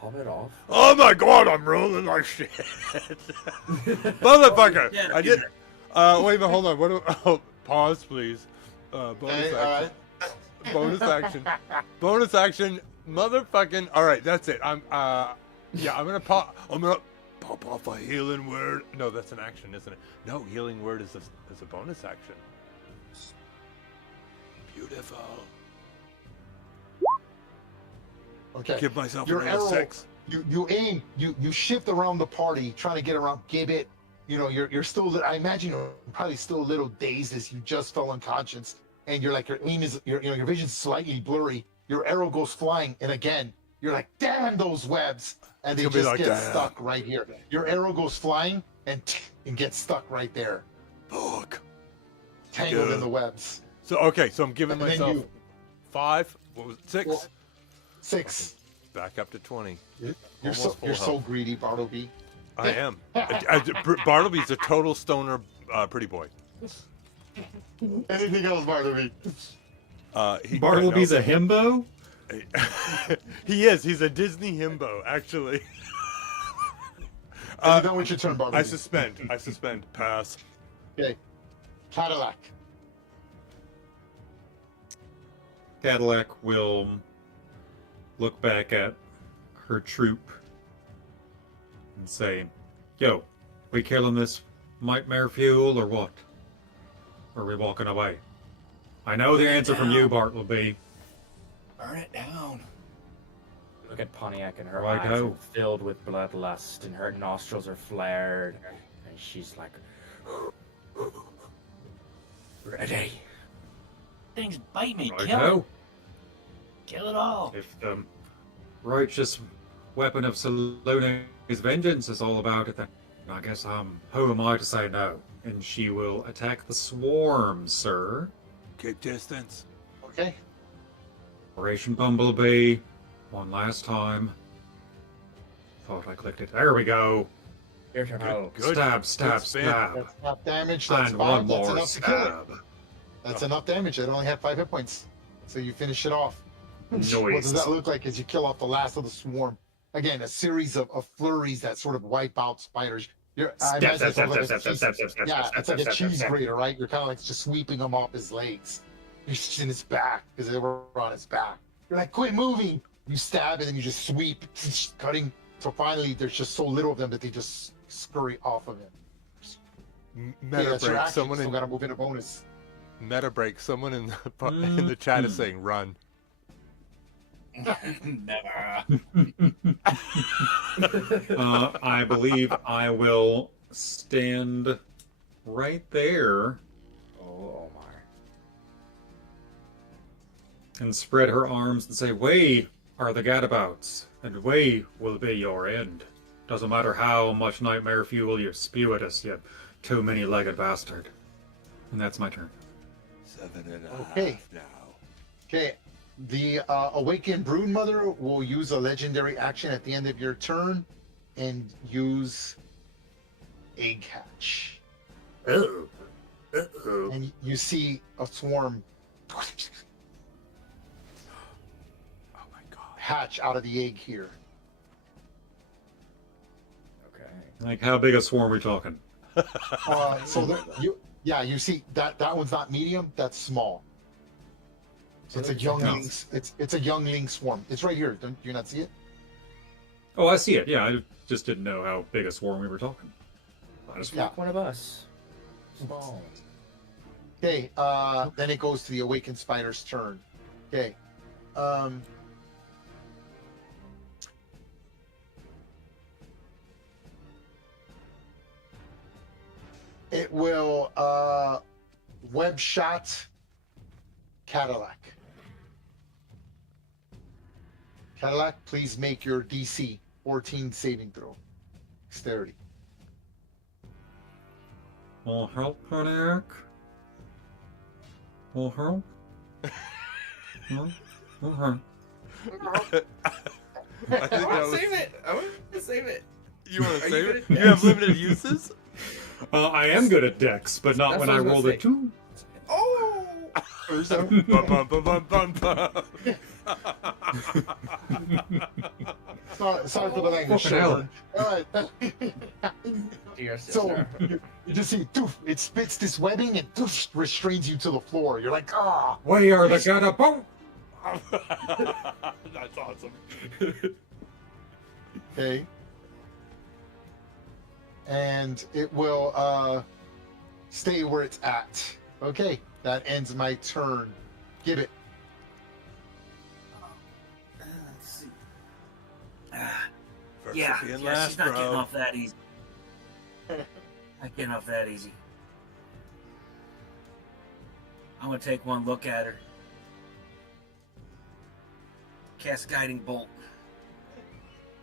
Pop it off. Oh my god, I'm rolling like shit. Motherfucker. Yeah, I did. Wait a minute, hold on. Pause, please. Bonus action. Bonus action. Bonus action. Motherfucking. All right, that's it. I'm gonna pop off a healing word. No, that's an action, isn't it? No, healing word is a bonus action. Beautiful. Okay. Give myself Your another arrow, 6. you aim, you shift around the party, trying to get around Gibbet. You're still, I imagine you're probably still a little dazed as you just fell unconscious, and you're like, your aim is, your vision's slightly blurry. Your arrow goes flying, and again, you're like, damn those webs, and they It's gonna be just like, get damn. stuck right here. Your arrow goes flying and gets stuck right there, Fuck. tangled Yeah. in the webs. So okay, so I'm giving And then myself you- 5. What was it? 6? Well, 6. Back up to 20. You're Almost so full you're so health. greedy, Bartleby. I am. Bartleby's a total stoner, pretty boy. Anything else, Bartleby? Bartleby's a himbo? He is. He's a Disney himbo, actually. You done with your turn, Bartleby? I suspend. Pass. Okay. Cadillac. Cadillac will look back at her troop and say, "Yo, we killing this nightmare fuel or what? Or are we walking away?" I know the answer from you, Bartleby. Burn it down. Look at Pontiac, and her Right eyes now. are filled with bloodlust, and her nostrils are flared, and she's like, ready. Things bite me. Right Kill it. now. Kill it all. If the righteous weapon of Salona's vengeance is all about it, then I guess who am I to say no? And she will attack the swarm, sir. Keep distance. Okay. Operation Bumblebee. One last time. Thought I clicked it. There we go. Your turn. Oh, Good. Stab, stab, Good spin. stab. That's not damage. That's And 5. one That's more enough to kill it. stab. That's enough damage. It only had 5 hit points. So you finish it off. What does Noise. that look like as you kill off the last of the swarm? Again, a series of flurries that sort of wipe out spiders. I imagine it's sort of like a cheese- yeah, it's like a cheese grater, right? You're kind of like just sweeping him off his legs. You're just in his back because they were on his back. You're like, quit moving. You stab it and you just sweep, cutting. So finally, there's just so little of them that they just scurry off of him. Meta That's your break. action. Someone Still in got to move in a bonus. meta break. Someone in the chat is saying run. never. I believe I will stand right there Oh, Omar. and spread her arms and say, "We are the Gadabouts, and we will be your end. Doesn't matter how much nightmare fuel you spew at us, you two-many-legged bastard." And that's my turn. 7.5 Okay. now. Okay. The Awakened Broodmother will use a legendary action at the end of your turn and use Egg Hatch. Oh. And you see a swarm Oh my god. hatch out of the egg here. Okay. Like, how big a swarm are we talking? You see that one's not medium, that's small. So it's a youngling. It's a youngling swarm. It's right here. Don't you not see it? Oh, I see it. Yeah, I just didn't know how big a swarm we were talking. Just Yeah. like one of us. Small. Okay. Then it goes to the Awakened Spider's turn. Okay. It will web shot Cadillac. Cadillac, please make your DC 14 saving throw. Dexterity. Will help, Pontiac? Will help? Will help. I think that was, Save it. I want to save it. you want Are to you save good it? at You have limited uses? I am good at Dex, but not That's when what I I was rolled gonna a 2. Oh. Bum, bum, bum, bum, bum, bum. Sorry for the language. Fucking hell. All right. Dear So sister. you just see, doof, it spits this webbing and doof, restrains you to the floor. You're like, ah. We are the Gadabouts! That's awesome. Okay. And it will stay where it's at. Okay, that ends my turn. Give it. Let's see. First Yeah, will be in yeah, last, she's not bro. getting off that easy. Not getting off that easy. I'm gonna take one look at her. Cast Guiding Bolt.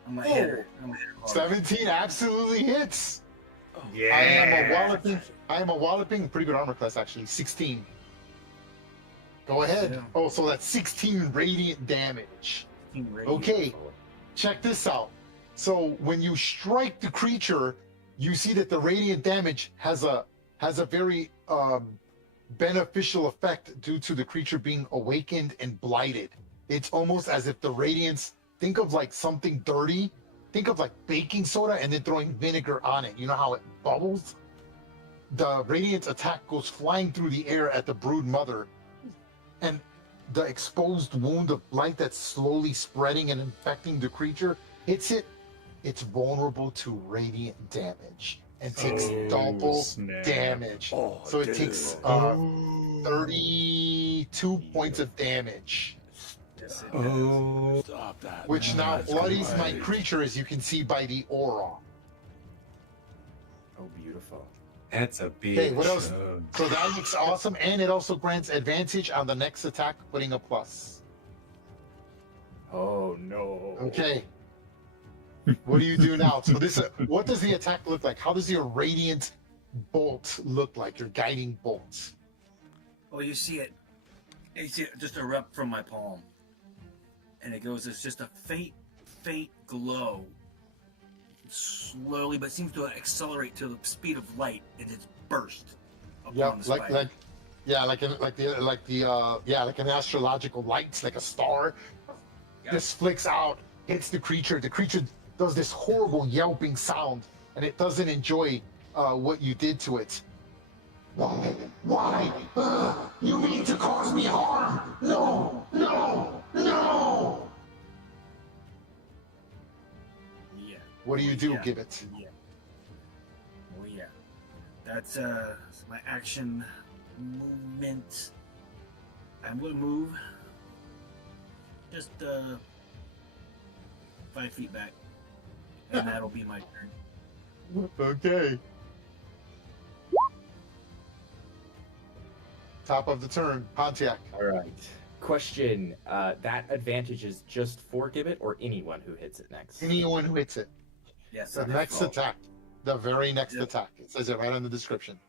I'm gonna hit her. I'm gonna hit her hard. 17 absolutely hits. Yeah. I am a walloping, pretty good armor class actually. 16. Go ahead. Yeah. Oh, so that's 16 radiant damage. Okay, check this out. So when you strike the creature, you see that the radiant damage has a very beneficial effect due to the creature being awakened and blighted. It's almost as if the radiance, think of like something dirty, think of like baking soda and then throwing vinegar on it. You know how it bubbles? The radiant attack goes flying through the air at the brood mother, and the exposed wound of blight that's slowly spreading and infecting the creature hits it. It's vulnerable to radiant damage and takes double damage. Oh, so it dude. takes 32 points of damage, Oh, stop that. which man. now That's bloodies my great. creature, as you can see by the aura. Oh, beautiful. That's a big. Okay, what else? chug. So that looks awesome, and it also grants advantage on the next attack, putting a plus. Oh no. Okay. What do you do now? So this, what does the attack look like? How does your radiant bolt look like? Your guiding bolt. Oh, you see it. You see it just erupt from my palm. And it goes, it's just a faint glow. Slowly, but seems to accelerate to the speed of light, and it's burst upon Yeah, the spider. like an astrological light, like a star. This flicks out, hits the creature. The creature does this horrible yelping sound, and it doesn't enjoy what you did to it. Why? You mean to cause me harm? No! Yeah. What do you do, Yeah. Gibbet? Yeah. Oh yeah. That's my action movement. I'm gonna move just 5 feet back. And that'll be my turn. Okay. Top of the turn, Pontiac. All right. Question: that advantage is just for Gibbet or anyone who hits it next? Anyone who hits it. Yes. The next attack. The very next Yep. attack. It says it right on the description.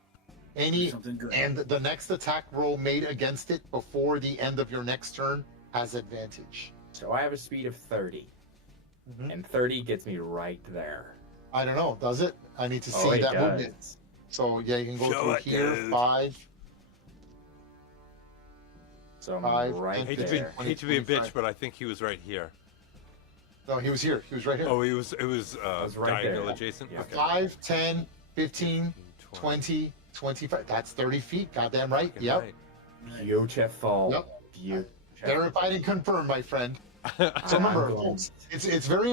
Any Something good. and the next attack roll made against it before the end of your next turn has advantage. So I have a speed of 30, Mhm. and 30 gets me right there. I don't know, does it? I need to see it that does. movement. So yeah, you can go Show through it, here, dude. 5. So I'm 5, right 10, Hate to be, there. 20, hate to be a 25. bitch, but I think he was right here. No, he was here. He was right here. Oh, it was was right diagonal there. adjacent. Yeah. Okay. 5, 10, 15, 20, 25. That's 30 feet. Goddamn right. Fucking Yep. right. Beautiful. Yep. Beautiful. Verified and confirmed, my friend. So I'm remember, going- folks, it's very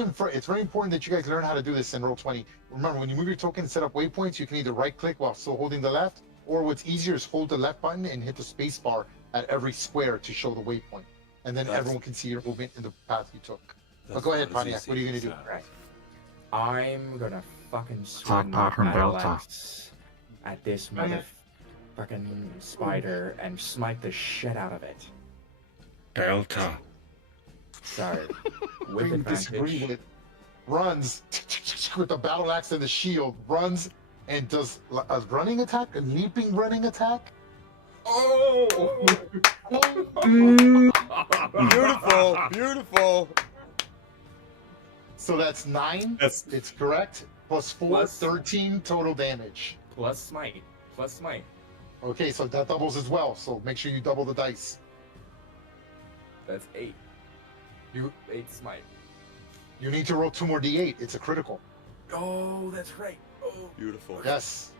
important that you guys learn how to do this in Roll20. Remember, when you move your token and set up waypoints, you can either right-click while still holding the left, or what's easier is hold the left button and hit the space bar at every square to show the waypoint, and then That's- everyone can see your movement in the path you took. But That's go ahead, not as Pontiac. easy What are you gonna as do? that. Right. I'm gonna fucking swing Attack my pattern battle Delta. axe at this motherfucking spider and smite the shit out of it. Delta. Sorry. Who With you disagree advantage. with runs with the battle axe and the shield, runs and does a running attack, a leaping running attack. Oh! Beautiful, beautiful. So that's 9. That's It's correct. Plus 4, Plus- 13 total damage. Plus smite. Plus smite. Okay, so that doubles as well. So make sure you double the dice. That's 8. You 8 smite. you need to roll 2 more d8. It's a critical. Oh, that's right. Oh. Beautiful. Yes.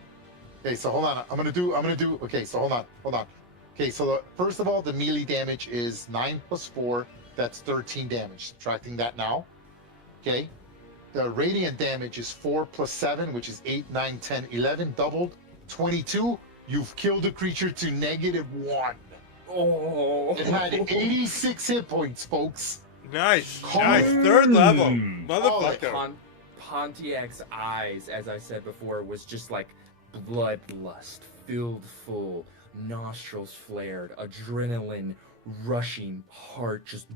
Okay, so hold on. I'm gonna do. Okay, so hold on. Okay, so first of all, the melee damage is 9 plus 4. That's 13 damage. Subtracting that now. Okay. The radiant damage is 4 plus 7, which is 8, 9, 10, 11, doubled. 22. You've killed a creature to -1. Oh. It had 86 hit points, folks. Nice, Call nice. it. Third level, Mm. motherfucker. Pontiac's eyes, as I said before, was just like bloodlust, filled full, nostrils flared, adrenaline rushing, heart just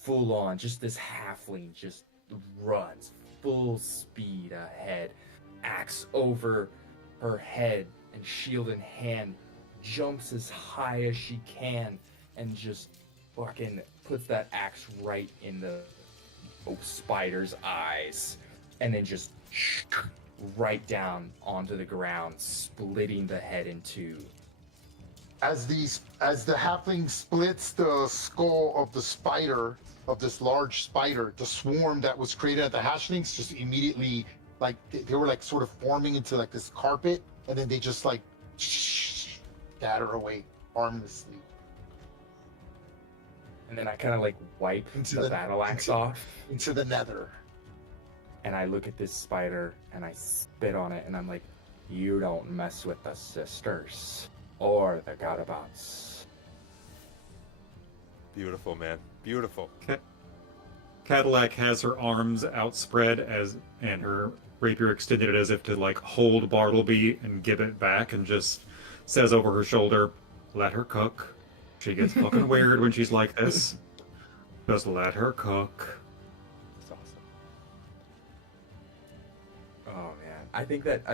full on. Just this halfling just runs full speed ahead, axe over her head and shield in hand, jumps as high as she can, and just fucking puts that axe right in the spider's eyes, and then just right down onto the ground, splitting the head in two. As the halfling splits the skull of the spider, of this large spider, the swarm that was created at the hatchlings just immediately, like, they were like sort of forming into like this carpet, and then they just like scatter away harmlessly. And then I kind of like wipe Into the battle axe off. Into the nether. And I look at this spider and I spit on it and I'm like, you don't mess with the sisters or the Gadabouts. Beautiful, man. Beautiful. Cadillac has her arms outspread and her rapier extended as if to like hold Bartleby and give it back, and just says over her shoulder, "Let her cook. She gets fucking weird when she's like this. Just let her cook." That's awesome. Oh man, I think that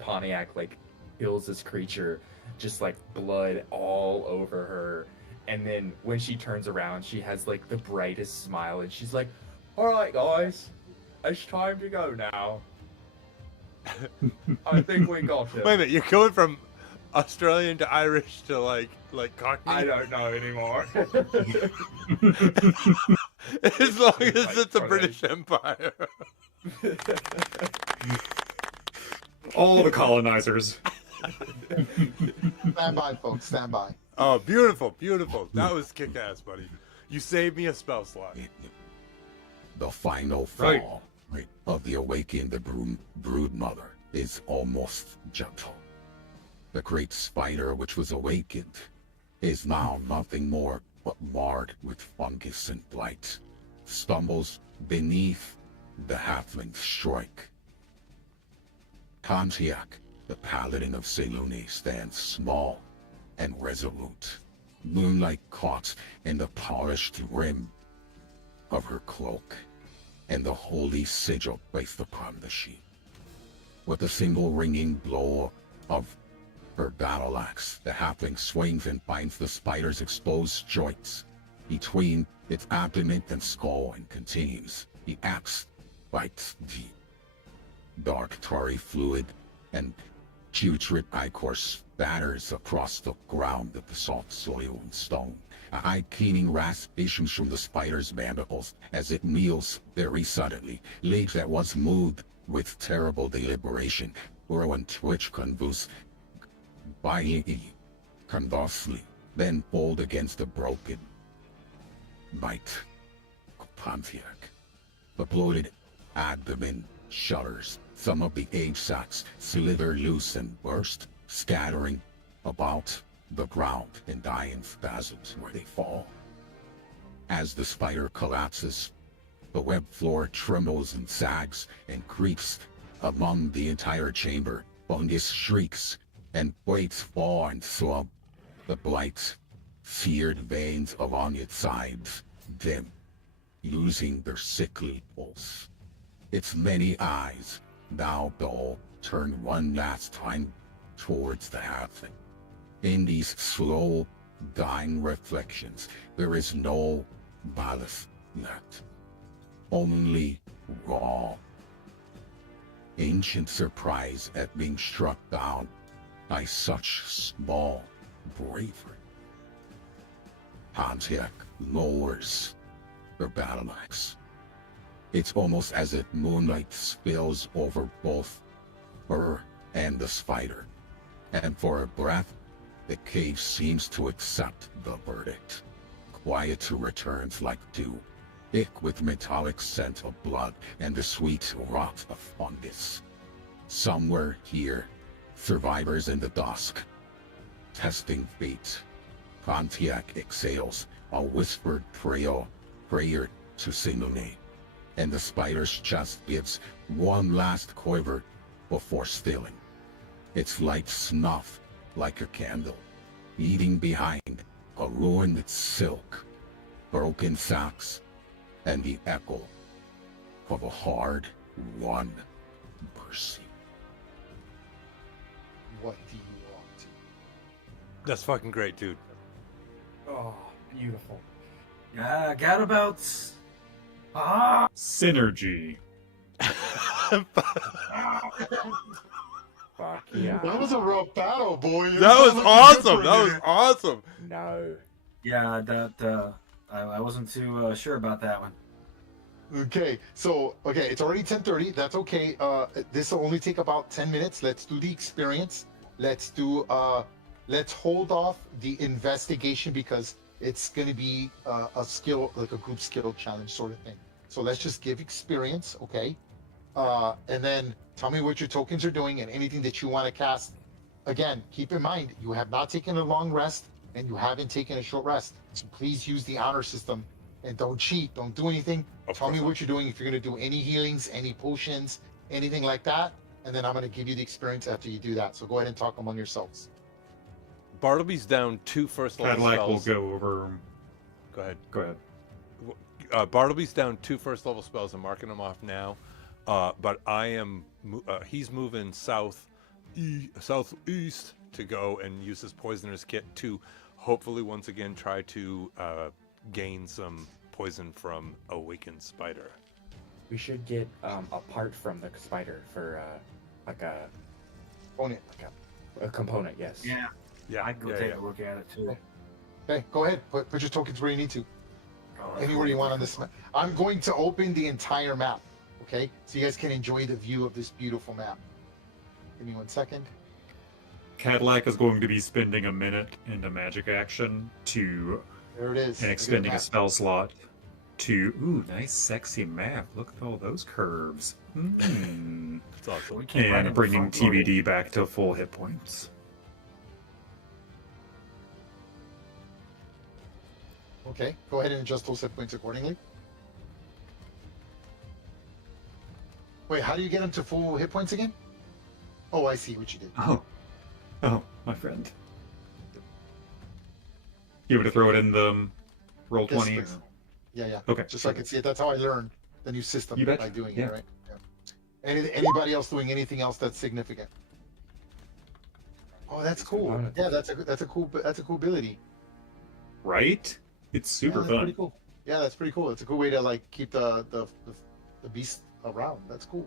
Pontiac like kills this creature, just like blood all over her, and then when she turns around, she has like the brightest smile, and she's like, "All right, guys, it's time to go now. I think we got it." Wait a minute, you're going from Australian to Irish to like Cockney? I don't know anymore. As long as it's a British Empire. All the colonizers. Stand by, folks. Stand by. Oh, beautiful, beautiful. That was kick-ass, buddy. You saved me a spell slot. The final fall of the awakened brood mother is almost gentle. The great spider which was awakened is now nothing more but marred with fungus and blight, stumbles beneath the halfling's strike. Pontiac, the paladin of Selune, stands small and resolute, moonlight caught in the polished rim of her cloak, and the holy sigil placed upon the sheet. With a single ringing blow of her battle axe, the halfling swings and finds the spider's exposed joints between its abdomen and skull and continues. The axe bites deep. Dark tarry fluid and putrid ichor spatters across the ground of the salt soil and stone. A high-keening rasp issues from the spider's mandibles as it kneels very suddenly. Lips that once moved with terrible deliberation grow and twitch convulsively, then fold against the broken bite of Pontiac. The bloated abdomen shudders. Some of the egg sacs slither loose and burst, scattering about the ground in dying spasms where they fall. As the spider collapses, the web floor trembles and sags and creaks among the entire chamber. Fungus shrieks and plates fall and slump. The blight, seared veins along its sides dim, losing their sickly pulse. Its many eyes, now dull, turn one last time towards the halfling. In these slow, dying reflections, there is no ballast left. Only raw. Ancient surprise at being struck down by such small bravery. Pontiac lowers her battle axe. It's almost as if moonlight spills over both her and the spider, and for a breath, the cave seems to accept the verdict. Quiet returns like dew, thick with metallic scent of blood and the sweet rot of fungus. Somewhere here, survivors in the dusk, testing fate. Pontiac exhales a whispered prayer to simulate, and the spider's chest gives one last quiver before stilling. Its light snuffed like a candle, leaving behind a ruined silk, broken sacks, and the echo of a hard-won mercy. What do you want to? That's fucking great, dude. Oh, beautiful. Yeah, Gadabouts. Ah! Synergy. Fuck yeah. That was a rough battle, boy. That was awesome. That was awesome. No. Yeah, that I wasn't too sure about that one. Okay, so it's already 10:30. That's okay. This will only take about 10 minutes. Let's do the experience. Let's hold off the investigation because it's going to be a skill, like a group skill challenge sort of thing. So let's just give experience, okay? And then tell me what your tokens are doing and anything that you want to cast. Again, keep in mind, you have not taken a long rest and you haven't taken a short rest. So please use the honor system and don't cheat. Don't do anything. Tell me what you're doing. If you're going to do any healings, any potions, anything like that. And then I'm going to give you the experience after you do that. So go ahead and talk among yourselves. Bartleby's down 2 first level Cadillac will spells. go over. Go ahead. Go ahead. Bartleby's down 2 first level spells. I'm marking them off now. But I am. He's moving southeast to go and use his poisoner's kit to hopefully once again try to gain some poison from awakened spider. We should get a part from the spider for like a Component. a component. Yes. Yeah, Yeah, I'd go take a look at it too. Okay, go ahead. Put your tokens where you need to. Oh, Anywhere you want on this map. I'm going to open the entire map. Okay, so you guys can enjoy the view of this beautiful map. Give me 1 second. Cadillac is going to be spending a minute into magic action to There it is. and Look at expending the a map. spell slot to nice sexy map. Look at all those curves. It's awesome. We can't run And into bringing front loading. TBD back to full hit points. Okay, go ahead and adjust those hit points accordingly. Wait, how do you get them to full hit points again? Oh, I see what you did. Oh, my friend. You want me to throw it in the roll Yes, 20? please. Yeah. Okay. Just so I can see it. That's how I learned the new system You betcha. by doing Yeah. it, right? Yeah. Anybody else doing anything else that's significant? Oh, that's cool. Yeah, that's a cool ability. Right? It's super Yeah, that's fun. pretty cool. Yeah, that's pretty cool. It's a cool way to like keep the beast around. That's cool.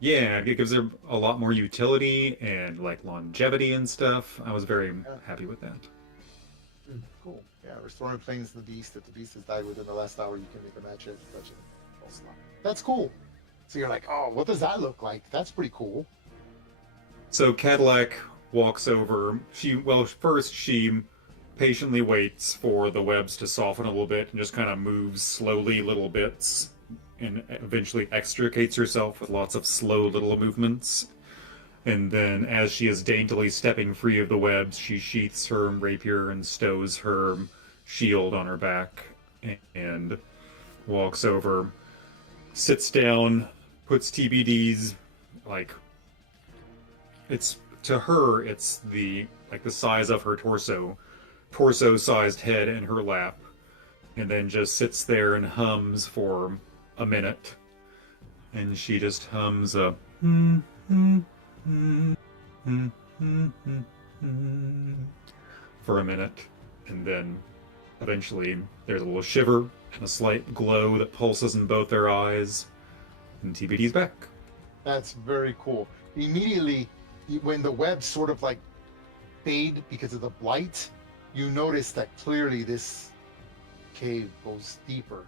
Yeah, it gives her a lot more utility and like longevity and stuff. I was very happy with that. Cool. Yeah, restoring planes the beast. If the beast has died within the last hour, you can make a match it. That's cool. So you're like, oh, what does that look like? That's pretty cool. So Cadillac walks over. First she patiently waits for the webs to soften a little bit and just kind of moves slowly little bits and eventually extricates herself with lots of slow little movements. And then as she is daintily stepping free of the webs, she sheaths her rapier and stows her shield on her back and walks over, sits down, puts TBD's it's to her it's the size of her torso-sized head in her lap, and then just sits there and hums for a minute. And she just hums a for a minute, and then eventually there's a little shiver and a slight glow that pulses in both their eyes, and TBD's back. That's very cool. Immediately, when the webs sort of like fade because of the blight, you notice that clearly this cave goes deeper.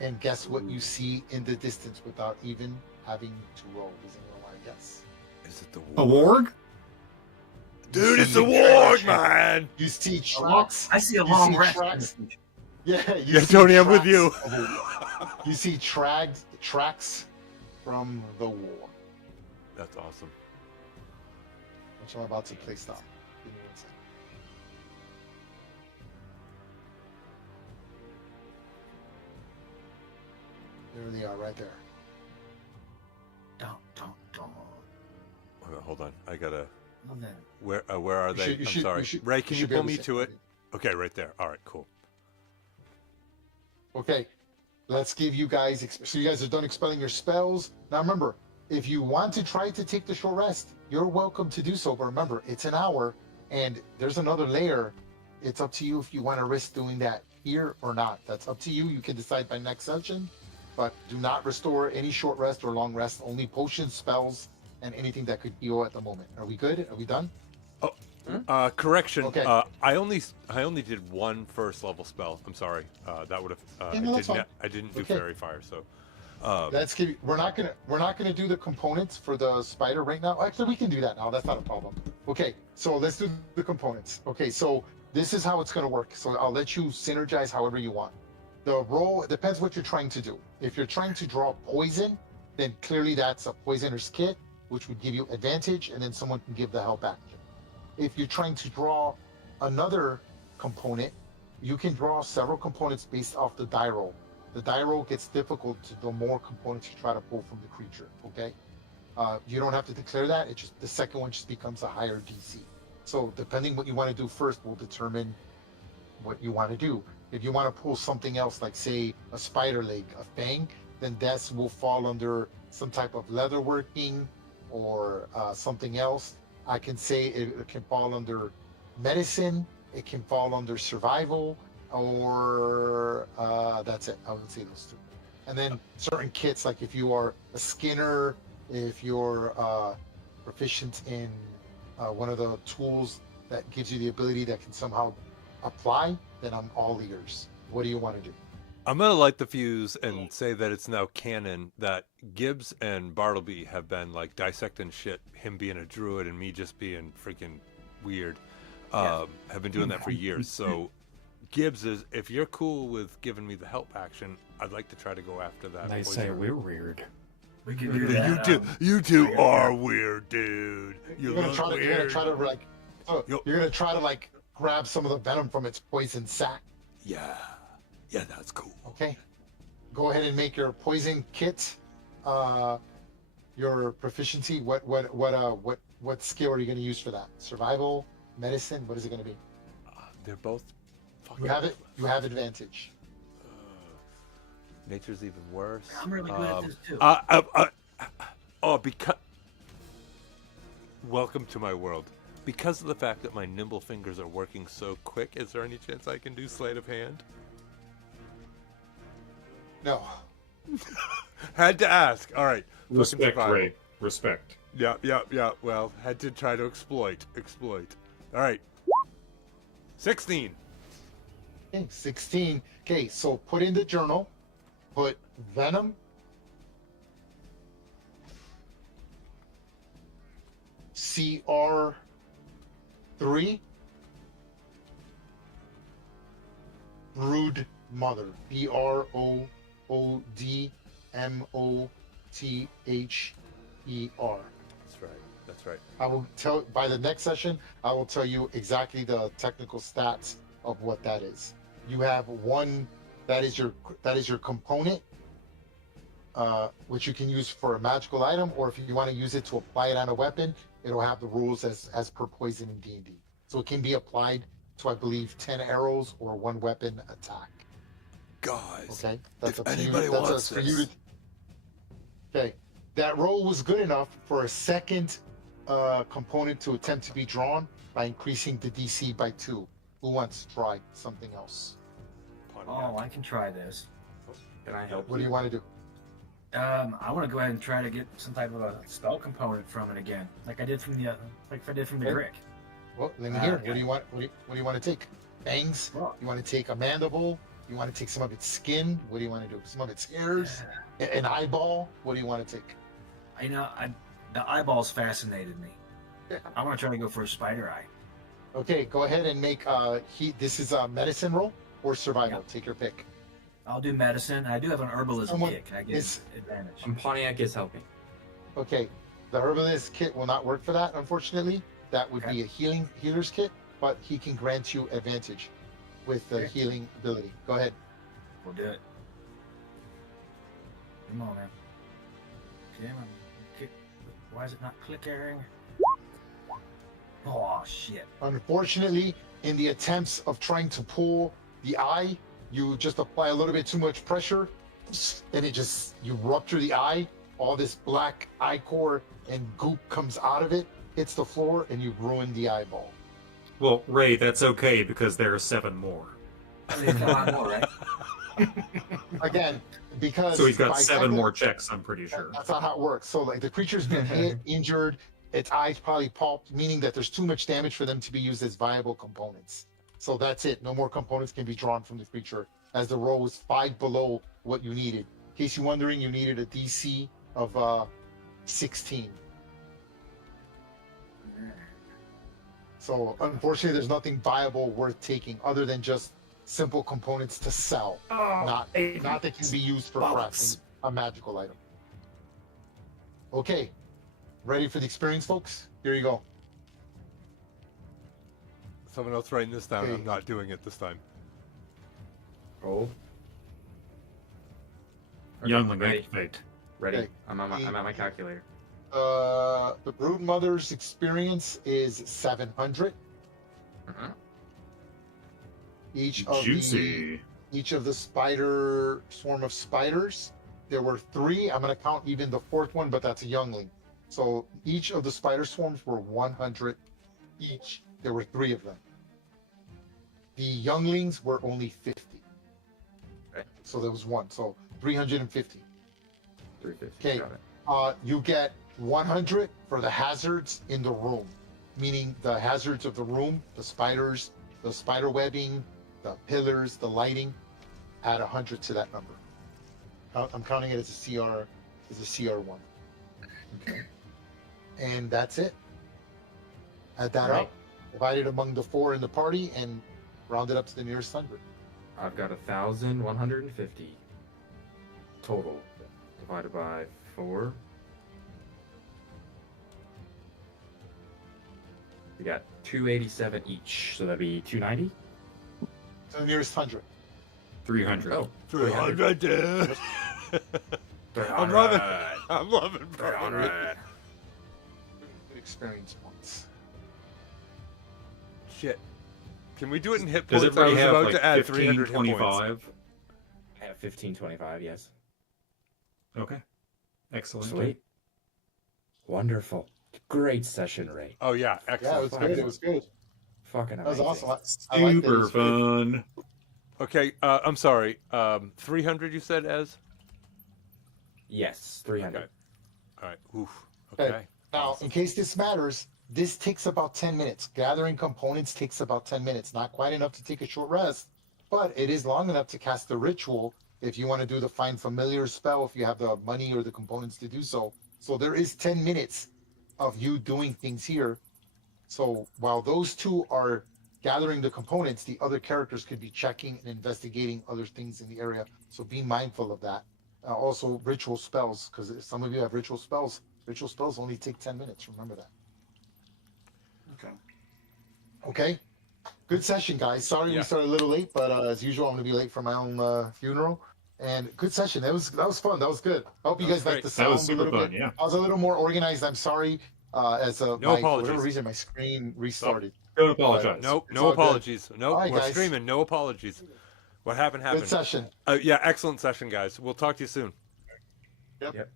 And guess what you see in the distance without even having to roll? Does anyone want to guess? Is it the A warg? Dude, You it's see the warg, tracks. man! You see tracks. I see a You long see rest. tracks. Yeah, you Yeah, see Tony, I'm with tracks you. of a- You see tracks from the war, That's awesome. which I'm about to place down. Give me 1 second. There they are, right there. Don't. Hold on, I gotta. Well, then. Where are they? I'm sorry, Ray. Can you pull me to it? Okay, right there. All right, cool. Okay, let's give you guys. So you guys are done expelling your spells. Now remember, if you want to try to take the short rest, you're welcome to do so. But remember, it's an hour, and there's another layer. It's up to you if you want to risk doing that here or not. That's up to you. You can decide by next session. But do not restore any short rest or long rest. Only potions, spells, and anything that could heal at the moment. Are we good? Are we done? Oh, correction. Okay. I only did one first level spell. I'm sorry. That would have. Yeah, no, that's fine. I didn't do Okay. fairy fire. So. Let's give you, we're not gonna do the components for the spider right now. Actually, we can do that now. That's not a problem. Okay, so let's do the components. Okay, so this is how it's gonna work. So I'll let you synergize however you want. The roll, it depends what you're trying to do. If you're trying to draw poison, then clearly that's a poisoner's kit, which would give you advantage, and then someone can give the help action. If you're trying to draw another component, you can draw several components based off the die roll. The die roll gets difficult the more components you try to pull from the creature, okay? You don't have to declare that. It just, the second one just becomes a higher DC. So depending what you want to do first will determine what you want to do. If you want to pull something else, like say a spider leg, a fang, then that will fall under some type of leatherworking or something else. I can say it can fall under medicine, it can fall under survival, or that's it. I would say those two. And then certain kits, like if you are a skinner, if you're proficient in one of the tools that gives you the ability that can somehow apply, then I'm all ears. What do you want to do? I'm gonna light the fuse and say that it's now canon that Gibbs and Bartleby have been like dissecting shit, him being a druid and me just being freaking weird. Have been doing that for years. So Gibbs is, if you're cool with giving me the help action, I'd like to try to go after that. They say we're weird. We can do that. You two are weird, dude. You're gonna try to like grab some of the venom from its poison sac. Yeah, that's cool. Okay, go ahead and make your poison kit. Your proficiency. What skill are you going to use for that? Survival, medicine. What is it going to be? They're both. You have it. You have advantage. Nature's even worse. I'm really good at this too. Because. Welcome to my world. Because of the fact that my nimble fingers are working so quick, is there any chance I can do sleight of hand? No. Had to ask. All right. Respect, Ray. Respect. Yeah. Well, had to try to exploit. All right. 16. Okay, 16. Okay, so put in the journal. Put venom. CR3. Brood Mother. BROODMOTHER. That's right. I will tell by the next session. I will tell you exactly the technical stats of what that is. You have one that is your component, which you can use for a magical item, or if you want to use it to apply it on a weapon, it'll have the rules as per poison in D&D. So it can be applied to, I believe, 10 arrows or one weapon attack. Guys, okay, that's if up to anybody you. wants for you to. Okay, that roll was good enough for a second component to attempt to be drawn by increasing the DC by 2. Who wants to try something else? Oh, I can try this. Can I help? What do you want to do? I want to go ahead and try to get some type of a spell component from it again, like I did from the Grick. Well, let me hear. What do you want? What do you want to take? Fangs? Well, You want to take a mandible? You want to take some of its skin? What do you want to do? Some of its hairs? An eyeball? What do you want to take? The eyeballs fascinated me. I want to try to go for a spider eye. Okay, go ahead and make this is a medicine roll or survival. Yep. Take your pick. I'll do medicine. I do have an herbalism Someone kit. Can I get advantage? Pontiac is helping. Okay, the herbalist kit will not work for that, unfortunately. That would be a healer's kit, but he can grant you advantage with the healing ability. Go ahead. We'll do it. Come on, man. Come on. Why is it not clicking? Oh, shit. Unfortunately, in the attempts of trying to pull the eye, you just apply a little bit too much pressure, and you rupture the eye. All this black eye core and goop comes out of it, hits the floor, and you've ruined the eyeball. Well, Ray, that's okay because there are 7 more. There's a lot more, right? Again, because So he's got by 7 more checks, I'm pretty sure. That's not how it works. So like the creature's been hit, injured, its eyes probably pulped, meaning that there's too much damage for them to be used as viable components. So that's it. No more components can be drawn from the creature, as the roll was 5 below what you needed. In case you're wondering, you needed a DC of 16. So unfortunately, there's nothing viable worth taking other than just simple components to sell, not that can be used for crafting a magical item. Okay, ready for the experience, folks? Here you go. Someone else writing this down. Okay. I'm not doing it this time. Oh, Youngling, ready. activate. Ready? Okay. I'm at my calculator. The Brood Mother's experience is 700. Mhm. Each of Juicy. each of the swarm of spiders, there were 3. I'm going to count even the 4th one, but that's a youngling. So each of the spider swarms were 100 each. There were 3 of them. The younglings were only 50. Okay. So there was 1. So 350. 350. Okay. Got it. You get 100 for the hazards in the room, meaning the hazards of the room, the spiders, the spider webbing, the pillars, the lighting. Add 100 to that number. I'm counting it as a CR1. Okay. And that's it. Add that Right. up, divide it among the 4 in the party, and round it up to the nearest 100. I've got 1,150 total divided by 4. We got 287 each, so that'd be 290. To the nearest 100. 300. Oh, 300, dude. I'm loving bro. 300. Good experience points. Shit. Can we do it in hit Does points? it I really was have about like to add 15, 300 hit points. 25? I have 1525, yes. Okay. Excellent. Sweet. Wonderful. Great session, Ray. Oh yeah, Yeah, excellent. it was good. It was good. Fucking That was amazing. awesome. I liked it. It Super was good. fun. Okay, I'm sorry. 300 you said as? Yes, 300. Okay. All right. Oof. Okay. Okay. Now, in case this matters, this takes about 10 minutes. Gathering components takes about 10 minutes. Not quite enough to take a short rest, but it is long enough to cast the ritual if you want to do the Find Familiar spell, if you have the money or the components to do so. So there is 10 minutes of you doing things here. So while those 2 are gathering the components, the other characters could be checking and investigating other things in the area. So be mindful of that. Also, ritual spells, because some of you have ritual spells. Ritual spells only take 10 minutes. Remember that. Okay. Okay. Good session, guys. Sorry Yeah. we started a little late, but as usual, I'm going to be late for my own funeral. And good session. That was fun. That was good. I hope you That was guys liked great. the That sound was a super little fun, bit. yeah. I was a little more organized. I'm sorry. For apologies. whatever reason, my screen restarted. Don't apologize. Nope. It's No all good. apologies. Nope. All right, We're guys. streaming. No apologies. What happened happened. Good session. Yeah, excellent session, guys. We'll talk to you soon.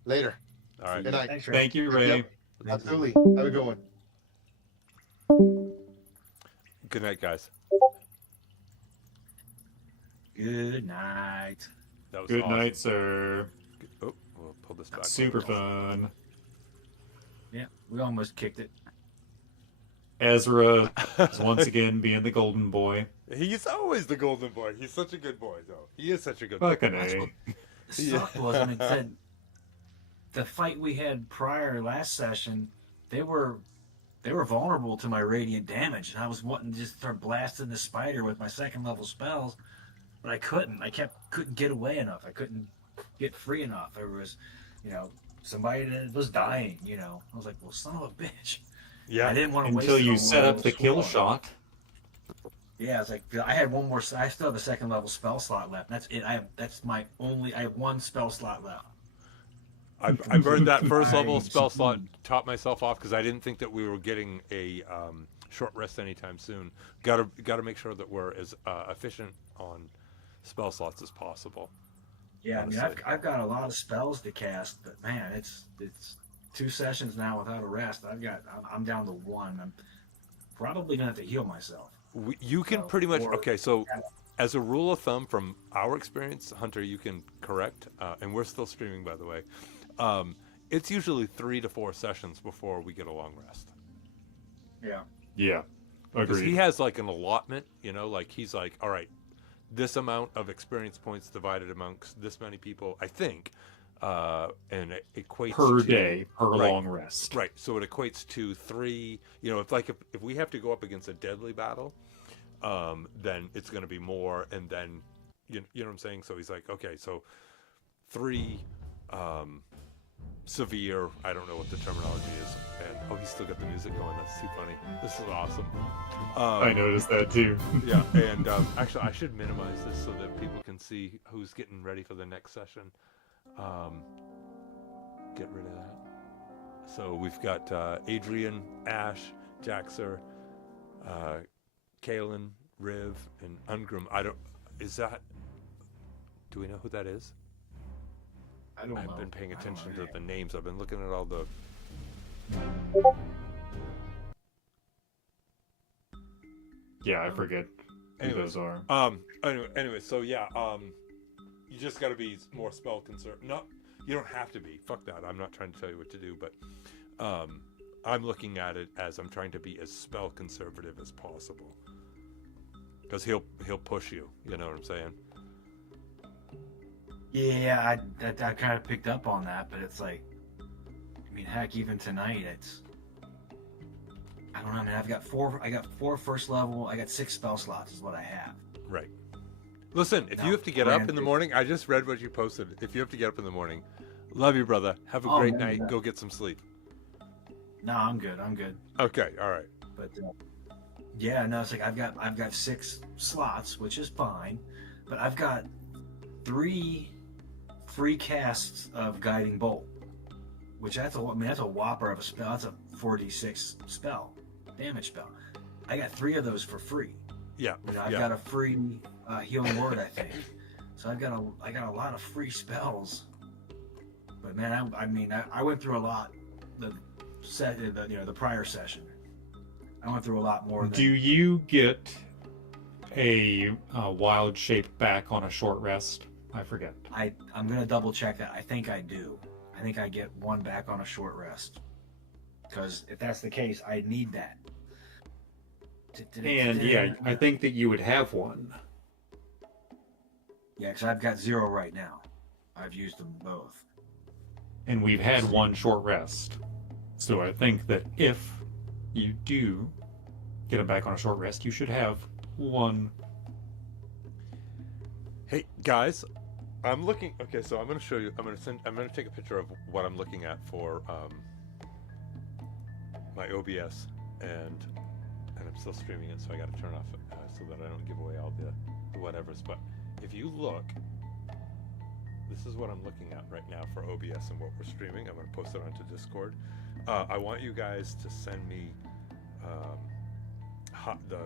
Later. All right. Good night. Thanks, Ray. Thank you, Ray. Yep. Absolutely. Have a good one. Good night, guys. Good night. That was Good awesome. night, sir. Oh, we'll pull this back. Super fun. Yeah, we almost kicked it. Ezra is once again being the golden boy. He's always the golden boy. He's such a good boy, though. He is such a good boy. Fucking That's A. what sucked was, I mean, the fight we had prior last session, they were vulnerable to my radiant damage, and I was wanting to just start blasting the spider with my 2nd level spells, but I couldn't. Couldn't get away enough. I couldn't get free enough. There was, somebody that was dying. I was like, well, son of a bitch. Yeah. I didn't want to waste Until it you on set one up the level kill swarm. shot. Yeah, it's like I had one more. I still have a 2nd level spell slot left. That's it. I have 1 spell slot left. I burned that first level I spell slot, succumbed. taught myself off because I didn't think that we were getting a short rest anytime soon. Got to make sure that we're as efficient on spell slots as possible. Yeah, I mean, honestly. I've got a lot of spells to cast, but man, it's 2 sessions now without a rest. I'm down to 1. I'm probably gonna have to heal myself. You can So, pretty much or- okay. So, as a rule of thumb, from our experience, Hunter, you can correct, and we're still streaming, by the way. It's usually 3 to 4 sessions before we get a long rest. Yeah. Yeah, Because agreed. he has like an allotment, like he's like, all right, this amount of experience points divided amongst this many people, I think, and it equates Per to, day, per right, long rest. right. So it equates to 3. If we have to go up against a deadly battle, then it's going to be more, and then you know what I'm saying. So he's like, okay, so 3 severe. I don't know what the terminology is, and he's still got the music going. That's too funny. This is awesome. I noticed that too. Yeah, and actually, I should minimize this so that people can see who's getting ready for the next session. Get rid of that. So we've got Adrian, Ash, Jaxer, Kalen, Riv, and Ungrim. Do we know who that is? I don't know. I've been paying I don't attention know. to the names. I've been looking at all the. Yeah, I forget who Anyways, those are. Anyway, so yeah, you just got to be more spell conservative. No, you don't have to be. Fuck that. I'm not trying to tell you what to do, but I'm looking at it as I'm trying to be as spell conservative as possible. Because he'll push you. You know what I'm saying? Yeah, I kind of picked up on that, but it's like, I mean, heck, even tonight, I don't know, man. I got 4 first level. I got 6 spell slots is what I have. Right. Listen, if No, you have to get up in the granted. morning, I just read what you posted. If you have to get up in the morning, love you, brother. Have a Oh, great man, night. yeah. Go get some sleep. No, I'm good. I'm good. Okay. All right. But yeah, no, it's like I've got 6 slots, which is fine, but I've got 3 free casts of Guiding Bolt, which that's a whopper of a spell. That's a 4d6 spell, damage spell. I got 3 of those for free. Yeah. I've yeah. got a free healing word, I think. So I got a lot of free spells. But man, I went through a lot. The prior session, I went through a lot more. Do you get a wild shape back on a short rest? I forget. I'm gonna double check that. I think I do. I think I get 1 back on a short rest. Because if that's the case, I need that. And yeah, I think that you would have 1. Yeah, because I've got 0 right now. I've used them both. And we've had 1 short rest. So I think that if you do get it back on a short rest, you should have 1. Hey guys, I'm looking. Okay, so I'm going to show you. I'm going to take a picture of what I'm looking at for my OBS, and I'm still streaming it, so I got to turn off so that I don't give away all the whatevers. But if you look, this is what I'm looking at right now for OBS and what we're streaming. I'm going to post it onto Discord. I want you guys to send me the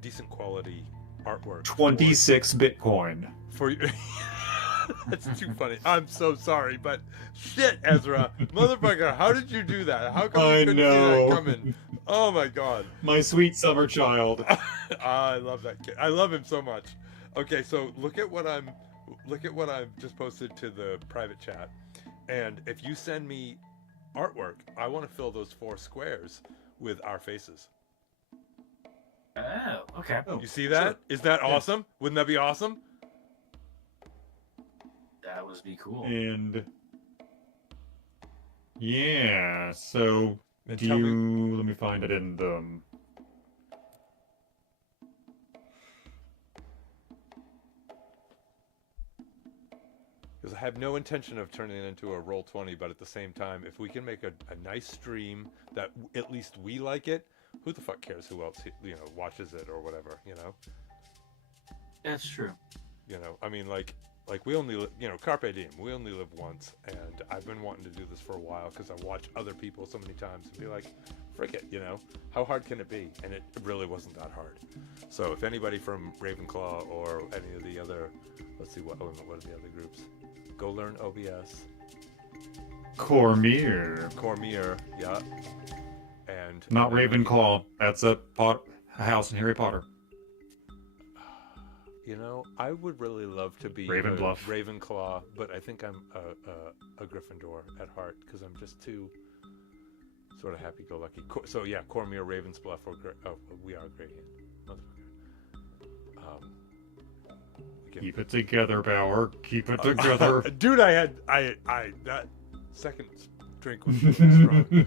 decent quality artwork. 26 Bitcoin. For you. That's too funny. I'm so sorry, but shit, Ezra, motherfucker, how did you do that? How come you couldn't see that coming? Oh my god. My sweet summer child. I love that kid. I love him so much. Okay, so look at what I've just posted to the private chat, and if you send me artwork, I want to fill those 4 squares with our faces. Oh, okay. You see that? Sure. Is that awesome? Wouldn't that be awesome? That would be cool. And yeah, so And do tell me- you let me find it in the Because I have no intention of turning it into a Roll20, but at the same time, if we can make a nice stream that at least we like it, who the fuck cares who else watches it or whatever, That's true. I mean, like Like, we only, carpe diem. We only live once, and I've been wanting to do this for a while because I watch other people so many times and be like, frick it, how hard can it be? And it really wasn't that hard. So if anybody from Ravenclaw or any of the other, let's see, what are the other groups? Go Learn OBS. Cormier. Yeah. And Not Ravenclaw. That's a house in Harry Potter. I would really love to be Ravenclaw, but I think I'm a Gryffindor at heart because I'm just too sort of happy-go-lucky. So yeah, Cormier, Ravensbluff, or we are Greyhand, motherfucker. Keep it together, Bauer. Keep it together, dude. I that second drink was really strong.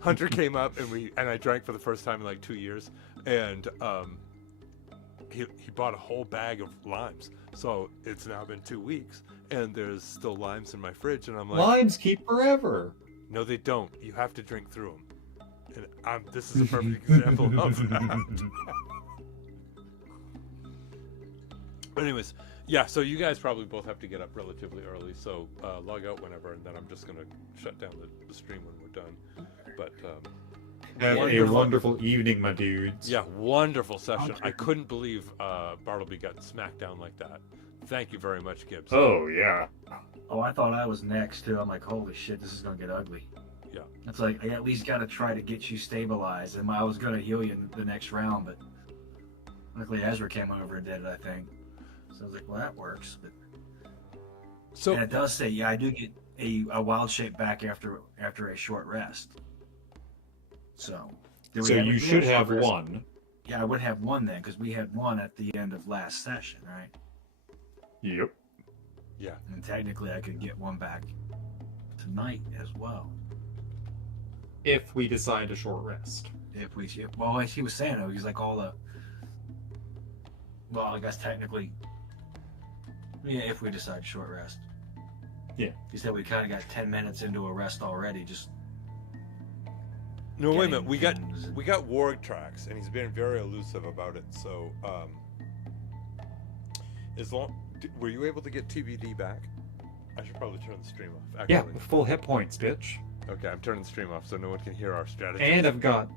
Hunter came up and I drank for the first time in like 2 years, and he bought a whole bag of limes. So it's now been 2 weeks, and there's still limes in my fridge, and I'm like, limes keep forever. No, they don't. You have to drink through them. And this is a perfect example of that. Anyways, yeah, so you guys probably both have to get up relatively early, so log out whenever, and then I'm just going to shut down the stream when we're done. But have a wonderful evening, my dudes. Yeah, wonderful session. I couldn't believe Bartleby got smacked down like that. Thank you very much, Gibbs. Oh, yeah. Oh, I thought I was next, too. I'm like, holy shit, this is going to get ugly. Yeah. It's like, I at least got to try to get you stabilized, and I was going to heal you in the next round, but luckily Ezra came over and did it, I think. So I was like, well, that works. But and it does say, yeah, I do get a wild shape back after a short rest. So you should have one. Yeah, I would have one then, because we had one at the end of last session, right? Yep. Yeah. And technically, I could get one back tonight as well. If we decide to short rest. Well, like he was saying, though, he's like all the. Well, I guess technically. Yeah, if we decide to short rest. Yeah. He said we kind of got 10 minutes into a rest already, just. No, wait a minute. We got Warg tracks, and he's been very elusive about it. So, were you able to get TBD back? I should probably turn the stream off. Actually. Yeah, with full hit points, bitch. Okay, I'm turning the stream off so no one can hear our strategy. And I've got